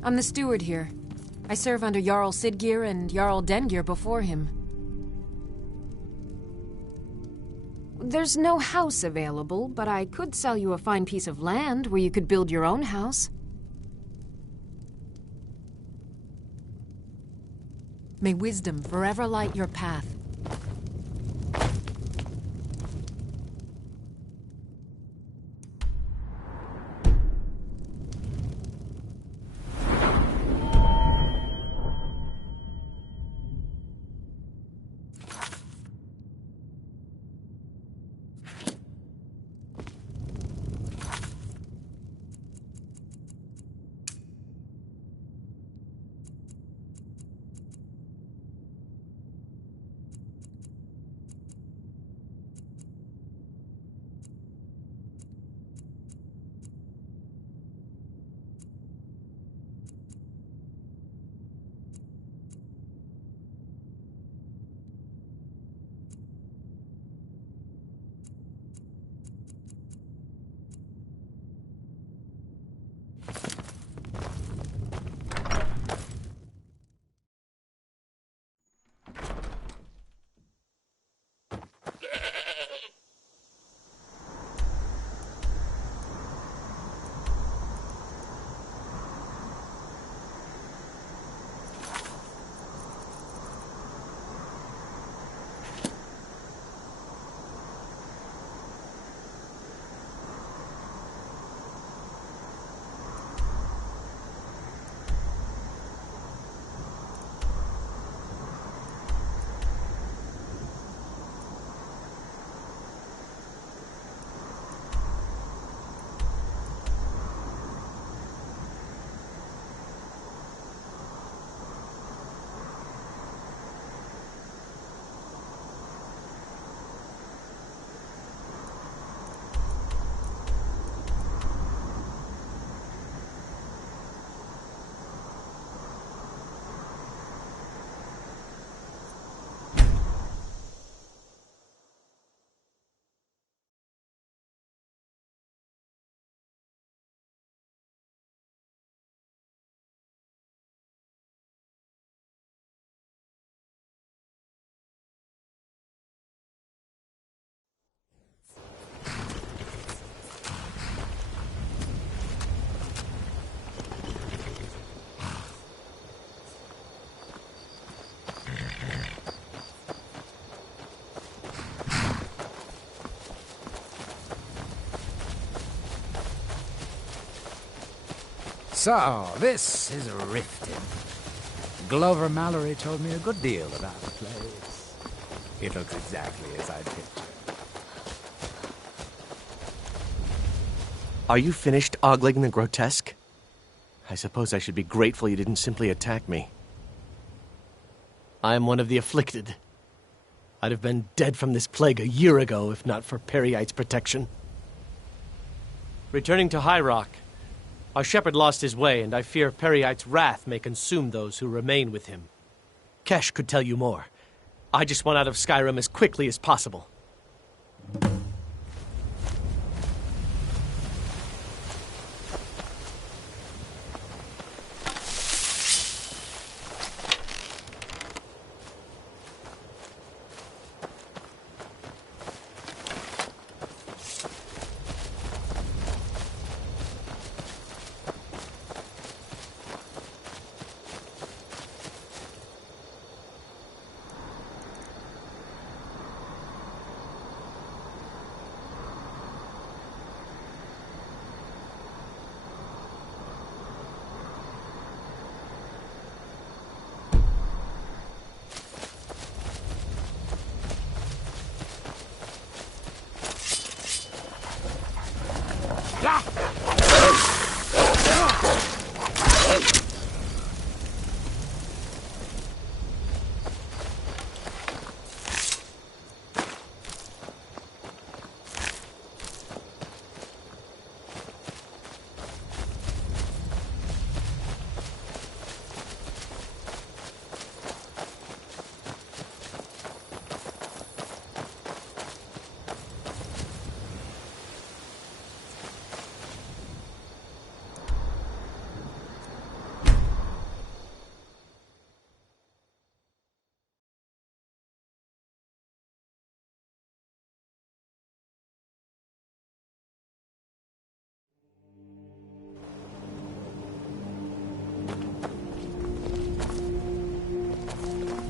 I'm the steward here. I serve under Jarl Sidgir and Jarl Dengir before him. There's no house available, but I could sell you a fine piece of land where you could build your own house. May wisdom forever light your path. So, this is Riften. Glover Mallory told me a good deal about the place. It looks exactly as I'd pictured. Are you finished ogling the grotesque? I suppose I should be grateful you didn't simply attack me. I am one of the afflicted. I'd have been dead from this plague a year ago if not for Peryite's protection. Returning to High Rock, our shepherd lost his way, and I fear Peryite's wrath may consume those who remain with him. Kesh could tell you more. I just want out of Skyrim as quickly as possible.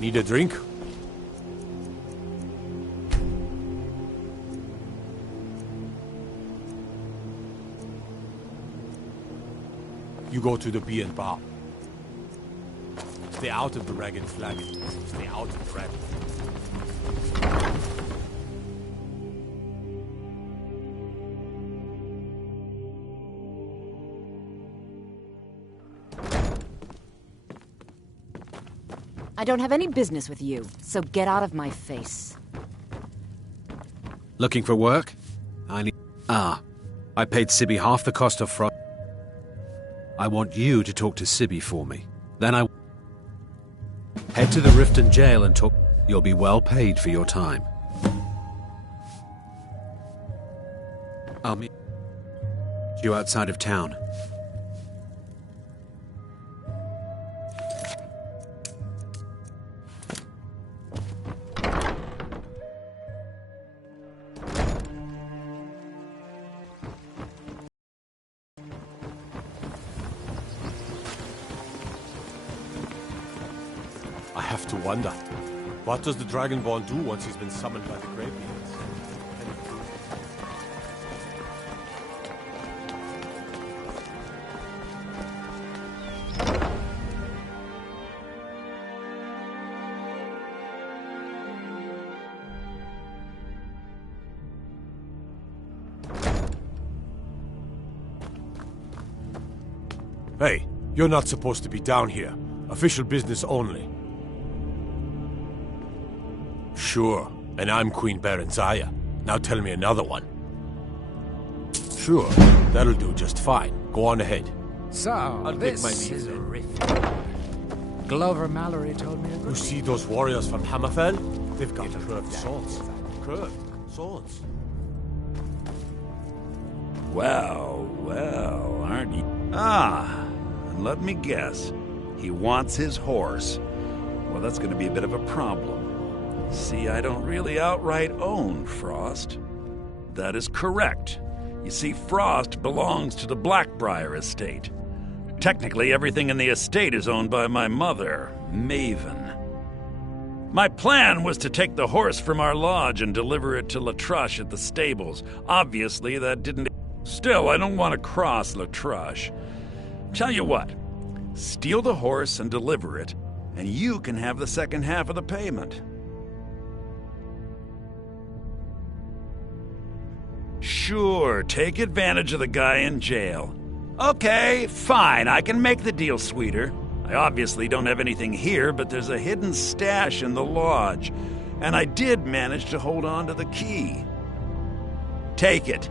Need a drink? You go to the B and bar. Stay out of the ragged flag. Stay out of the ragged. I don't have any business with you, so get out of my face. Looking for work? I paid Sibby half the cost of Frost. I want you to talk to Sibby for me. Then head to the Riften jail and talk. You'll be well paid for your time. I'll meet you outside of town. I have to wonder, what does the Dragonborn do once he's been summoned by the Greybeards? Hey, you're not supposed to be down here. Official business only. Sure, and I'm Queen Berenzaya. Now tell me another one. Sure, that'll do just fine. Go on ahead. So, I'll this take my leave is a then. Rift. Glover Mallory told me a good You see those warriors from Hammerfell? They've got curved swords. Curved swords. Well, aren't you? Ah, and let me guess. He wants his horse. Well, that's going to be a bit of a problem. See, I don't really outright own Frost. That is correct. You see, Frost belongs to the Blackbriar estate. Technically, everything in the estate is owned by my mother, Maven. My plan was to take the horse from our lodge and deliver it to Latrush at the stables. Obviously, that didn't... Still, I don't want to cross Latrush. Tell you what, steal the horse and deliver it, and you can have the second half of the payment. Sure, take advantage of the guy in jail. Okay, fine, I can make the deal sweeter. I obviously don't have anything here, but there's a hidden stash in the lodge, and I did manage to hold on to the key. Take it.